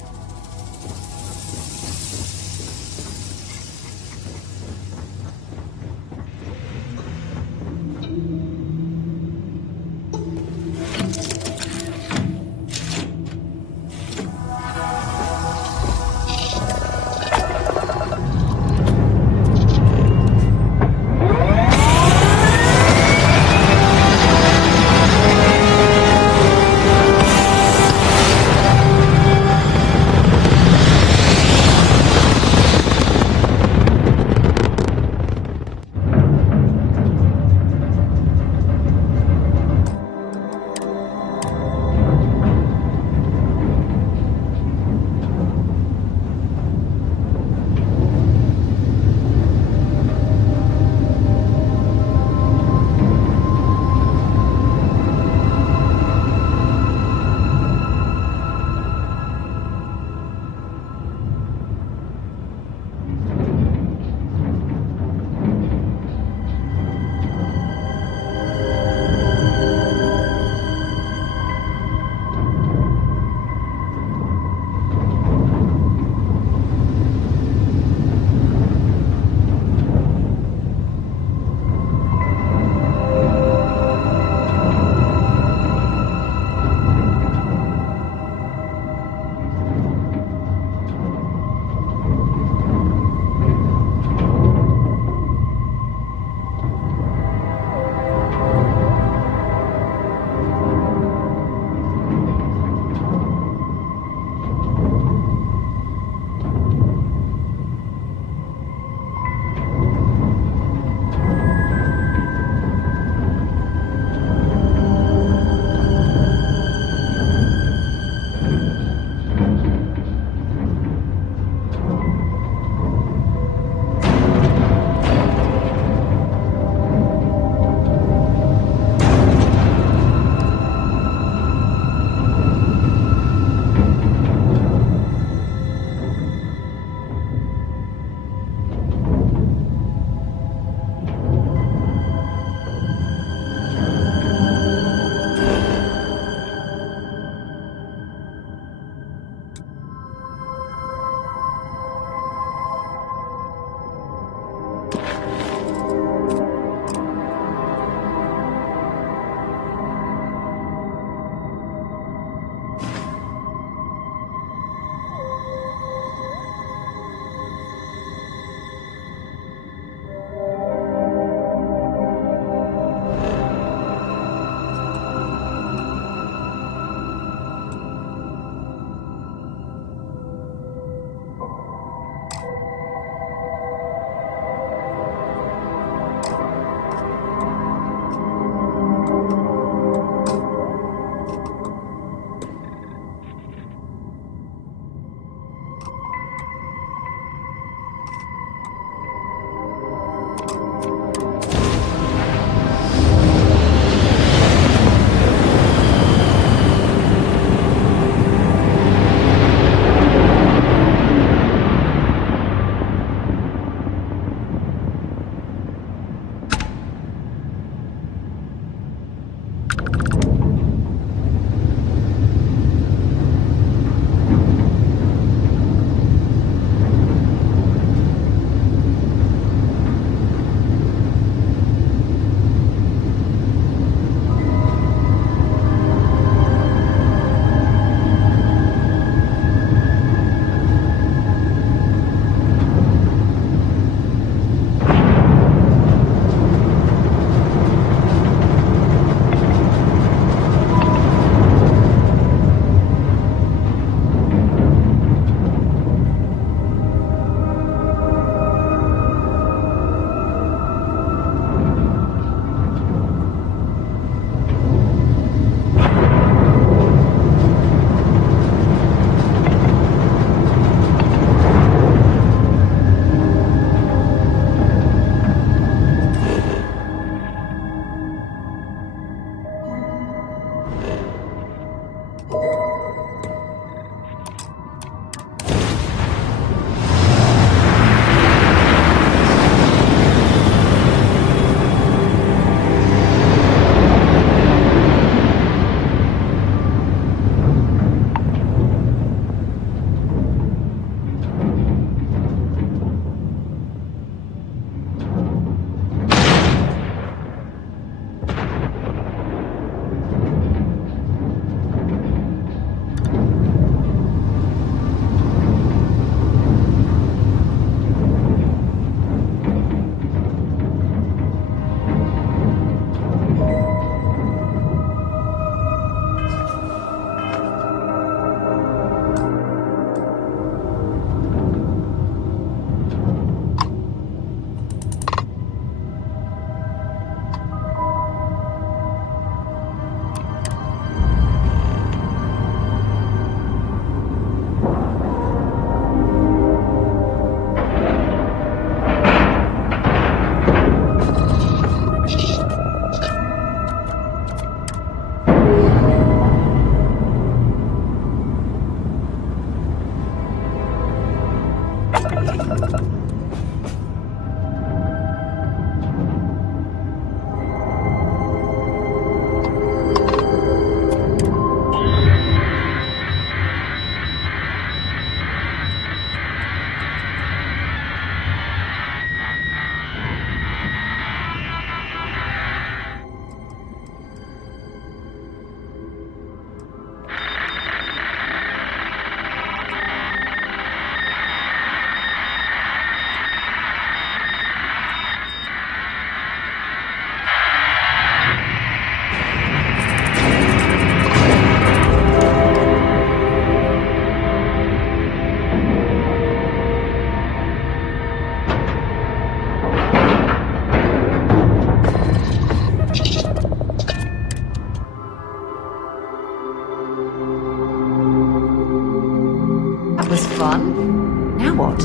was fun. Now what?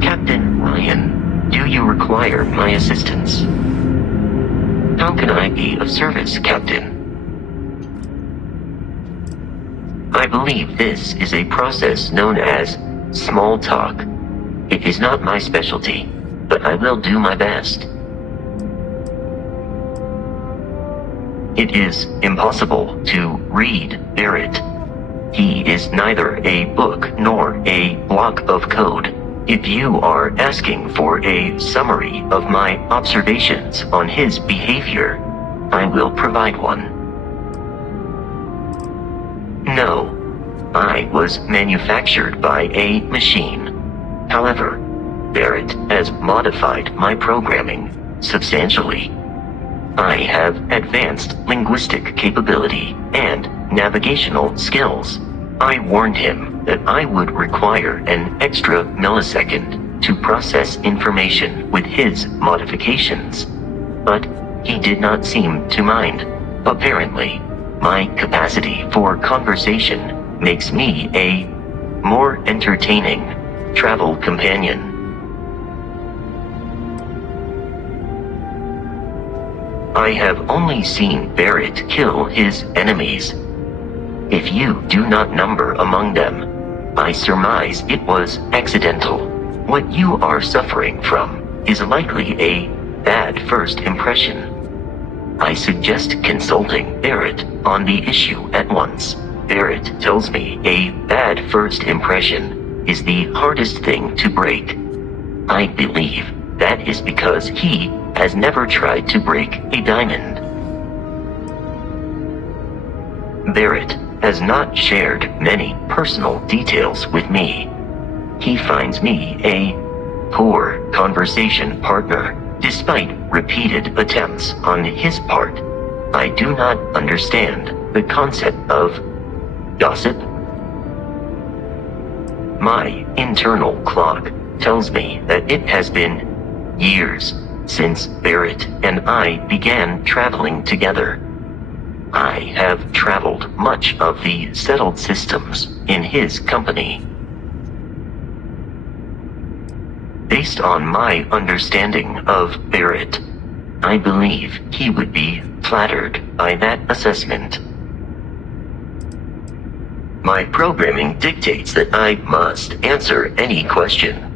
Captain Ryan, do you require my assistance? How can I be of service, Captain? I believe this is a process known as small talk. It is not my specialty, but I will do my best. It is impossible to read Barrett. He is neither a book nor a block of code. If you are asking for a summary of my observations on his behavior, I will provide one. No, I was manufactured by a machine. However, Barrett has modified my programming substantially. I have advanced linguistic capability and navigational skills. I warned him that I would require an extra millisecond to process information with his modifications, but he did not seem to mind. Apparently, my capacity for conversation makes me a more entertaining travel companion. I have only seen Barrett kill his enemies. If you do not number among them, I surmise it was accidental. What you are suffering from is likely a bad first impression. I suggest consulting Barrett on the issue at once. Barrett tells me a bad first impression is the hardest thing to break. I believe that is because he has never tried to break a diamond. Barrett has not shared many personal details with me. He finds me a poor conversation partner, despite repeated attempts on his part. I do not understand the concept of gossip. My internal clock tells me that it has been years since Barrett and I began traveling together. I have traveled much of the settled systems in his company. Based on my understanding of Barrett, I believe he would be flattered by that assessment. My programming dictates that I must answer any question.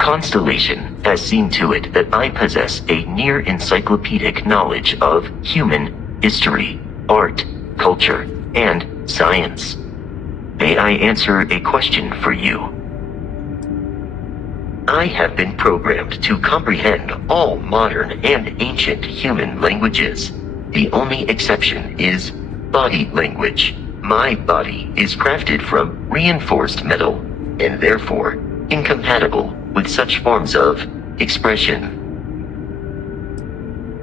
Constellation has seen to it that I possess a near encyclopedic knowledge of human history, art, culture, and science. May I answer a question for you? I have been programmed to comprehend all modern and ancient human languages. The only exception is body language. My body is crafted from reinforced metal, and therefore incompatible with such forms of expression.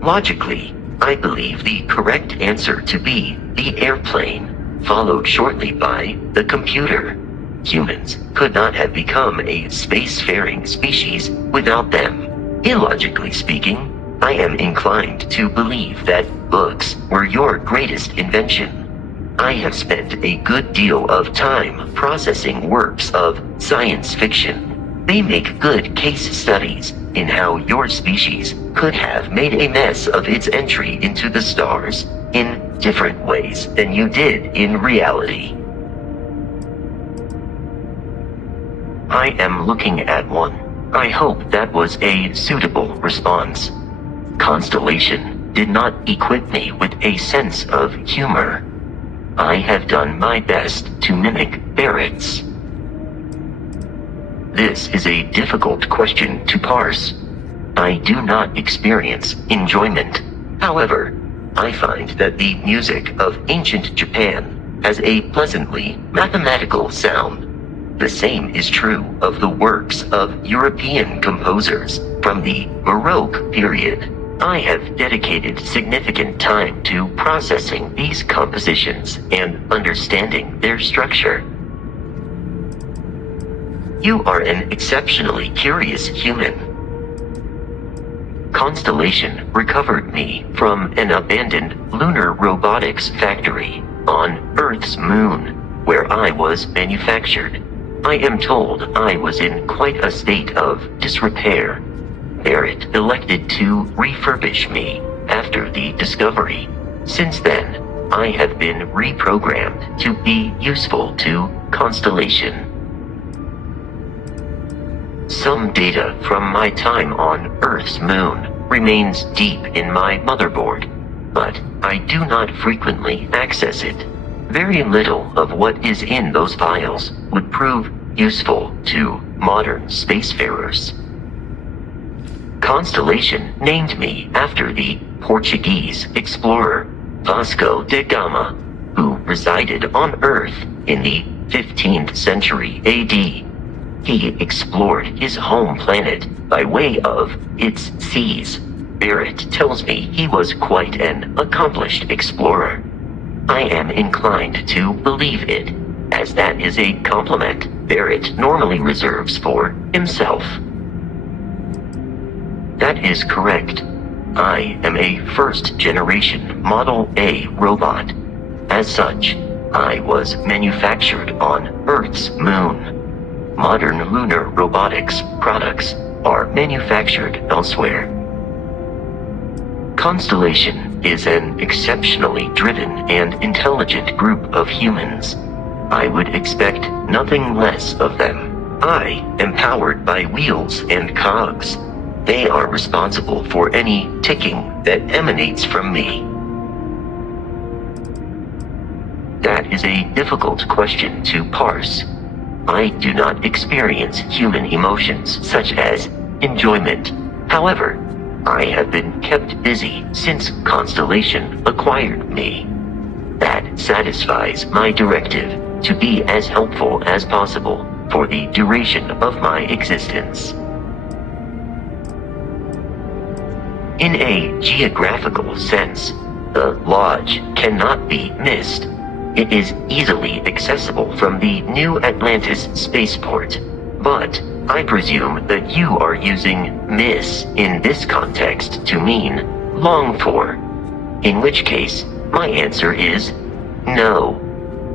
Logically, I believe the correct answer to be the airplane, followed shortly by the computer. Humans could not have become a spacefaring species without them. Illogically speaking, I am inclined to believe that books were your greatest invention. I have spent a good deal of time processing works of science fiction. They make good case studies in how your species could have made a mess of its entry into the stars in different ways than you did in reality. I am looking at one. I hope that was a suitable response. Constellation did not equip me with a sense of humor. I have done my best to mimic Barrett's. This is a difficult question to parse. I do not experience enjoyment. However, I find that the music of ancient Japan has a pleasantly mathematical sound. The same is true of the works of European composers from the Baroque period. I have dedicated significant time to processing these compositions and understanding their structure. You are an exceptionally curious human. Constellation recovered me from an abandoned lunar robotics factory. on Earth's moon, where I was manufactured. I am told I was in quite a state of disrepair. Barrett elected to refurbish me after the discovery. Since then, I have been reprogrammed to be useful to Constellation. Some data from my time on Earth's moon remains deep in my motherboard, but I do not frequently access it. Very little of what is in those files would prove useful to modern spacefarers. Constellation named me after the Portuguese explorer Vasco da Gama, who resided on Earth in the 15th century AD. He explored his home planet by way of its seas. Barrett tells me he was quite an accomplished explorer. I am inclined to believe it, as that is a compliment Barrett normally reserves for himself. That is correct. I am a first-generation Model A robot. As such, I was manufactured on Earth's moon. Modern lunar robotics products are manufactured elsewhere. Constellation is an exceptionally driven and intelligent group of humans. I would expect nothing less of them. I am powered by wheels and cogs. They are responsible for any ticking that emanates from me. That is a difficult question to parse. I do not experience human emotions such as enjoyment. However, I have been kept busy since Constellation acquired me. That satisfies my directive to be as helpful as possible for the duration of my existence. In a geographical sense, the Lodge cannot be missed. It is easily accessible from the New Atlantis spaceport, but I presume that you are using miss in this context to mean long for, in which case my answer is no.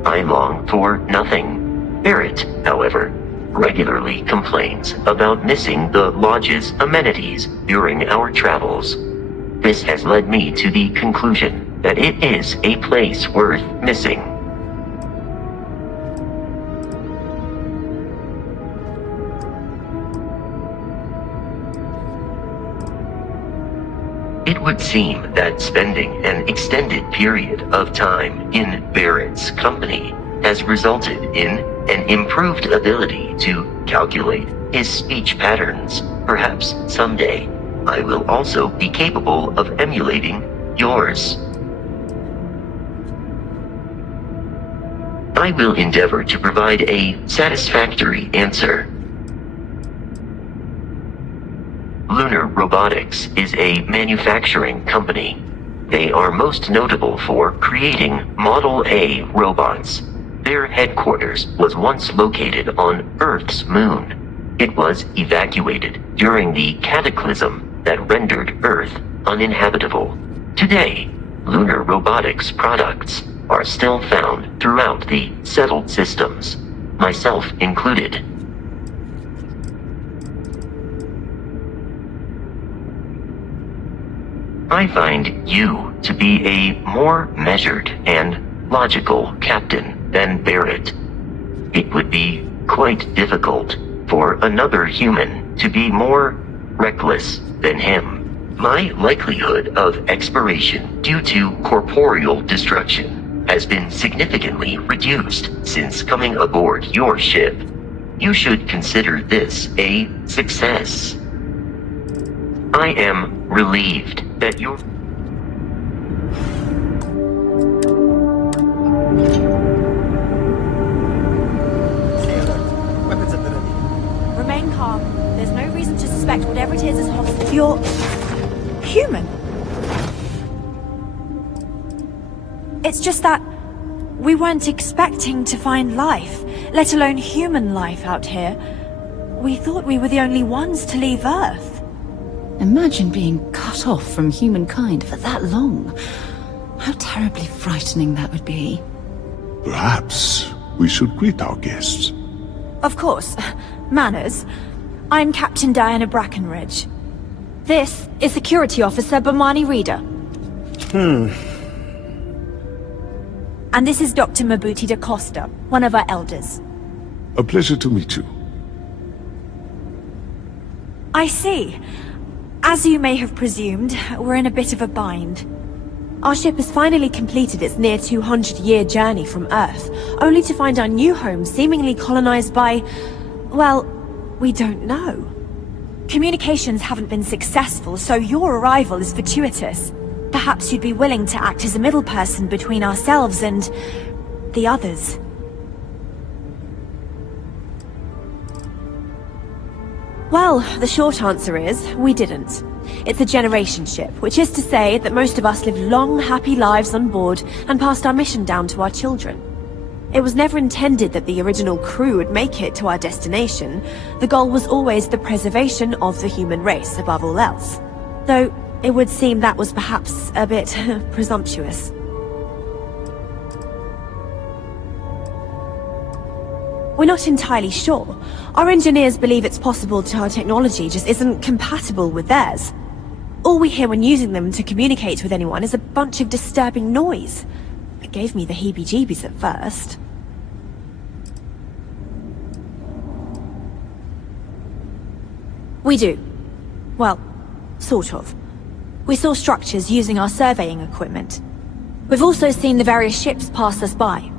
I long for nothing. Barrett, however, regularly complains about missing the Lodge's amenities during our travels. This has led me to the conclusion that it is a place worth missing. It would seem that spending an extended period of time in Barrett's company has resulted in an improved ability to calculate his speech patterns. Perhaps someday I will also be capable of emulating yours. I will endeavor to provide a satisfactory answer. Lunar Robotics is a manufacturing company. They are most notable for creating Model A robots. Their headquarters was once located on Earth's moon. It was evacuated during the cataclysm that rendered Earth uninhabitable. Today, Lunar Robotics products are still found throughout the settled systems, myself included. I find you to be a more measured and logical captain than Barrett. It would be quite difficult for another human to be more reckless than him. My likelihood of expiration due to corporeal destruction has been significantly reduced since coming aboard your ship. You should consider this a success. I am relieved that you're... Remain calm. There's no reason to suspect whatever it is hostile. You're... human. It's just that we weren't expecting to find life, let alone human life out here. We thought we were the only ones to leave Earth. Imagine being cut off from humankind for that long. How terribly frightening that would be. Perhaps we should greet our guests. Of course. Manners. I'm Captain Diana Brackenridge. This is Security Officer Bomani Reader. And this is Dr. Mabuti da Costa, one of our elders. A pleasure to meet you. I see. As you may have presumed, we're in a bit of a bind. Our ship has finally completed its near 200-year journey from Earth, only to find our new home seemingly colonized by... well, we don't know. Communications haven't been successful, so your arrival is fortuitous. Perhaps you'd be willing to act as a middle person between ourselves and... the others. Well, the short answer is, we didn't. It's a generation ship, which is to say that most of us lived long, happy lives on board and passed our mission down to our children. It was never intended that the original crew would make it to our destination. The goal was always the preservation of the human race above all else. Though, it would seem that was perhaps a bit presumptuous. We're not entirely sure. Our engineers believe it's possible that our technology just isn't compatible with theirs. All we hear when using them to communicate with anyone is a bunch of disturbing noise. It gave me the heebie-jeebies at first. We do. Well, sort of. We saw structures using our surveying equipment. We've also seen the various ships pass us by.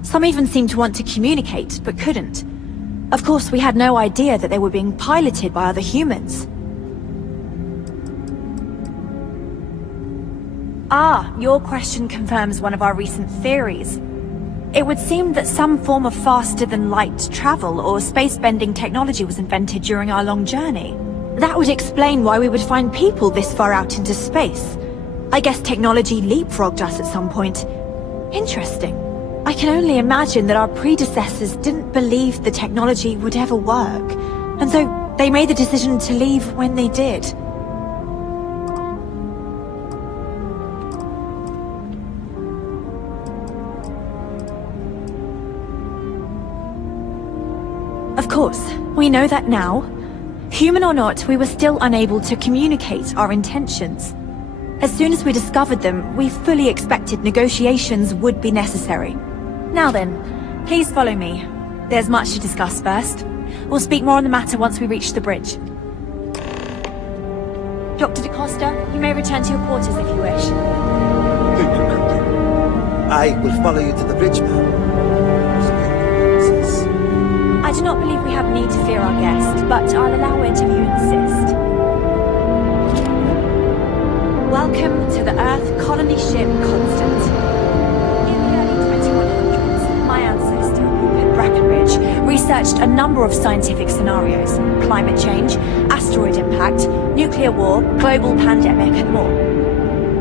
Some even seemed to want to communicate, but couldn't. Of course, we had no idea that they were being piloted by other humans. Ah, your question confirms one of our recent theories. It would seem that some form of faster-than-light travel or space-bending technology was invented during our long journey. That would explain why we would find people this far out into space. I guess technology leapfrogged us at some point. Interesting. I can only imagine that our predecessors didn't believe the technology would ever work, and so they made the decision to leave when they did. Of course, we know that now. Human or not, we were still unable to communicate our intentions. As soon as we discovered them, we fully expected negotiations would be necessary. Now then, please follow me. There's much to discuss first. We'll speak more on the matter once we reach the bridge. Dr. da Costa, you may return to your quarters if you wish. Thank you, Captain. I will follow you to the bridge, ma'am. I do not believe we have need to fear our guest, but I'll allow it if you insist. Welcome to the Earth colony ship Constant. Researched a number of scientific scenarios: climate change, asteroid impact, nuclear war, global pandemic, and more.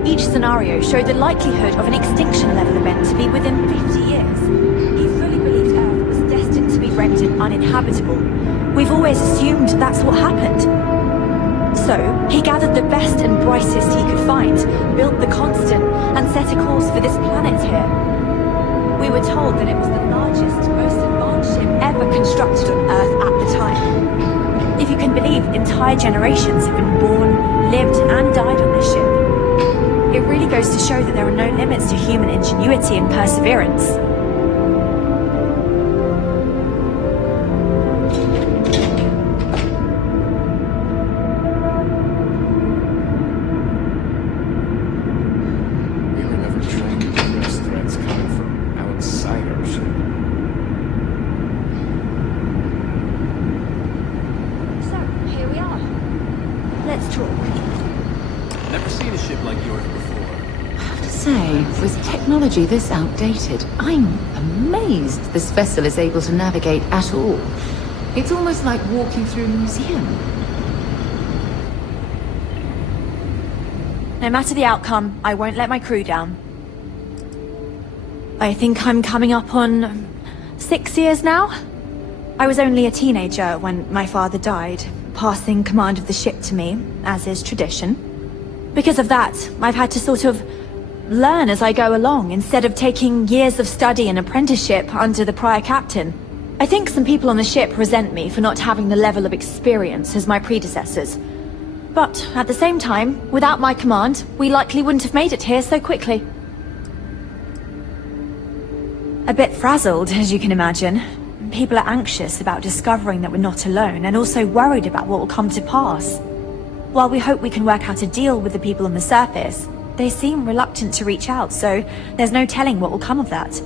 Each scenario showed the likelihood of an extinction-level event to be within 50 years. He fully believed Earth was destined to be rendered uninhabitable. We've always assumed that's what happened. So, he gathered the best and brightest he could find, built the Constant, and set a course for this planet here. We were told that it was the largest, most advanced ship ever constructed on Earth at the time. If you can believe, entire generations have been born, lived, and died on this ship. It really goes to show that there are no limits to human ingenuity and perseverance. With technology this outdated, I'm amazed this vessel is able to navigate at all. It's almost like walking through a museum. No matter the outcome, I won't let my crew down. I think I'm coming up on 6 years now. I was only a teenager when my father died, passing command of the ship to me, as is tradition. Because of that, I've had to sort of learn as I go along instead of taking years of study and apprenticeship under the prior captain. I think some people on the ship resent me for not having the level of experience as my predecessors. But at the same time, without my command, we likely wouldn't have made it here so quickly. A bit frazzled, as you can imagine. People are anxious about discovering that we're not alone, and also worried about what will come to pass. While we hope we can work out a deal with the people on the surface, they seem reluctant to reach out, so there's no telling what will come of that.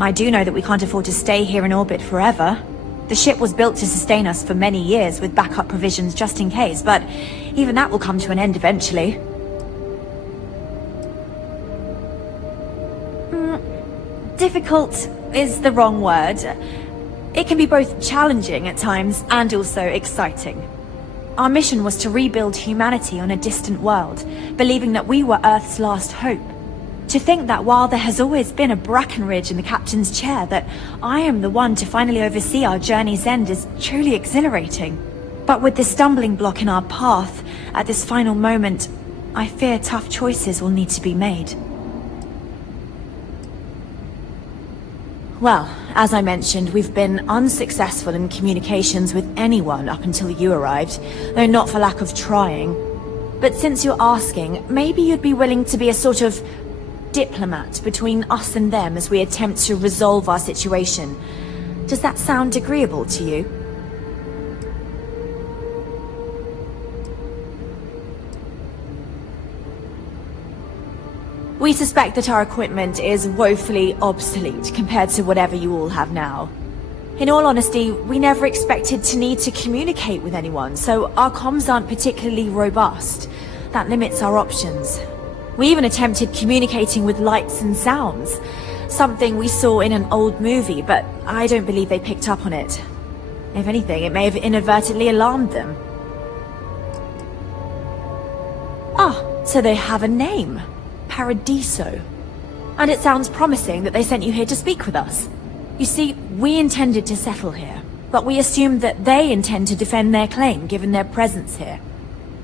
I do know that we can't afford to stay here in orbit forever. The ship was built to sustain us for many years with backup provisions just in case, but even that will come to an end eventually. Difficult is the wrong word. It can be both challenging at times and also exciting. Our mission was to rebuild humanity on a distant world, believing that we were Earth's last hope. To think that while there has always been a Brackenridge in the captain's chair, that I am the one to finally oversee our journey's end is truly exhilarating. But with this stumbling block in our path, at this final moment, I fear tough choices will need to be made. Well, as I mentioned, we've been unsuccessful in communications with anyone up until you arrived, though not for lack of trying. But since you're asking, maybe you'd be willing to be a sort of diplomat between us and them as we attempt to resolve our situation. Does that sound agreeable to you? We suspect that our equipment is woefully obsolete compared to whatever you all have now. In all honesty, we never expected to need to communicate with anyone, so our comms aren't particularly robust. That limits our options. We even attempted communicating with lights and sounds, something we saw in an old movie, but I don't believe they picked up on it. If anything, it may have inadvertently alarmed them. Ah, so they have a name. Paradiso. And it sounds promising that they sent you here to speak with us. You see, we intended to settle here, but we assumed that they intend to defend their claim given their presence here.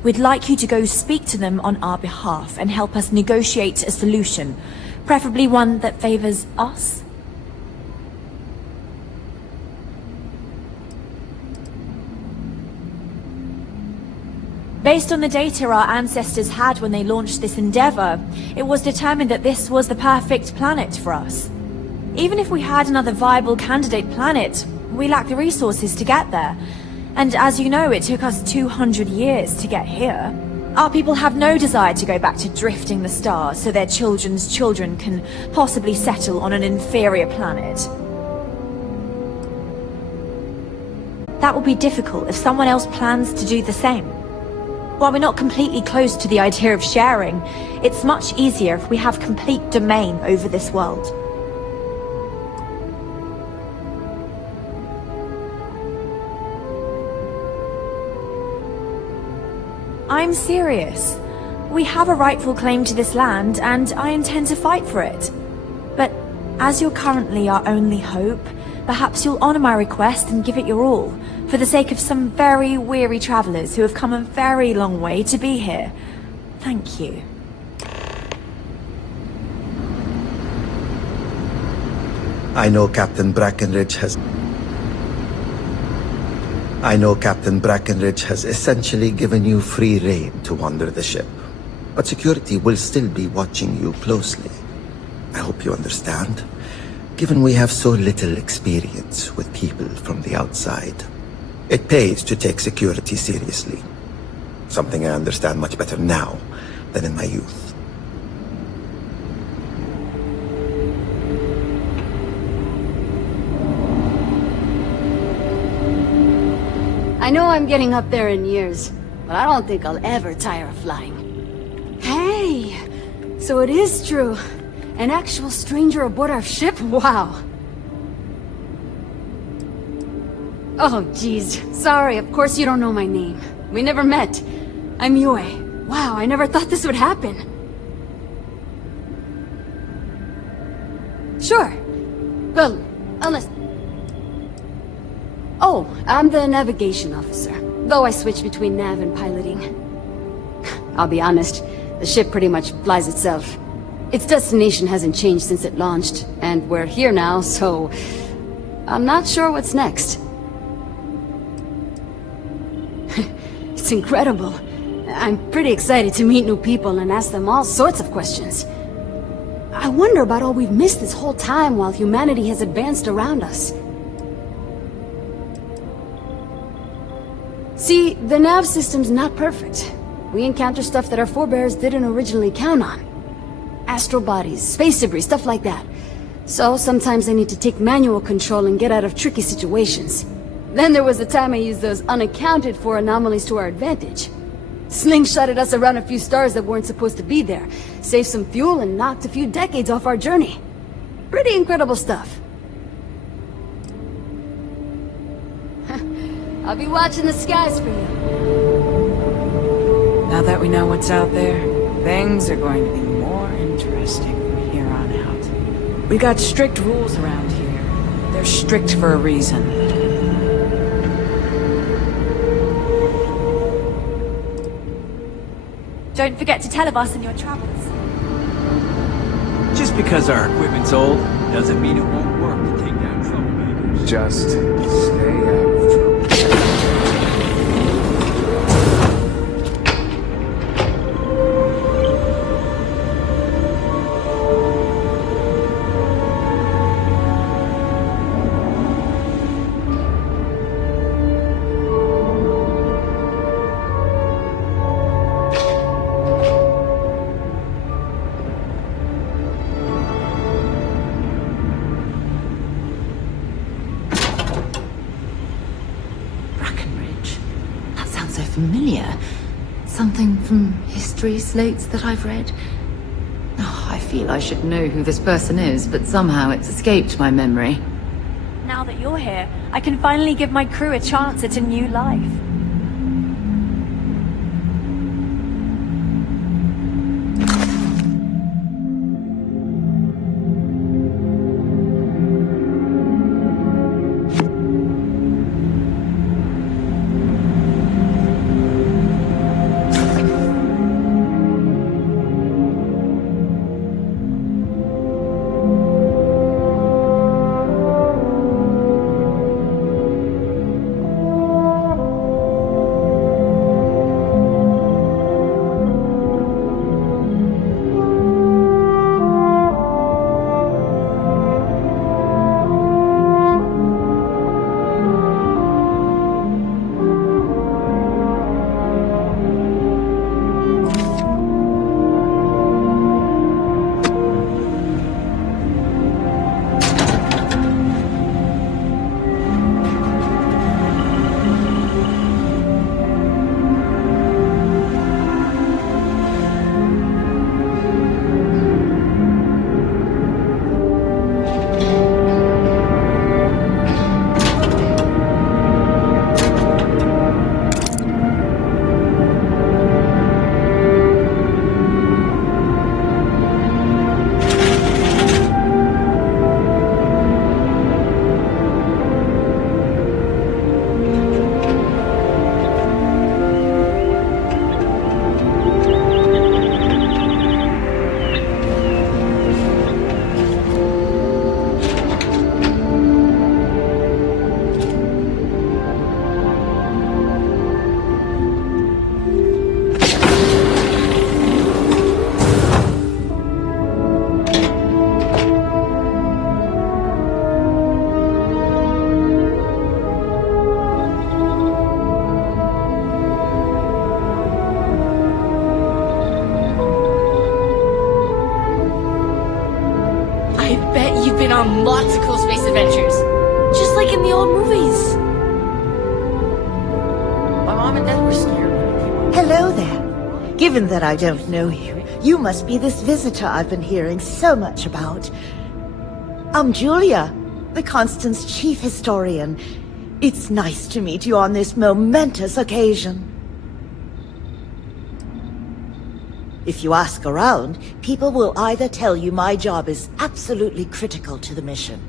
We'd like you to go speak to them on our behalf and help us negotiate a solution, preferably one that favors us. Based on the data our ancestors had when they launched this endeavor, it was determined that this was the perfect planet for us. Even if we had another viable candidate planet, we lack the resources to get there. And as you know, it took us 200 years to get here. Our people have no desire to go back to drifting the stars so their children's children can possibly settle on an inferior planet. That will be difficult if someone else plans to do the same. While we're not completely close to the idea of sharing, it's much easier if we have complete domain over this world. I'm serious. We have a rightful claim to this land, and I intend to fight for it. But as you're currently our only hope, perhaps you'll honor my request and give it your all, for the sake of some very weary travelers who have come a very long way to be here. Thank you. I know Captain Brackenridge has essentially given you free rein to wander the ship, but security will still be watching you closely. I hope you understand, given we have so little experience with people from the outside. It pays to take security seriously, something I understand much better now than in my youth. I know I'm getting up there in years, but I don't think I'll ever tire of flying. Hey! So it is true. An actual stranger aboard our ship? Wow. Oh, jeez. Sorry, of course you don't know my name. We never met. I'm Yue. Wow, I never thought this would happen. Sure. Well, unless... Oh, I'm the navigation officer, though I switch between nav and piloting. I'll be honest, the ship pretty much flies itself. Its destination hasn't changed since it launched, and we're here now, so... I'm not sure what's next. It's incredible. I'm pretty excited to meet new people and ask them all sorts of questions. I wonder about all we've missed this whole time while humanity has advanced around us. See, the nav system's not perfect. We encounter stuff that our forebears didn't originally count on. Astral bodies, space debris, stuff like that. So sometimes I need to take manual control and get out of tricky situations. Then there was the time I used those unaccounted for anomalies to our advantage. Slingshotted us around a few stars that weren't supposed to be there, saved some fuel and knocked a few decades off our journey. Pretty incredible stuff. I'll be watching the skies for you. Now that we know what's out there, things are going to be more interesting from here on out. We got strict rules around here. They're strict for a reason. Don't forget to televast in your travels. Just because our equipment's old, doesn't mean it won't work to take down troublemakers. Just stay out of trouble. Familiar. Something from history slates that I've read. Oh, I feel I should know who this person is, but somehow it's escaped my memory. Now that you're here, I can finally give my crew a chance at a new life. On lots of cool space adventures. Just like in the old movies. My mom and dad were scared. Hello there. Given that I don't know you, you must be this visitor I've been hearing so much about. I'm Julia, the Constant's chief historian. It's nice to meet you on this momentous occasion. If you ask around, people will either tell you my job is absolutely critical to the mission,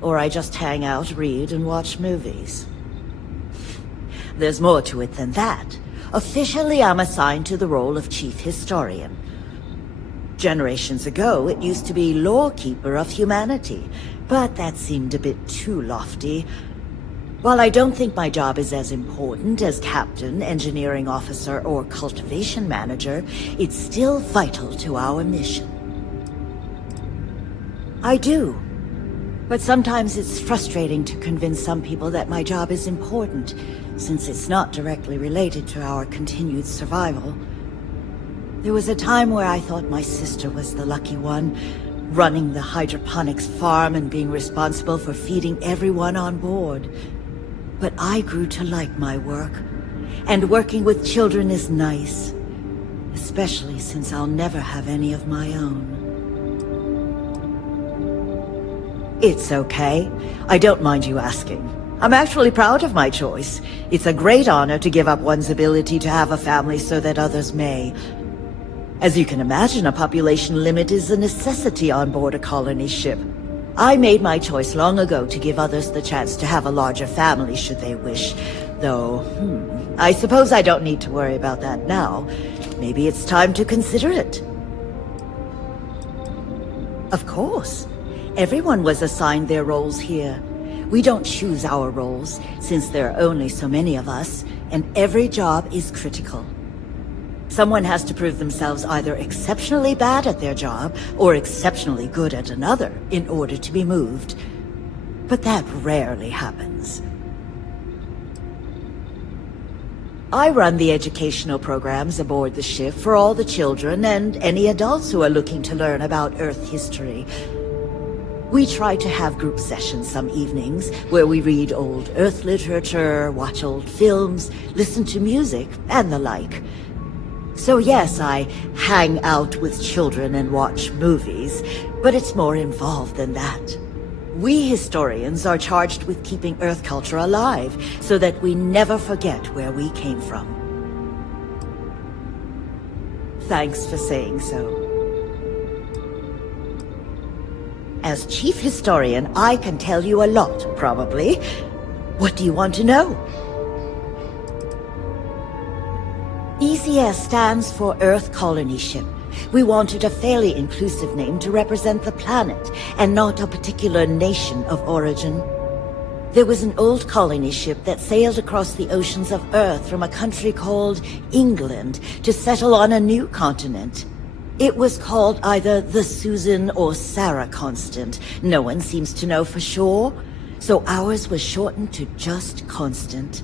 or I just hang out, read, and watch movies. There's more to it than that. Officially, I'm assigned to the role of chief historian. Generations ago, it used to be lawkeeper of humanity, but that seemed a bit too lofty. While I don't think my job is as important as captain, engineering officer, or cultivation manager, it's still vital to our mission. I do. But sometimes it's frustrating to convince some people that my job is important, since it's not directly related to our continued survival. There was a time where I thought my sister was the lucky one, running the hydroponics farm and being responsible for feeding everyone on board. But I grew to like my work, and working with children is nice, especially since I'll never have any of my own. It's okay. I don't mind you asking. I'm actually proud of my choice. It's a great honor to give up one's ability to have a family so that others may. As you can imagine, a population limit is a necessity on board a colony ship. I made my choice long ago to give others the chance to have a larger family should they wish. Though, I suppose I don't need to worry about that now. Maybe it's time to consider it. Of course. Everyone was assigned their roles here. We don't choose our roles, since there are only so many of us, and every job is critical. Someone has to prove themselves either exceptionally bad at their job or exceptionally good at another in order to be moved. But that rarely happens. I run the educational programs aboard the ship for all the children and any adults who are looking to learn about Earth history. We try to have group sessions some evenings where we read old Earth literature, watch old films, listen to music, and the like. So yes, I hang out with children and watch movies, but it's more involved than that. We historians are charged with keeping Earth culture alive, so that we never forget where we came from. Thanks for saying so. As chief historian, I can tell you a lot, probably. What do you want to know? ECS stands for Earth Colony Ship. We wanted a fairly inclusive name to represent the planet, and not a particular nation of origin. There was an old colony ship that sailed across the oceans of Earth from a country called England to settle on a new continent. It was called either the Susan or Sarah Constant. No one seems to know for sure, so ours was shortened to just Constant.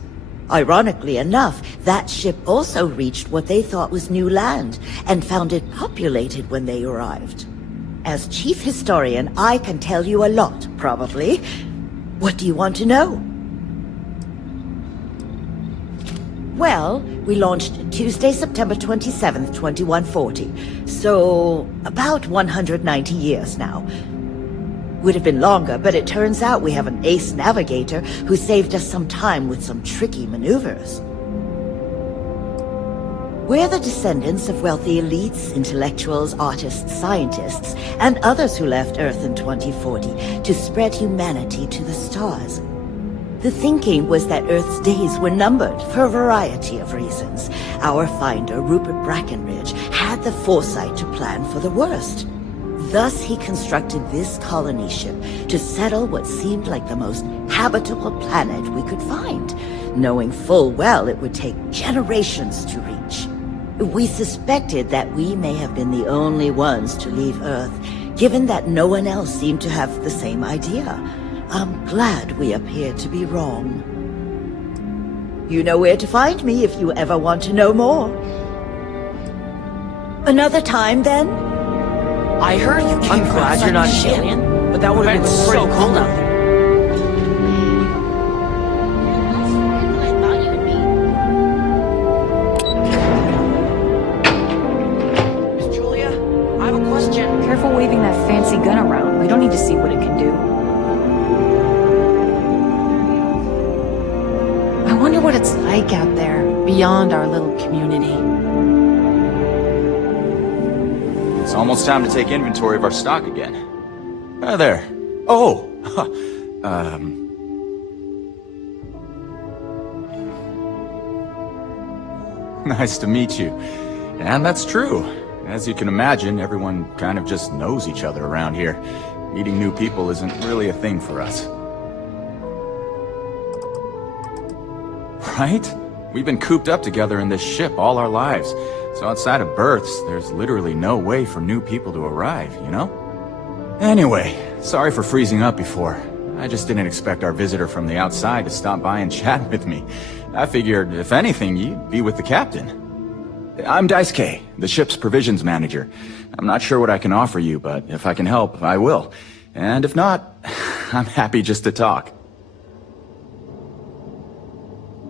Ironically enough, that ship also reached what they thought was new land, and found it populated when they arrived. As chief historian, I can tell you a lot, probably. What do you want to know? Well, we launched Tuesday, September 27th, 2140. So, about 190 years now. Would have been longer, but it turns out we have an ace navigator who saved us some time with some tricky maneuvers. We're the descendants of wealthy elites, intellectuals, artists, scientists, and others who left Earth in 2040 to spread humanity to the stars. The thinking was that Earth's days were numbered for a variety of reasons. Our finder, Rupert Brackenridge, had the foresight to plan for the worst. Thus, he constructed this colony ship to settle what seemed like the most habitable planet we could find, knowing full well it would take generations to reach. We suspected that we may have been the only ones to leave Earth, given that no one else seemed to have the same idea. I'm glad we appear to be wrong. You know where to find me if you ever want to know more. Another time, then? I heard you came from glad you're not an alien, but that would have been so cold out there. Miss Julia, I have a question. Careful waving that fancy gun around. We don't need to see what it can do. I wonder what it's like out there, beyond our little community. It's almost time to take inventory of our stock again. There. Oh! Nice to meet you. And that's true. As you can imagine, everyone kind of just knows each other around here. Meeting new people isn't really a thing for us. Right? We've been cooped up together in this ship all our lives, so outside of births, there's literally no way for new people to arrive, you know? Anyway, sorry for freezing up before. I just didn't expect our visitor from the outside to stop by and chat with me. I figured, if anything, you'd be with the captain. I'm Daisuke, the ship's provisions manager. I'm not sure what I can offer you, but if I can help, I will. And if not, I'm happy just to talk.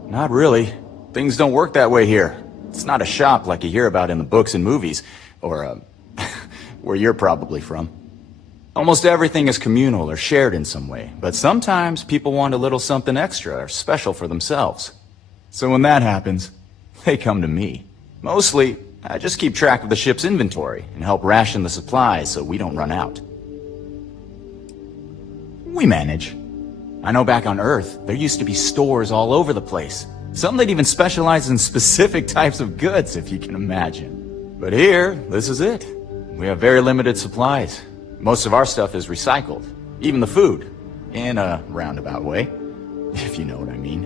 Not really. Things don't work that way here. It's not a shop like you hear about in the books and movies, or, where you're probably from. Almost everything is communal or shared in some way, but sometimes people want a little something extra or special for themselves. So when that happens, they come to me. Mostly, I just keep track of the ship's inventory and help ration the supplies so we don't run out. We manage. I know back on Earth, there used to be stores all over the place. Some that even specialize in specific types of goods, if you can imagine. But here, this is it. We have very limited supplies. Most of our stuff is recycled. Even the food. In a roundabout way. If you know what I mean.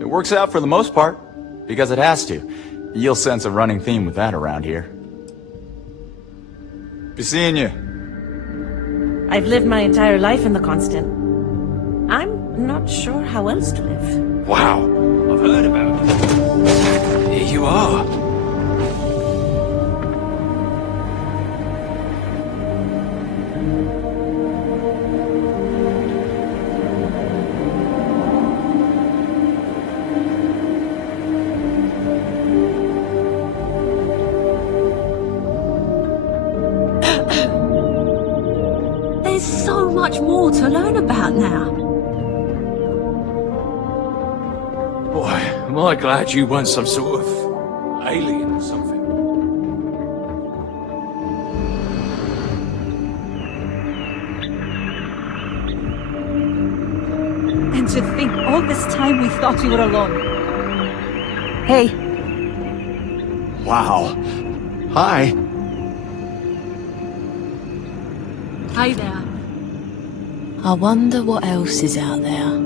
It works out for the most part. Because it has to. You'll sense a running theme with that around here. Be seeing you. I've lived my entire life in the Constant. I'm not sure how else to live. Wow, I've heard about it. Here you are. There's so much more to learn about now. Boy, am I glad you weren't some sort of alien or something. And to think all this time we thought you were alone. Hey. Wow. Hi. Hi there. I wonder what else is out there.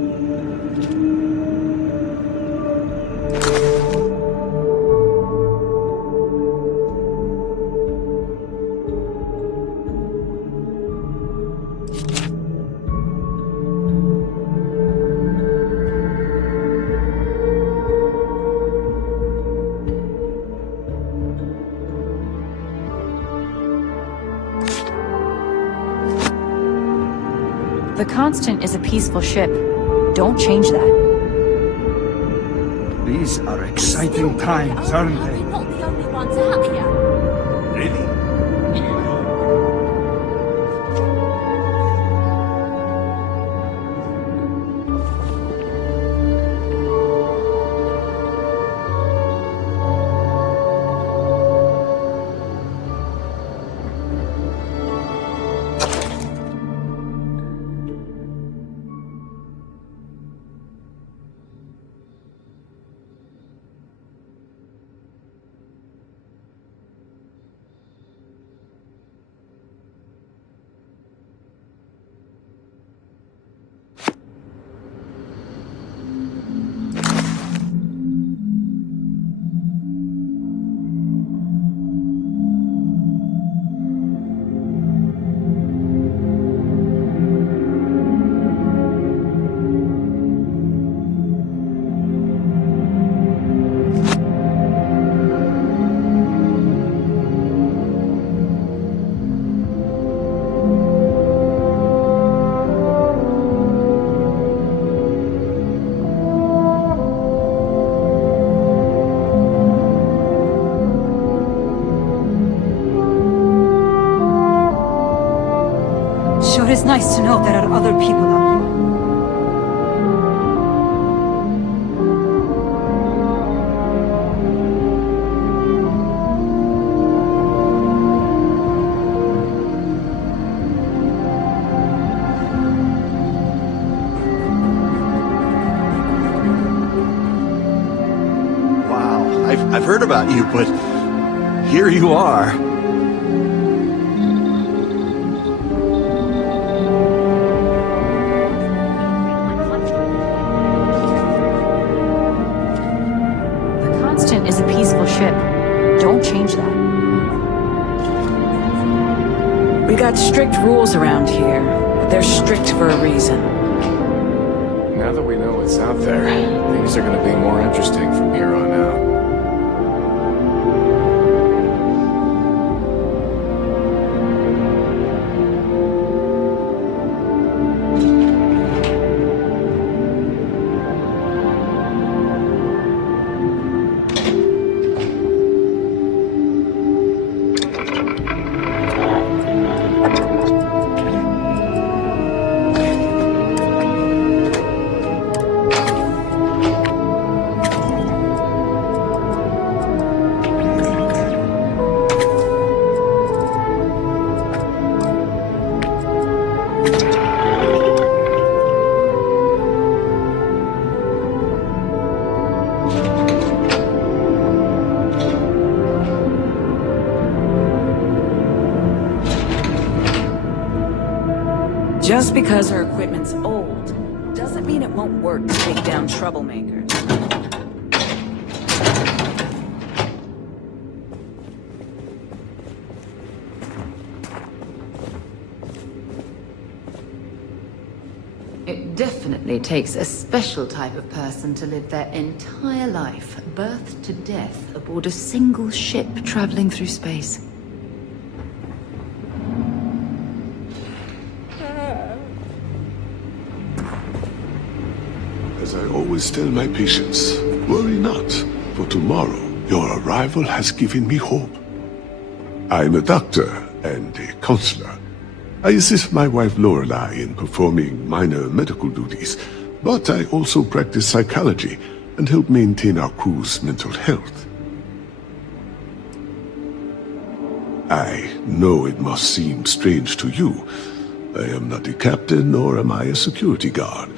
The Constant is a peaceful ship. Don't change that. These are exciting times, aren't they? We're not the only ones out here. Really? Sure is nice to know there are other people out there. Wow, I've heard about you, but here you are. We got strict rules around here, but they're strict for a reason. Now that we know what's out there, things are gonna be more interesting from here on out. Just because our equipment's old, doesn't mean it won't work to take down troublemakers. It definitely takes a special type of person to live their entire life, birth to death, aboard a single ship traveling through space. As I always tell my patients, worry not, for tomorrow your arrival has given me hope. I'm a doctor and a counselor. I assist my wife Lorelei in performing minor medical duties, but I also practice psychology and help maintain our crew's mental health. I know it must seem strange to you. I am not a captain, nor am I a security guard.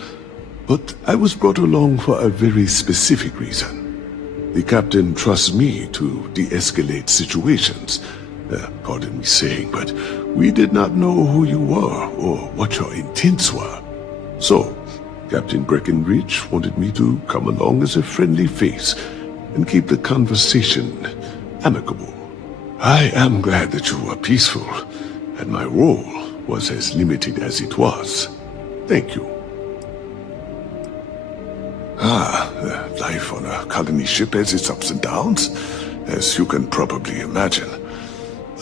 But I was brought along for a very specific reason. The captain trusts me to de-escalate situations. Pardon me saying, but we did not know who you were or what your intents were. So, Captain Breckenridge wanted me to come along as a friendly face and keep the conversation amicable. I am glad that you were peaceful, and my role was as limited as it was. Thank you. Life on a colony ship has its ups and downs, as you can probably imagine.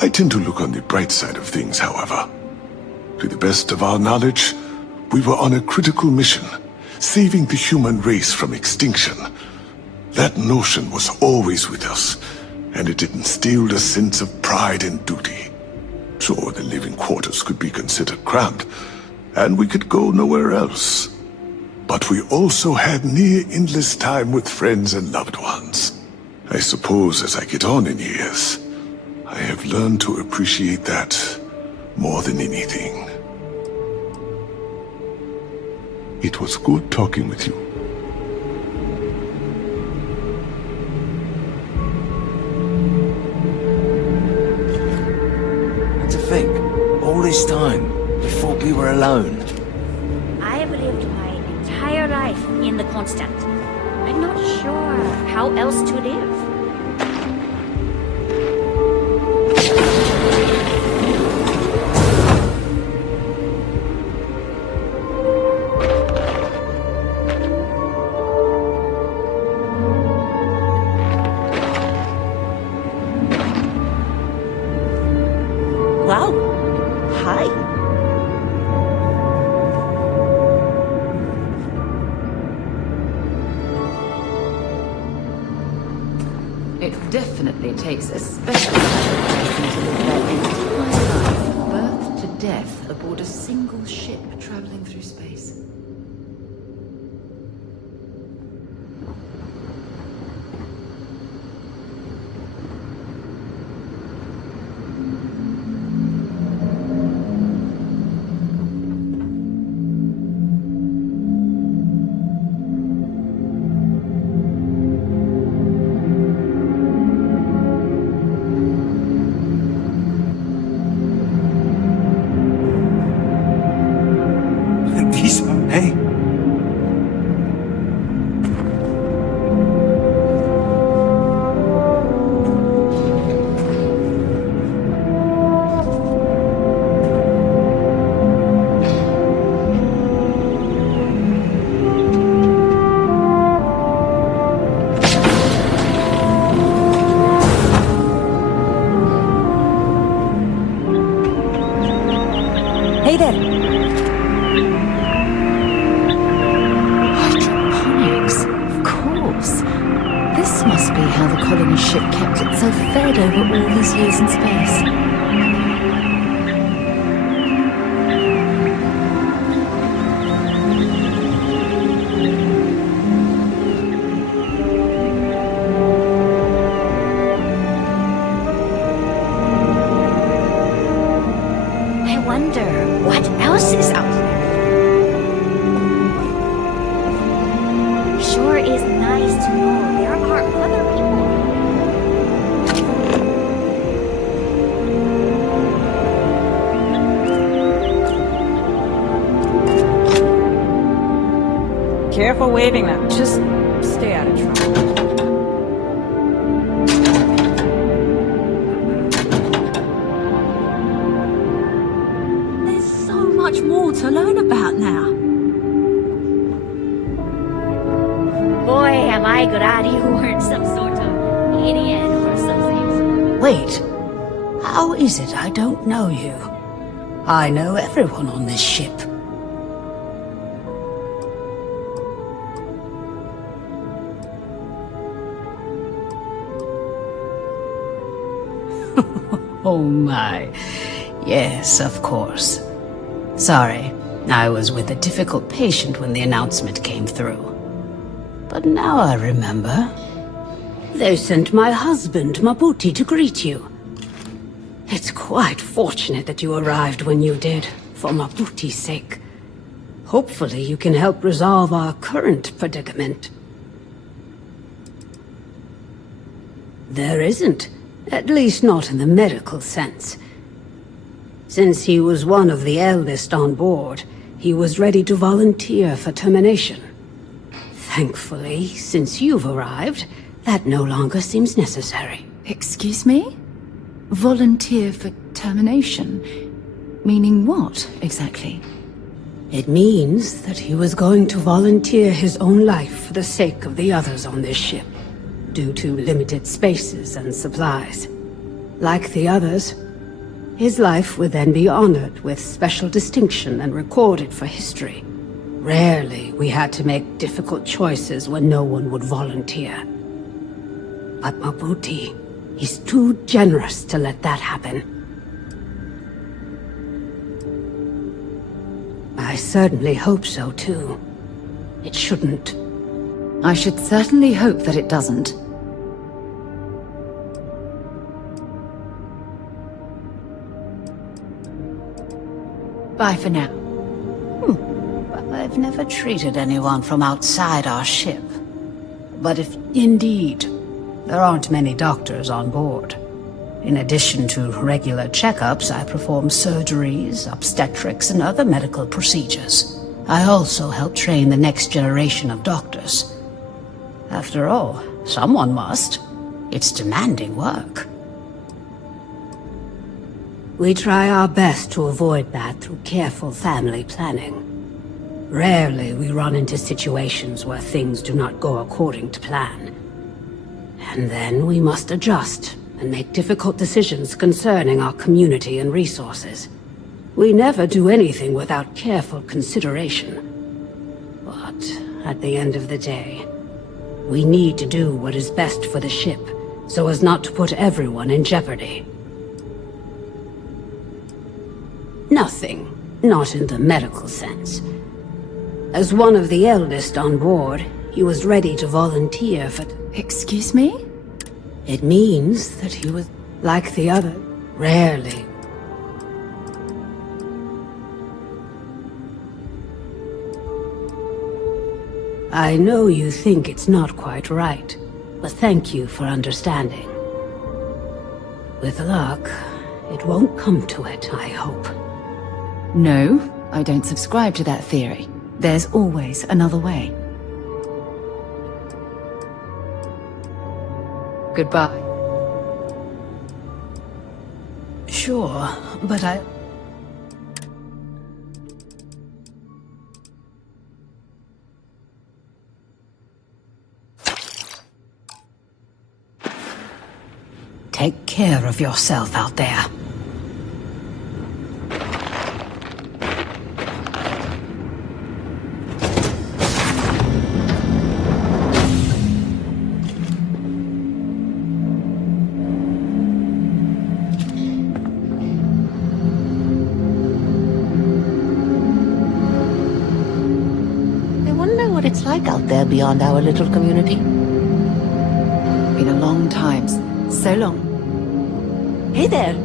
I tend to look on the bright side of things, however. To the best of our knowledge, we were on a critical mission, saving the human race from extinction. That notion was always with us, and it instilled a sense of pride and duty. Sure, the living quarters could be considered cramped, and we could go nowhere else. But we also had near-endless time with friends and loved ones. I suppose as I get on in years, I have learned to appreciate that more than anything. It was good talking with you. And to think, all this time, we thought we were alone. I've lived my entire life in the Constant. I'm not sure how else to live. Wow. Hi. It definitely takes a special person to live their entire life, birth to death, aboard a single ship traveling through space. Hey, Hey there. Hydroponics, of course. This must be how the colony ship kept itself fed over all these years in space. I wonder what else is out there. Sure is nice to know there are other people. Careful waving them. Just stay out of trouble. There's so much more to learn about now. Boy, am I glad you weren't some sort of idiot or something. Wait. How is it I don't know you? I know everyone on this ship. Oh my. Yes, of course. Sorry, I was with a difficult patient when the announcement came through. But now I remember. They sent my husband, Mabuti, to greet you. It's quite fortunate that you arrived when you did, for Mabuti's sake. Hopefully you can help resolve our current predicament. There isn't. At least not in the medical sense. Since he was one of the eldest on board, he was ready to volunteer for termination. Thankfully, since you've arrived, that no longer seems necessary. Excuse me? Volunteer for termination? Meaning what, exactly? It means that he was going to volunteer his own life for the sake of the others on this ship, due to limited spaces and supplies. Like the others, his life would then be honored with special distinction and recorded for history. Rarely we had to make difficult choices when no one would volunteer. But Mabuti, he's too generous to let that happen. I certainly hope so too. It shouldn't. I should certainly hope that it doesn't. Bye for now. Well, I've never treated anyone from outside our ship. But if indeed, there aren't many doctors on board. In addition to regular checkups, I perform surgeries, obstetrics, and other medical procedures. I also help train the next generation of doctors. After all, someone must. It's demanding work. We try our best to avoid that through careful family planning. Rarely we run into situations where things do not go according to plan. And then we must adjust and make difficult decisions concerning our community and resources. We never do anything without careful consideration. But at the end of the day, we need to do what is best for the ship, so as not to put everyone in jeopardy. Nothing, not in the medical sense. As one of the eldest on board, he was ready to volunteer for... Excuse me? It means that he was, like the other, rarely. I know you think it's not quite right, but thank you for understanding. With luck, it won't come to it, I hope. No, I don't subscribe to that theory. There's always another way. Goodbye. Sure, but I... Take care of yourself out there. it's like out there beyond our little community? Been a long time. So long. Hey there.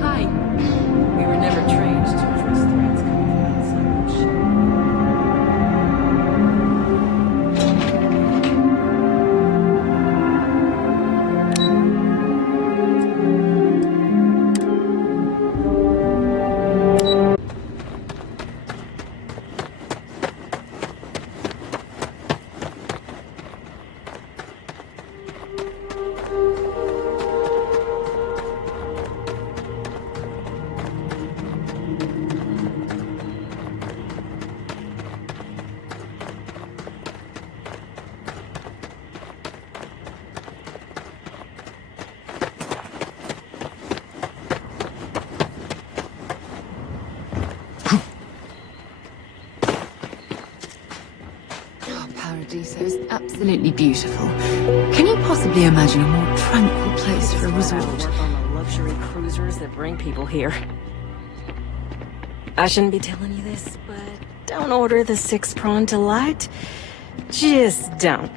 Hi. We were never trained to address threats coming from outside the ship. Paradiso is absolutely beautiful. Can you possibly imagine a more tranquil place for a resort? Work on the luxury cruisers that bring people here. I shouldn't be telling you this, but don't order the 6-prawn delight. Just don't.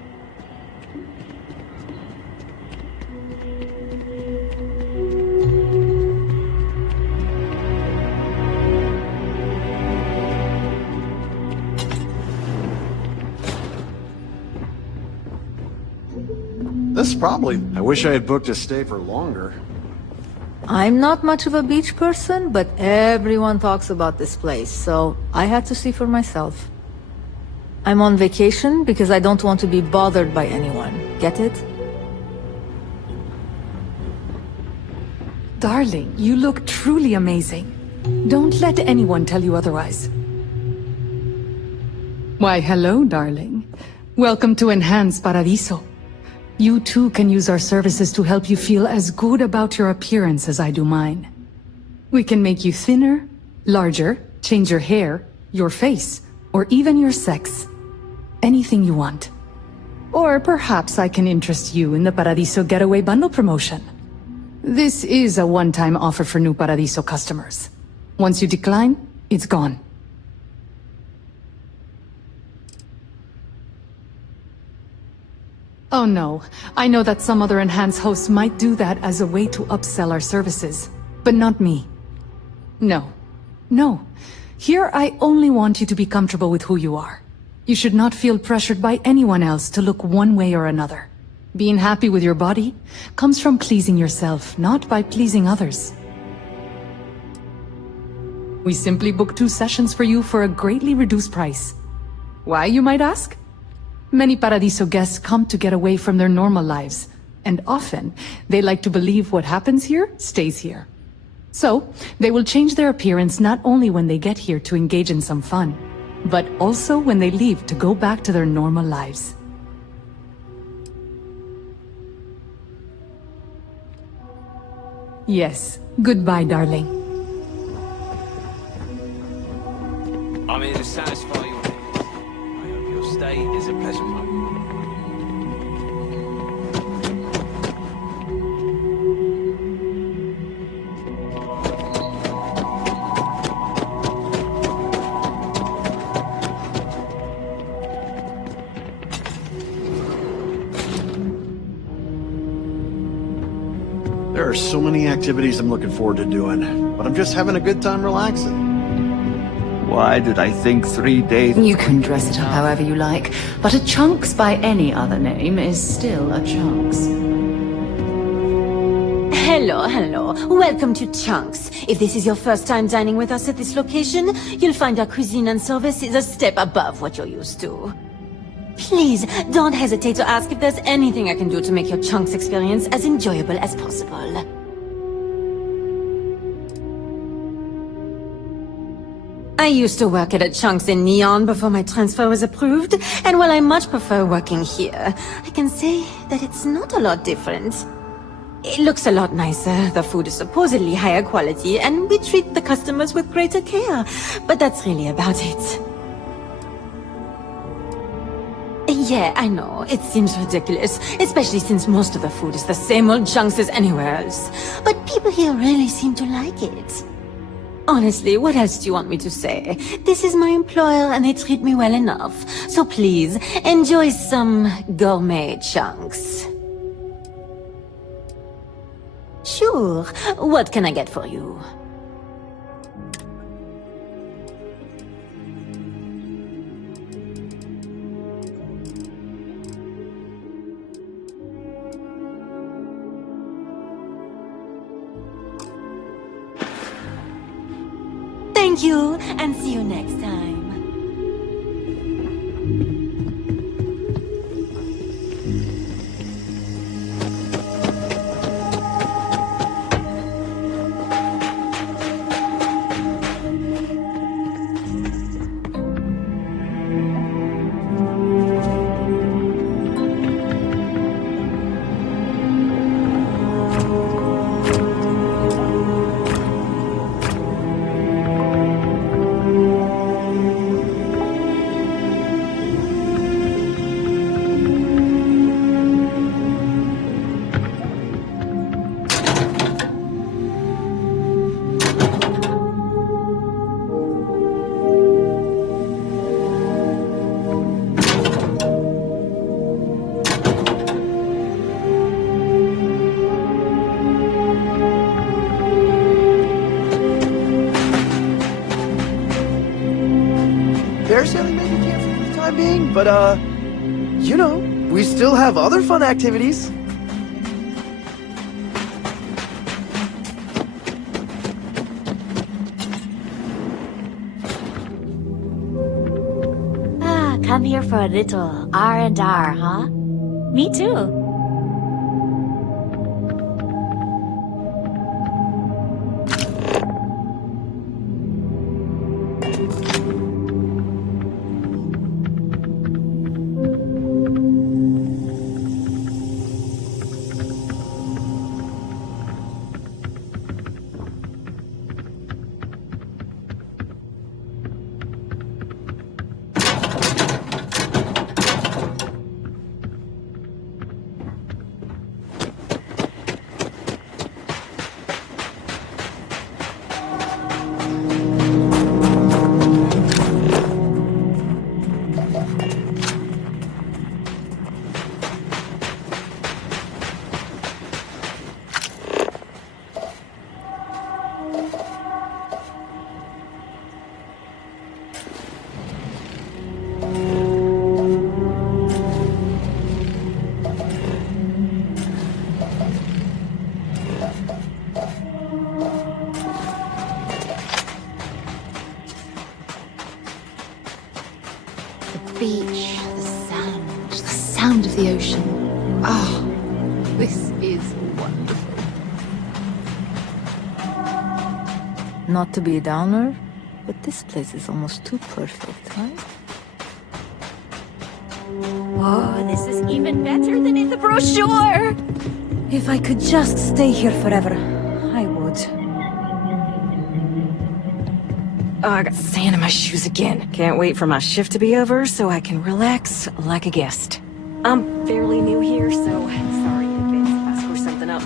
This probably... I wish I had booked a stay for longer. I'm not much of a beach person, but everyone talks about this place, so I had to see for myself. I'm on vacation because I don't want to be bothered by anyone. Get it? Darling, you look truly amazing. Don't let anyone tell you otherwise. Why, hello, darling. Welcome to Enhanced Paradiso. You too can use our services to help you feel as good about your appearance as I do mine. We can make you thinner, larger, change your hair, your face, or even your sex. Anything you want. Or perhaps I can interest you in the Paradiso Getaway Bundle promotion. This is a one-time offer for new Paradiso customers. Once you decline, it's gone. Oh no, I know that some other enhanced hosts might do that as a way to upsell our services, but not me. No. No. Here I only want you to be comfortable with who you are. You should not feel pressured by anyone else to look one way or another. Being happy with your body comes from pleasing yourself, not by pleasing others. We simply book 2 sessions for you for a greatly reduced price. Why, you might ask? Many Paradiso guests come to get away from their normal lives, and often they like to believe what happens here stays here. So, they will change their appearance not only when they get here to engage in some fun, but also when they leave to go back to their normal lives. Yes, goodbye, darling. I'm here to satisfy your needs. I hope your stay is a pleasant one. There are so many activities I'm looking forward to doing, but I'm just having a good time relaxing. Why did I think 3 days... You can dress it up however you like, but a Chunks by any other name is still a Chunks. Hello. Welcome to Chunks. If this is your first time dining with us at this location, you'll find our cuisine and service is a step above what you're used to. Please, don't hesitate to ask if there's anything I can do to make your Chunks experience as enjoyable as possible. I used to work at a Chunks in Neon before my transfer was approved, and while I much prefer working here, I can say that it's not a lot different. It looks a lot nicer, the food is supposedly higher quality, and we treat the customers with greater care, but that's really about it. Yeah, I know, it seems ridiculous, especially since most of the food is the same old Chunks as anywhere else, but people here really seem to like it. Honestly, what else do you want me to say? This is my employer and they treat me well enough. So please, enjoy some gourmet chunks. Sure. What can I get for you? Thank you, and see you next time. Parasailing may be canceled for the time being, but you know, we still have other fun activities. Ah, come here for a little R&R, huh? Me too. Beach, the sound of the ocean. Oh, this is wonderful. Not to be a downer, but this place is almost too perfect, right? Oh, this is even better than in the brochure! If I could just stay here forever, I would. Oh, I got sand in my shoes again. Can't wait for my shift to be over so I can relax like a guest. I'm fairly new here, so sorry in advance if I screw something up.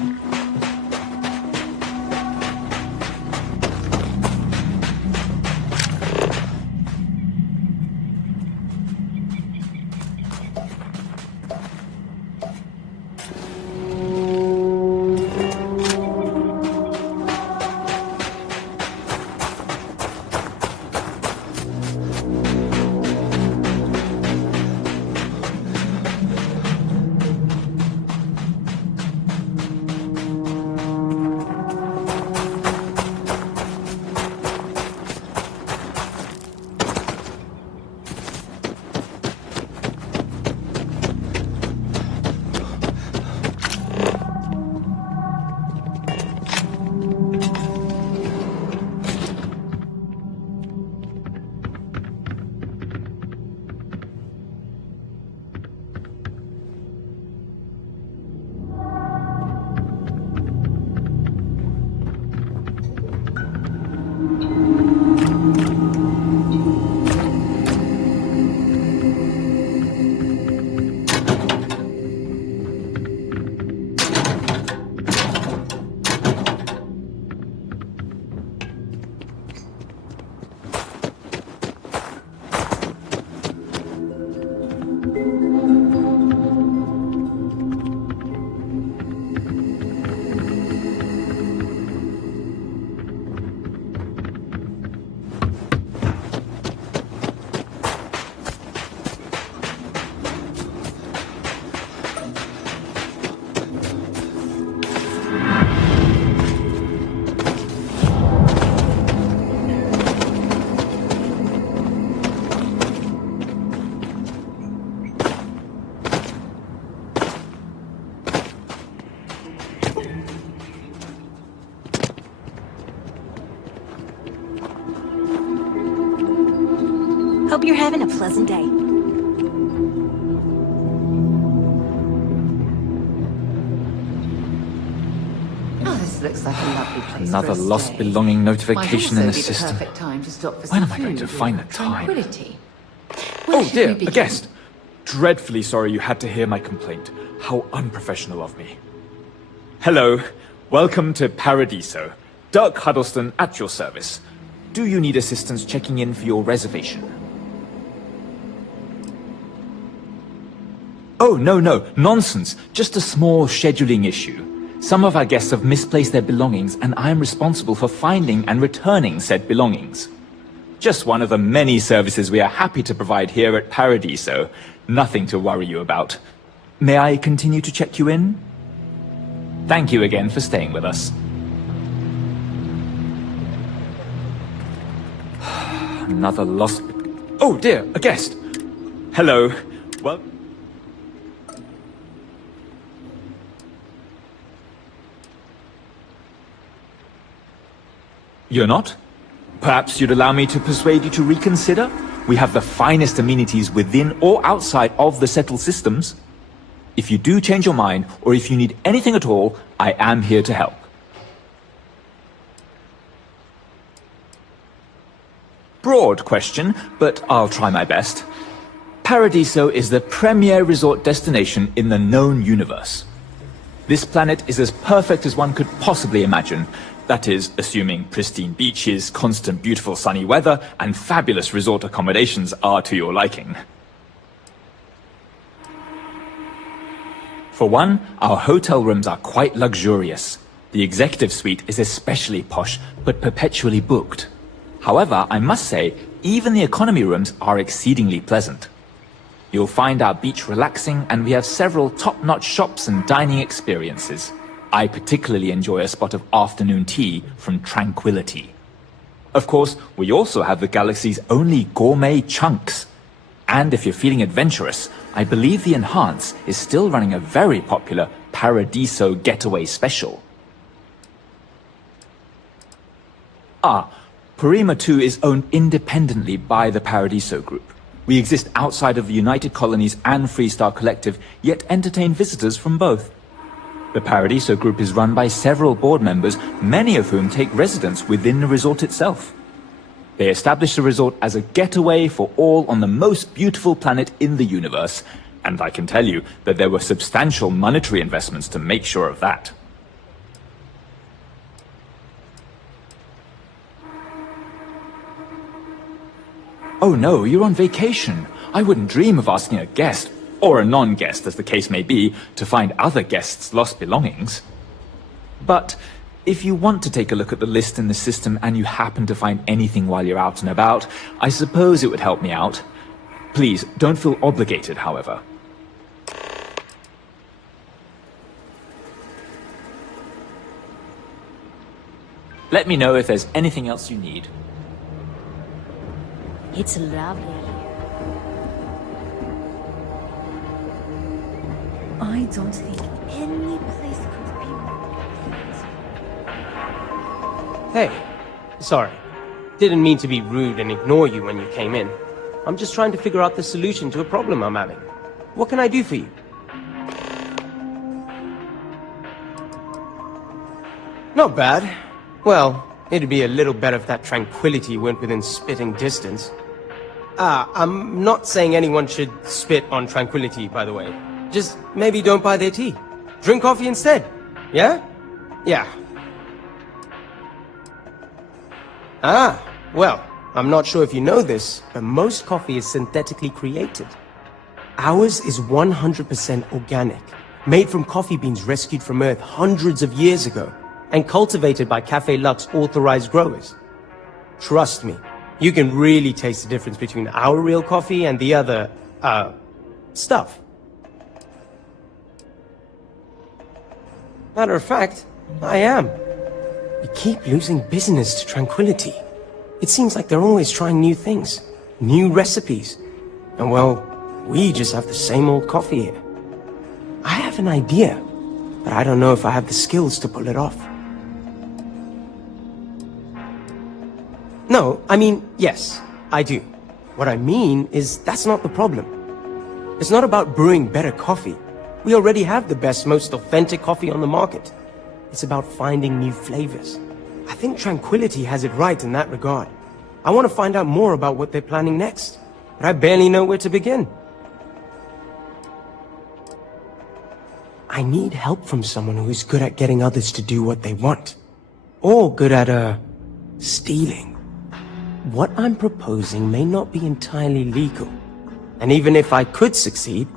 Hope you're having a pleasant day. Oh, this looks like a lovely place Another for a lost stay. belonging notification Might in also the be system. perfect time to stop for When some am I going to food find or the time? tranquility. Oh should dear, we a begin? guest. Dreadfully sorry you had to hear my complaint. How unprofessional of me. Hello, welcome to Paradiso. Dirk Huddleston at your service. Do you need assistance checking in for your reservation? Oh, no, nonsense. Just a small scheduling issue. Some of our guests have misplaced their belongings, and I am responsible for finding and returning said belongings. Just one of the many services we are happy to provide here at Paradiso. Nothing to worry you about. May I continue to check you in? Thank you again for staying with us. Another lost... Oh dear, a guest. Hello. Well... You're not? Perhaps you'd allow me to persuade you to reconsider? We have the finest amenities within or outside of the settled systems. If you do change your mind, or if you need anything at all, I am here to help. Broad question, but I'll try my best. Paradiso is the premier resort destination in the known universe. This planet is as perfect as one could possibly imagine. That is, assuming pristine beaches, constant beautiful sunny weather, and fabulous resort accommodations are to your liking. For one, our hotel rooms are quite luxurious. The executive suite is especially posh, but perpetually booked. However, I must say, even the economy rooms are exceedingly pleasant. You'll find our beach relaxing, and we have several top-notch shops and dining experiences. I particularly enjoy a spot of afternoon tea from Tranquility. Of course, we also have the galaxy's only gourmet chunks. And if you're feeling adventurous, I believe the Enhance is still running a very popular Paradiso Getaway Special. Parima 2 is owned independently by the Paradiso Group. We exist outside of the United Colonies and Freestar Collective, yet entertain visitors from both. The Paradiso Group is run by several board members, many of whom take residence within the resort itself. They established the resort as a getaway for all on the most beautiful planet in the universe, and I can tell you that there were substantial monetary investments to make sure of that. Oh no, you're on vacation. I wouldn't dream of asking a guest, or a non-guest as the case may be, to find other guests' lost belongings. But if you want to take a look at the list in the system and you happen to find anything while you're out and about, I suppose it would help me out. Please, don't feel obligated, however. Let me know if there's anything else you need. It's lovely here. I don't think any place could be more. Hey, sorry. Didn't mean to be rude and ignore you when you came in. I'm just trying to figure out the solution to a problem I'm having. What can I do for you? Not bad. Well, it'd be a little better if that Tranquility went within spitting distance. I'm not saying anyone should spit on Tranquility, by the way. Just maybe don't buy their tea. Drink coffee instead. Yeah? Yeah. Well, I'm not sure if you know this, but most coffee is synthetically created. Ours is 100% organic, made from coffee beans rescued from Earth hundreds of years ago, and cultivated by Cafe Luxe authorized growers. Trust me, you can really taste the difference between our real coffee and the other, stuff. Matter of fact, I am. We keep losing business to Tranquility. It seems like they're always trying new things, new recipes. And well, we just have the same old coffee here. I have an idea, but I don't know if I have the skills to pull it off. No, I mean, yes, I do. What I mean is that's not the problem. It's not about brewing better coffee. We already have the best, most authentic coffee on the market. It's about finding new flavors. I think Tranquility has it right in that regard. I want to find out more about what they're planning next, but I barely know where to begin. I need help from someone who is good at getting others to do what they want. Or good at, stealing. What I'm proposing may not be entirely legal. And even if I could succeed,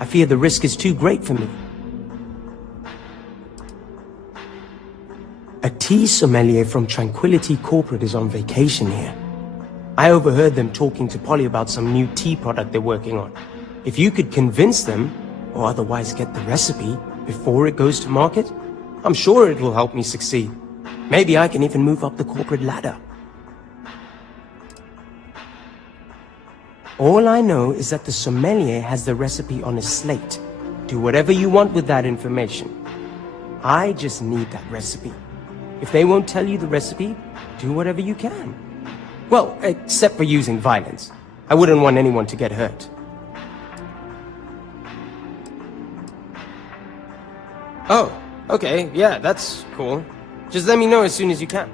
I fear the risk is too great for me. A tea sommelier from Tranquility Corporate is on vacation here. I overheard them talking to Polly about some new tea product they're working on. If you could convince them, or otherwise get the recipe, before it goes to market, I'm sure it will help me succeed. Maybe I can even move up the corporate ladder. All I know is that the sommelier has the recipe on his slate. Do whatever you want with that information. I just need that recipe. If they won't tell you the recipe, do whatever you can. Well, except for using violence. I wouldn't want anyone to get hurt. Oh, okay, yeah, that's cool. Just let me know as soon as you can.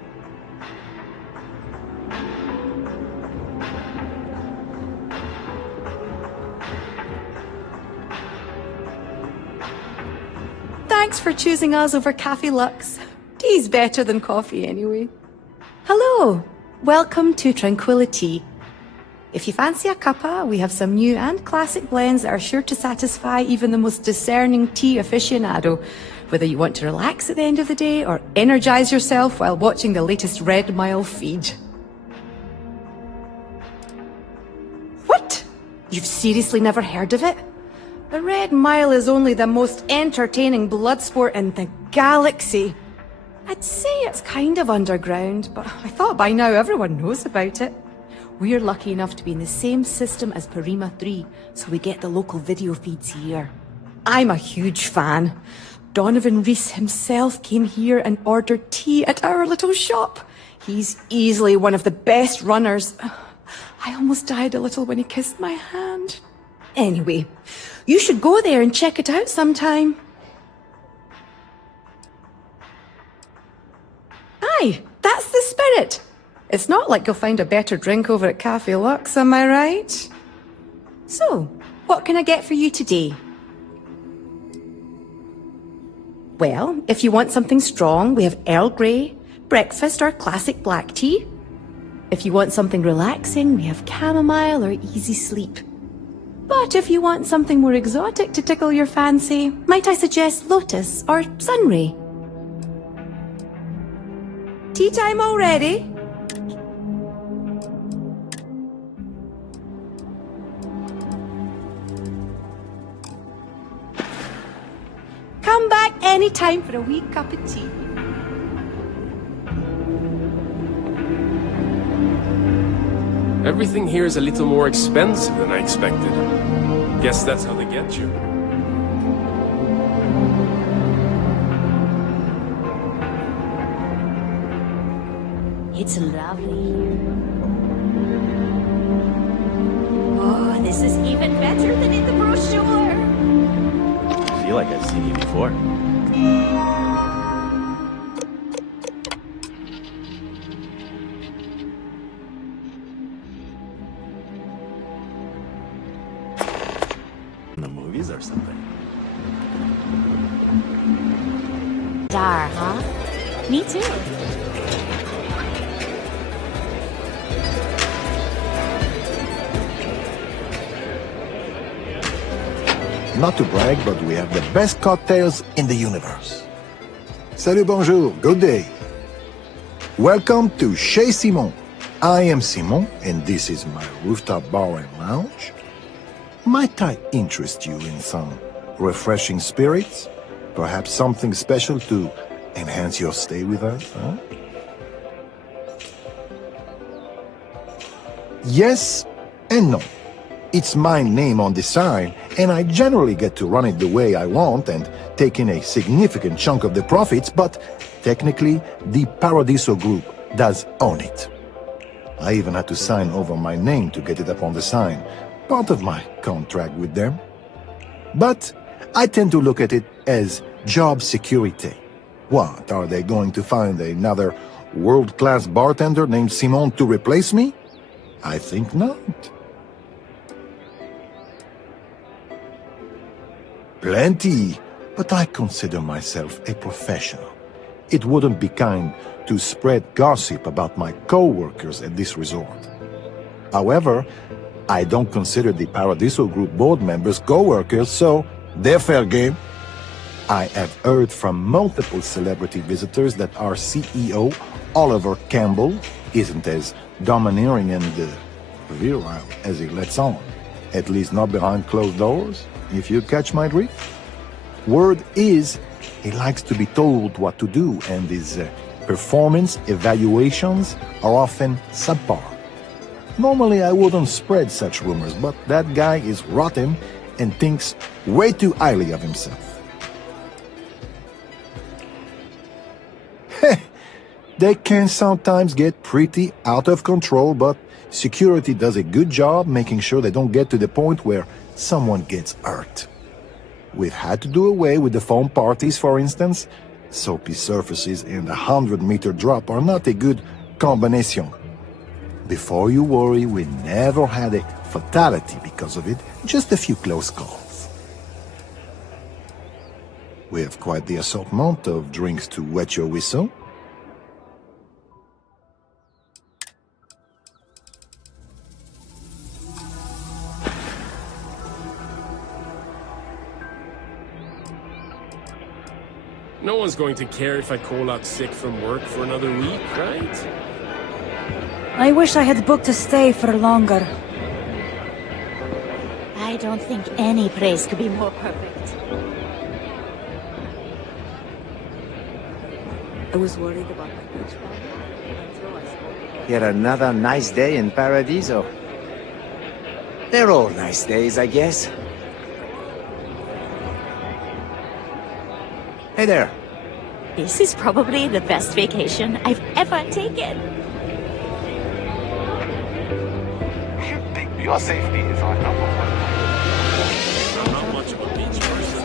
Thanks for choosing us over Cafe Lux. Tea's better than coffee anyway. Hello, welcome to Tranquility. If you fancy a cuppa, we have some new and classic blends that are sure to satisfy even the most discerning tea aficionado, whether you want to relax at the end of the day or energize yourself while watching the latest Red Mile feed. What? You've seriously never heard of it? The Red Mile is only the most entertaining blood sport in the galaxy. I'd say it's kind of underground, but I thought by now everyone knows about it. We're lucky enough to be in the same system as Parima 3, so we get the local video feeds here. I'm a huge fan. Donovan Reese himself came here and ordered tea at our little shop. He's easily one of the best runners. I almost died a little when he kissed my hand. Anyway, you should go there and check it out sometime. Aye, that's the spirit. It's not like you'll find a better drink over at Cafe Lux, am I right? So, what can I get for you today? Well, if you want something strong, we have Earl Grey, breakfast or classic black tea. If you want something relaxing, we have chamomile or easy sleep. But if you want something more exotic to tickle your fancy, might I suggest lotus or sunray? Tea time already? Come back anytime for a wee cup of tea. Everything here is a little more expensive than I expected. Guess that's how they get you. It's lovely here. Oh, this is even better than in the brochure. I feel like I've seen you before. In the movies or something. Dar, huh? Me too. Not to brag, but we have the best cocktails in the universe. Salut, bonjour, good day. Welcome to Chez Simon. I am Simon, and this is my rooftop bar and lounge. Might I interest you in some refreshing spirits? Perhaps something special to enhance your stay with us, huh? Yes and no. It's my name on the sign, and I generally get to run it the way I want and take in a significant chunk of the profits, but technically, the Paradiso Group does own it. I even had to sign over my name to get it up on the sign, part of my contract with them. But I tend to look at it as job security. What, are they going to find another world-class bartender named Simon to replace me? I think not. Plenty, but I consider myself a professional. It wouldn't be kind to spread gossip about my co-workers at this resort. However, I don't consider the Paradiso Group board members co-workers, so they're fair game. I have heard from multiple celebrity visitors that our CEO, Oliver Campbell, isn't as domineering and virile as he lets on. At least not behind closed doors, if you catch my drift. Word is, he likes to be told what to do, and his performance evaluations are often subpar. Normally I wouldn't spread such rumors, but that guy is rotten and thinks way too highly of himself. They can sometimes get pretty out of control, but security does a good job making sure they don't get to the point where someone gets hurt. We've had to do away with the foam parties, for instance. Soapy surfaces and a 100-meter drop are not a good combination. Before you worry, we never had a fatality because of it, just a few close calls. We have quite the assortment of drinks to wet your whistle. No one's going to care if I call out sick from work for another week, right? I wish I had booked a stay for longer. I don't think any place could be more perfect. I was worried about my beach bag until I spoke. Yet another nice day in Paradiso. They're all nice days, I guess. Hey there. This is probably the best vacation I've ever taken. Your safety is our number one. I'm not much of a beach person.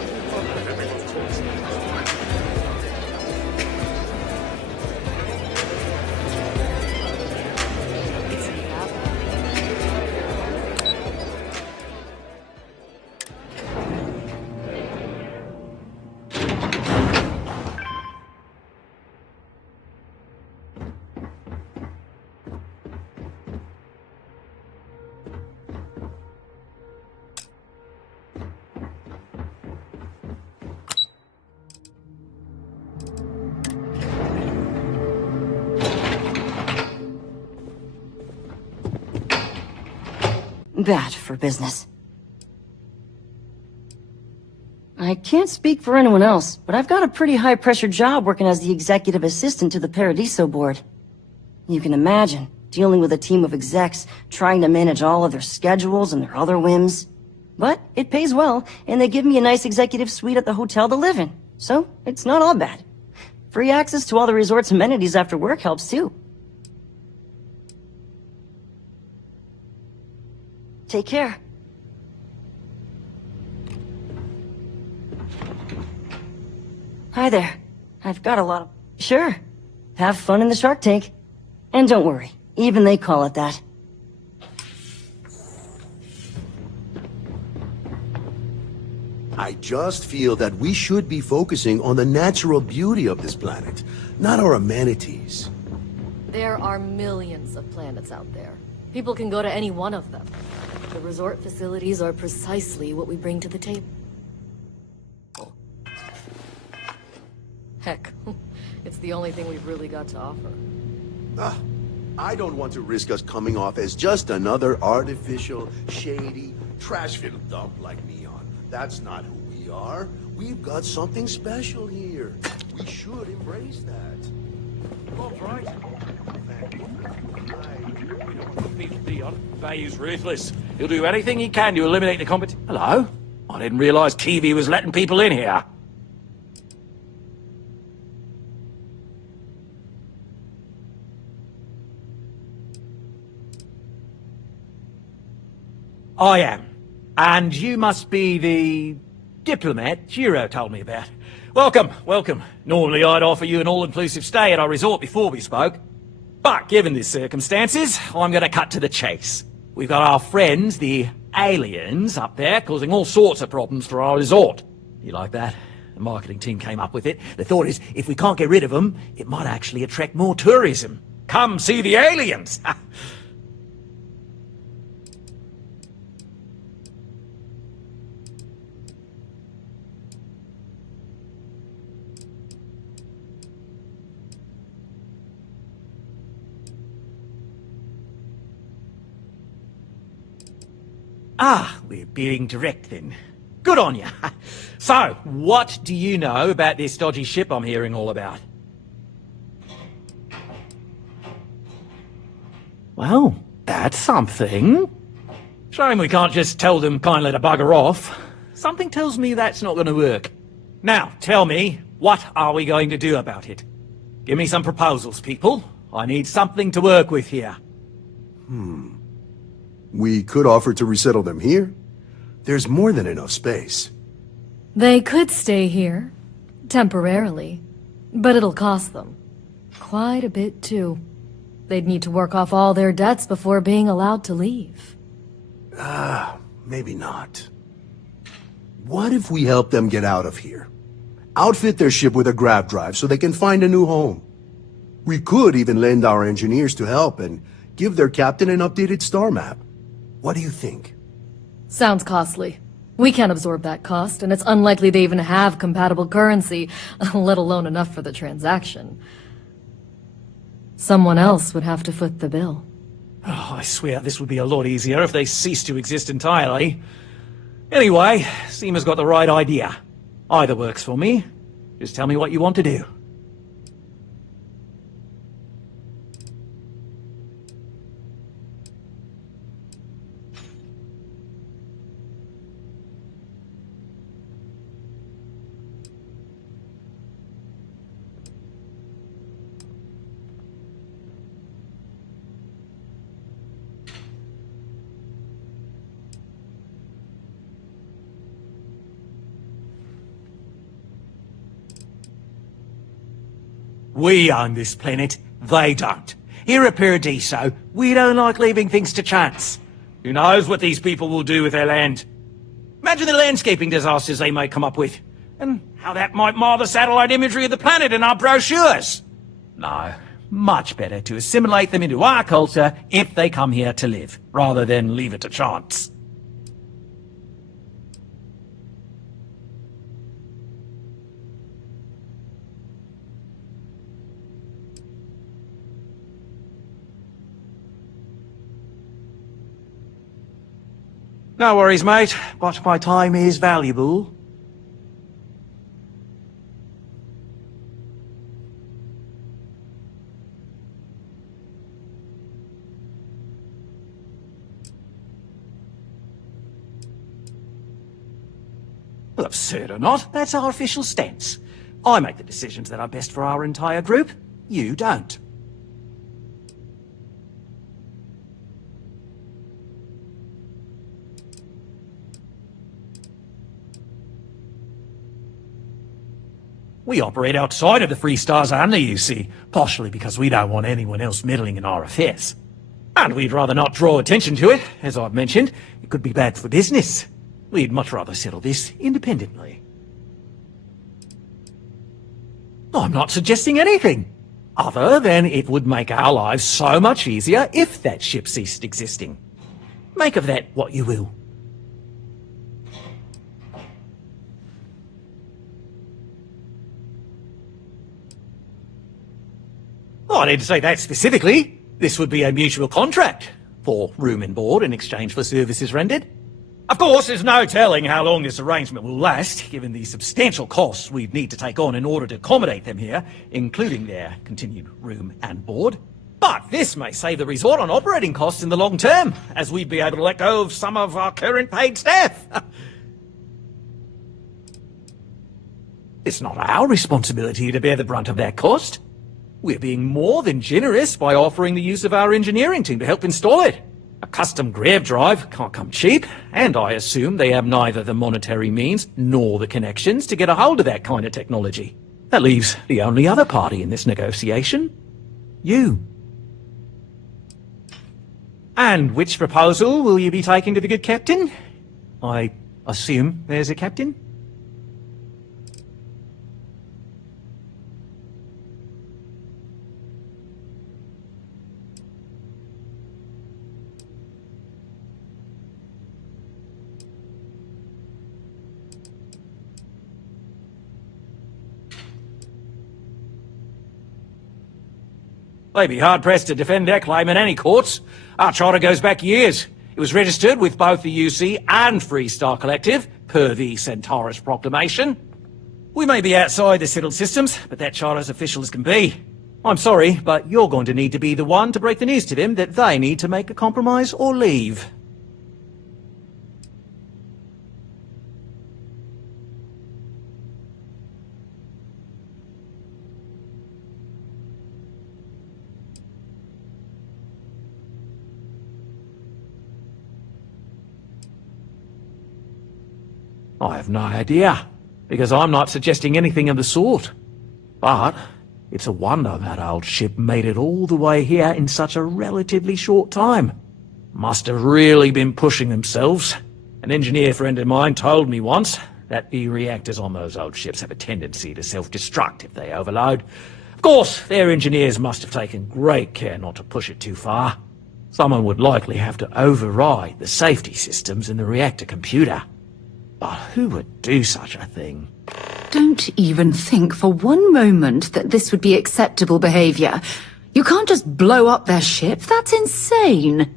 Bad for business. I can't speak for anyone else, but I've got a pretty high-pressure job working as the executive assistant to the Paradiso board. You can imagine, dealing with a team of execs, trying to manage all of their schedules and their other whims. But it pays well, and they give me a nice executive suite at the hotel to live in, so it's not all bad. Free access to all the resort's amenities after work helps too. Take care. Hi there. I've got a lot of... Sure. Have fun in the Shark Tank. And don't worry, even they call it that. I just feel that we should be focusing on the natural beauty of this planet, not our amenities. There are millions of planets out there. People can go to any one of them. The resort facilities are precisely what we bring to the table. Heck, it's the only thing we've really got to offer. I don't want to risk us coming off as just another artificial, shady, trash-filled dump like Neon. That's not who we are. We've got something special here. We should embrace that. All right. Dion, Bayou's ruthless. He'll do anything he can to eliminate the competition. Hello? I didn't realize Kiwi was letting people in here. I am. And you must be the diplomat Jiro told me about. Welcome, welcome. Normally I'd offer you an all-inclusive stay at our resort before we spoke. But given the circumstances, I'm going to cut to the chase. We've got our friends, the aliens, up there causing all sorts of problems for our resort. You like that? The marketing team came up with it. The thought is, if we can't get rid of them, it might actually attract more tourism. Come see the aliens! Ah, we're being direct then. Good on you. So, what do you know about this dodgy ship I'm hearing all about? Well, that's something. Shame we can't just tell them kindly to bugger off. Something tells me that's not going to work. Now, tell me, what are we going to do about it? Give me some proposals, people. I need something to work with here. We could offer to resettle them here. There's more than enough space. They could stay here, temporarily, but it'll cost them. Quite a bit, too. They'd need to work off all their debts before being allowed to leave. Maybe not. What if we help them get out of here? Outfit their ship with a grav drive so they can find a new home. We could even lend our engineers to help and give their captain an updated star map. What do you think? Sounds costly. We can't absorb that cost, and it's unlikely they even have compatible currency, let alone enough for the transaction. Someone else would have to foot the bill. Oh, I swear this would be a lot easier if they ceased to exist entirely. Anyway, Seema's got the right idea. Either works for me. Just tell me what you want to do. We own this planet, they don't. Here at Paradiso, we don't like leaving things to chance. Who knows what these people will do with their land? Imagine the landscaping disasters they may come up with, and how that might mar the satellite imagery of the planet in our brochures. No, much better to assimilate them into our culture if they come here to live, rather than leave it to chance. No worries, mate, but my time is valuable. Well, absurd or not, that's our official stance. I make the decisions that are best for our entire group. You don't. We operate outside of the Free Stars only, you see, partially because we don't want anyone else meddling in our affairs. And we'd rather not draw attention to it, as I've mentioned. It could be bad for business. We'd much rather settle this independently. I'm not suggesting anything, other than it would make our lives so much easier if that ship ceased existing. Make of that what you will. Oh, I didn't say that specifically. This would be a mutual contract for room and board in exchange for services rendered. Of course, there's no telling how long this arrangement will last, given the substantial costs we'd need to take on in order to accommodate them here, including their continued room and board. But this may save the resort on operating costs in the long term, as we'd be able to let go of some of our current paid staff. It's not our responsibility to bear the brunt of that cost. We're being more than generous by offering the use of our engineering team to help install it. A custom grav drive can't come cheap, and I assume they have neither the monetary means nor the connections to get a hold of that kind of technology. That leaves the only other party in this negotiation. You. And which proposal will you be taking to the good captain? I assume there's a captain? They'd be hard-pressed to defend their claim in any courts. Our charter goes back years. It was registered with both the UC and Freestar Collective, per the Centaurus Proclamation. We may be outside the settled systems, but that charter's official as can be. I'm sorry, but you're going to need to be the one to break the news to them that they need to make a compromise or leave. I have no idea, because I'm not suggesting anything of the sort. But it's a wonder that old ship made it all the way here in such a relatively short time. Must have really been pushing themselves. An engineer friend of mine told me once that the reactors on those old ships have a tendency to self-destruct if they overload. Of course, their engineers must have taken great care not to push it too far. Someone would likely have to override the safety systems in the reactor computer. But who would do such a thing? Don't even think for one moment that this would be acceptable behavior. You can't just blow up their ship. That's insane.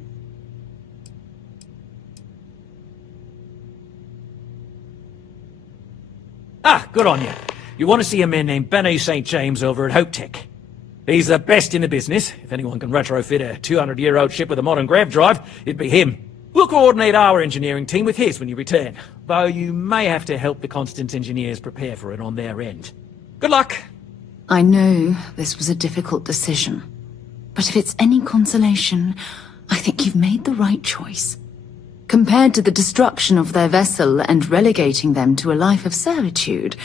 Ah, good on you. You want to see a man named Benny St. James over at Hope Tech. He's the best in the business. If anyone can retrofit a 200-year-old ship with a modern grav drive, it'd be him. We'll coordinate our engineering team with his when you return, though you may have to help the Constance engineers prepare for it on their end. Good luck! I know this was a difficult decision, but if it's any consolation, I think you've made the right choice. Compared to the destruction of their vessel and relegating them to a life of servitude,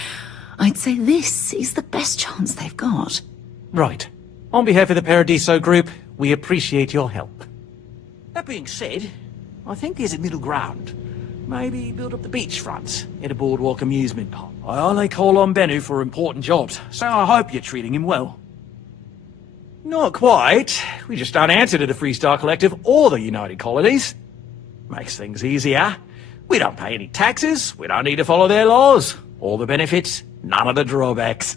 I'd say this is the best chance they've got. Right. On behalf of the Paradiso Group, we appreciate your help. That being said, I think there's a middle ground. Maybe build up the beachfront at a boardwalk amusement park. I only call on Bennu for important jobs, so I hope you're treating him well. Not quite. We just don't answer to the Freestar Collective or the United Colonies. Makes things easier. We don't pay any taxes, we don't need to follow their laws. All the benefits, none of the drawbacks.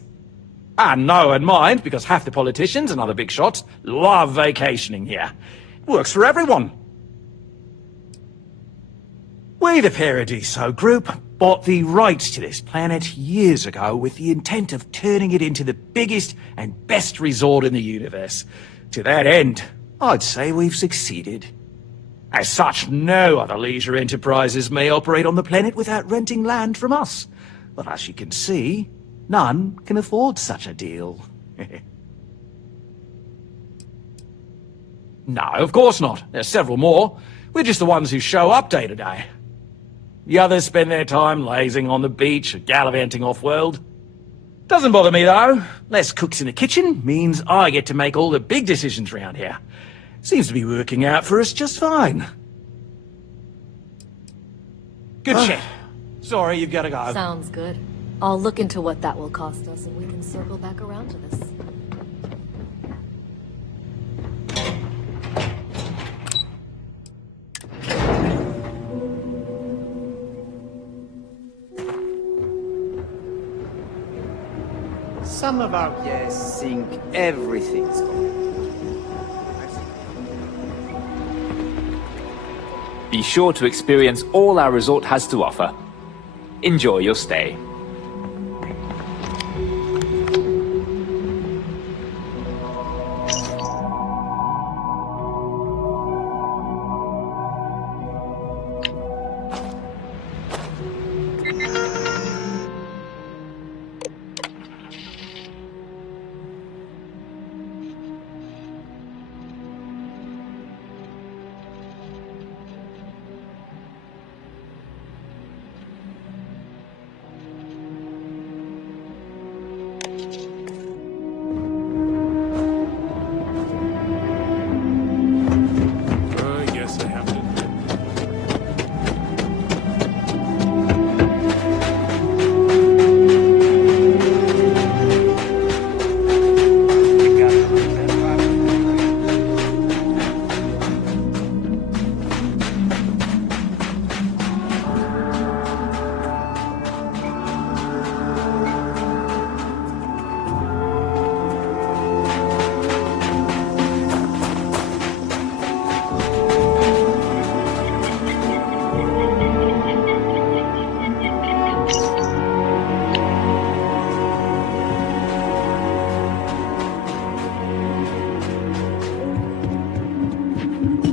And no one minds, because half the politicians and other big shots love vacationing here. It works for everyone. We, the Paradiso Group, bought the rights to this planet years ago with the intent of turning it into the biggest and best resort in the universe. To that end, I'd say we've succeeded. As such, no other leisure enterprises may operate on the planet without renting land from us. But as you can see, none can afford such a deal. No, of course not. There's several more. We're just the ones who show up day to day. The others spend their time lazing on the beach or gallivanting off-world. Doesn't bother me, though. Less cooks in the kitchen means I get to make all the big decisions round here. Seems to be working out for us just fine. Good shit. Sorry, you've got to go. Sounds good. I'll look into what that will cost us and we can circle back around to this. Some of our guests think everything's going. Be sure to experience all our resort has to offer. Enjoy your stay.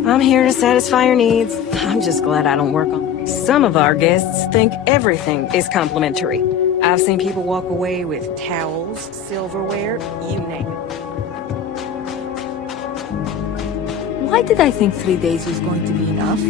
I'm here to satisfy your needs. I'm just glad I don't work on... Some of our guests think everything is complimentary. I've seen people walk away with towels, silverware, you name it. Why did I think 3 days was going to be enough?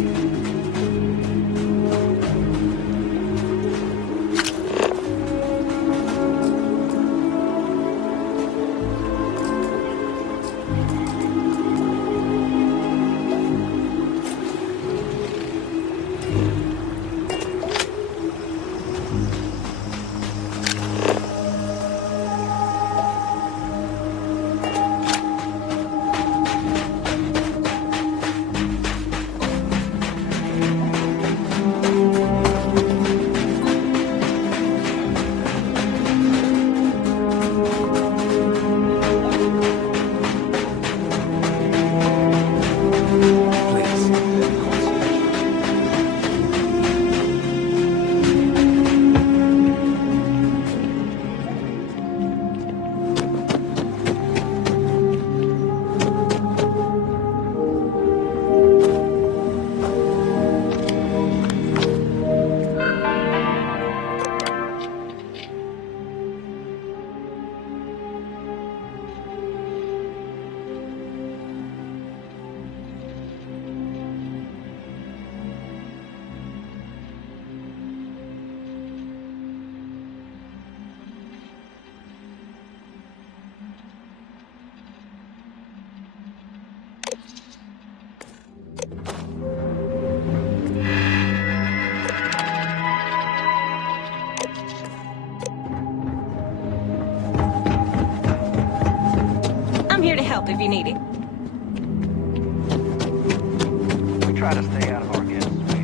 I'm here to help if you need it. We try to stay out of our guests' way.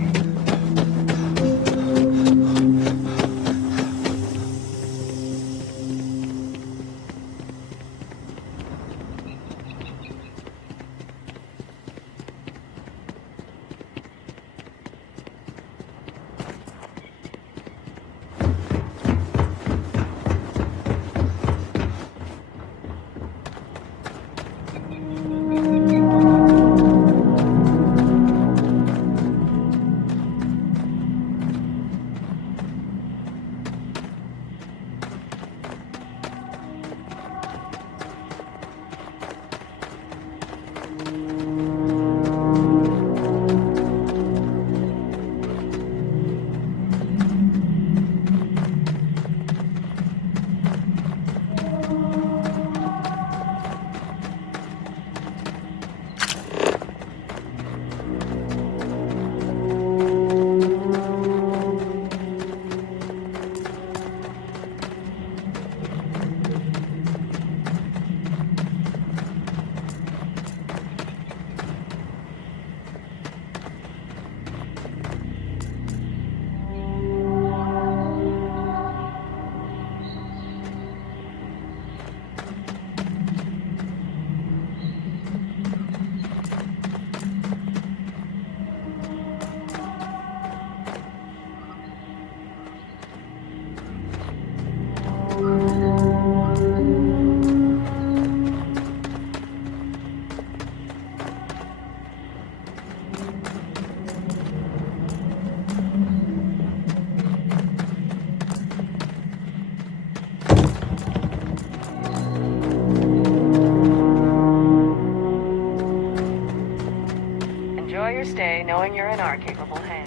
Enjoy your stay, knowing you're in our capable hands.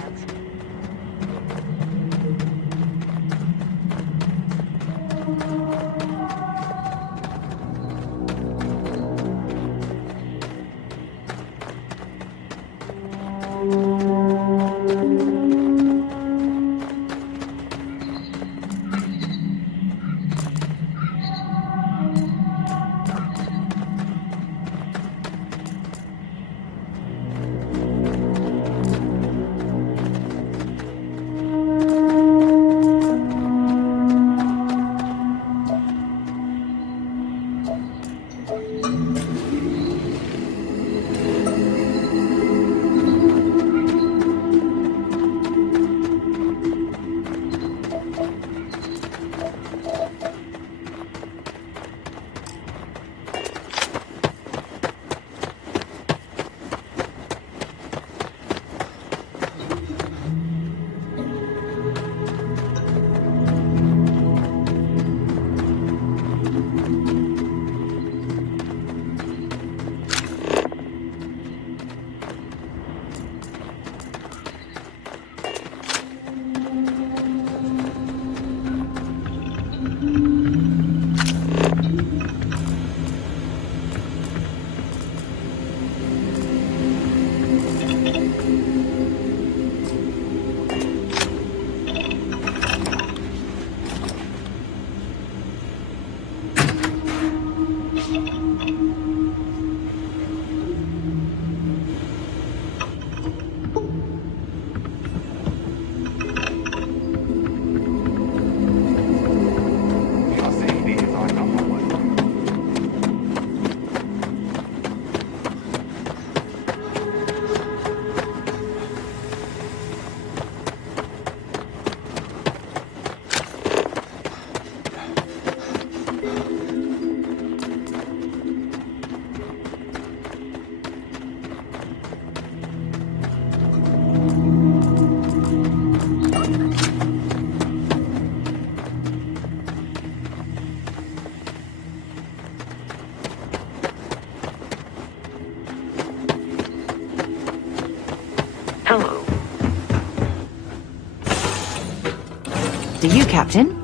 Hello. Do you, Captain?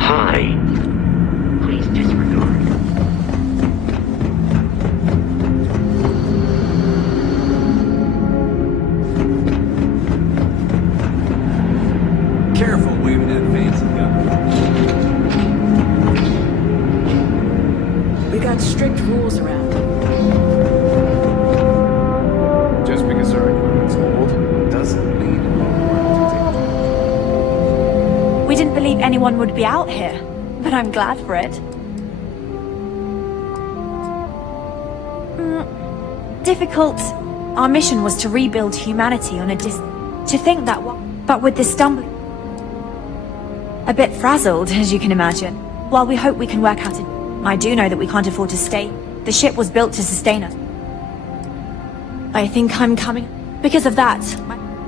Hi. Please disregard. Careful waving that fancy gun. We got strict rules around here. Just because our equipment's old doesn't mean it won't learn to take. We didn't believe anyone would be out here, but I'm glad for it. Difficult. Our mission was to rebuild humanity on a to think that but with this stumbling... A bit frazzled, as you can imagine. While we hope we can work out it, I do know that we can't afford to stay. The ship was built to sustain us. I think I'm coming. Because of that,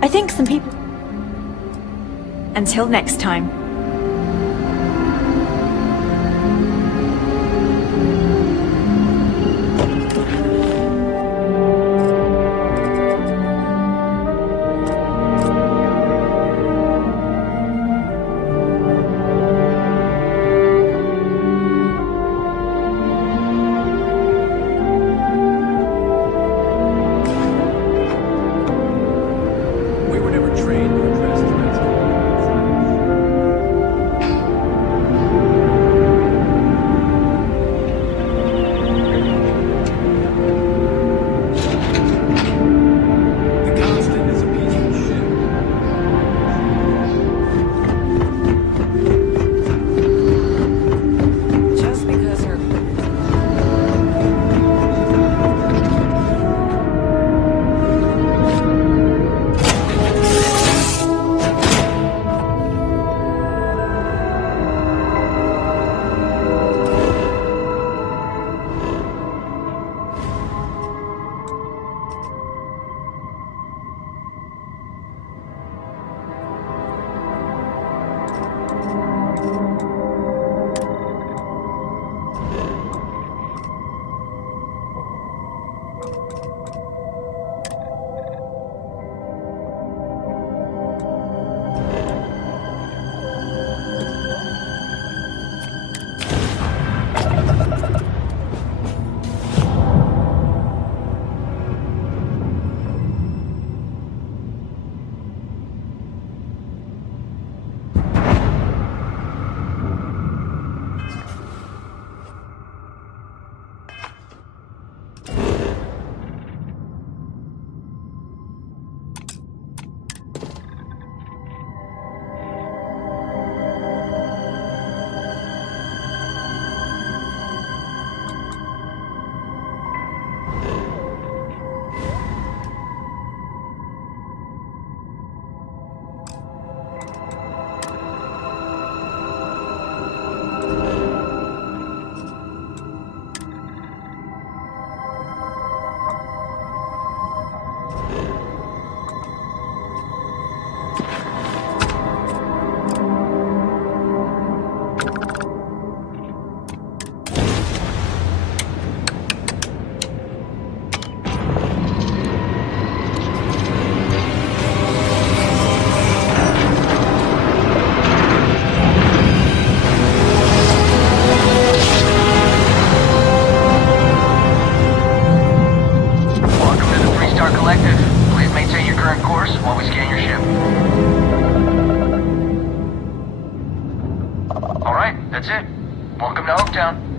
I think some people... Until next time. We were never trained to address threats. Welcome to Hometown.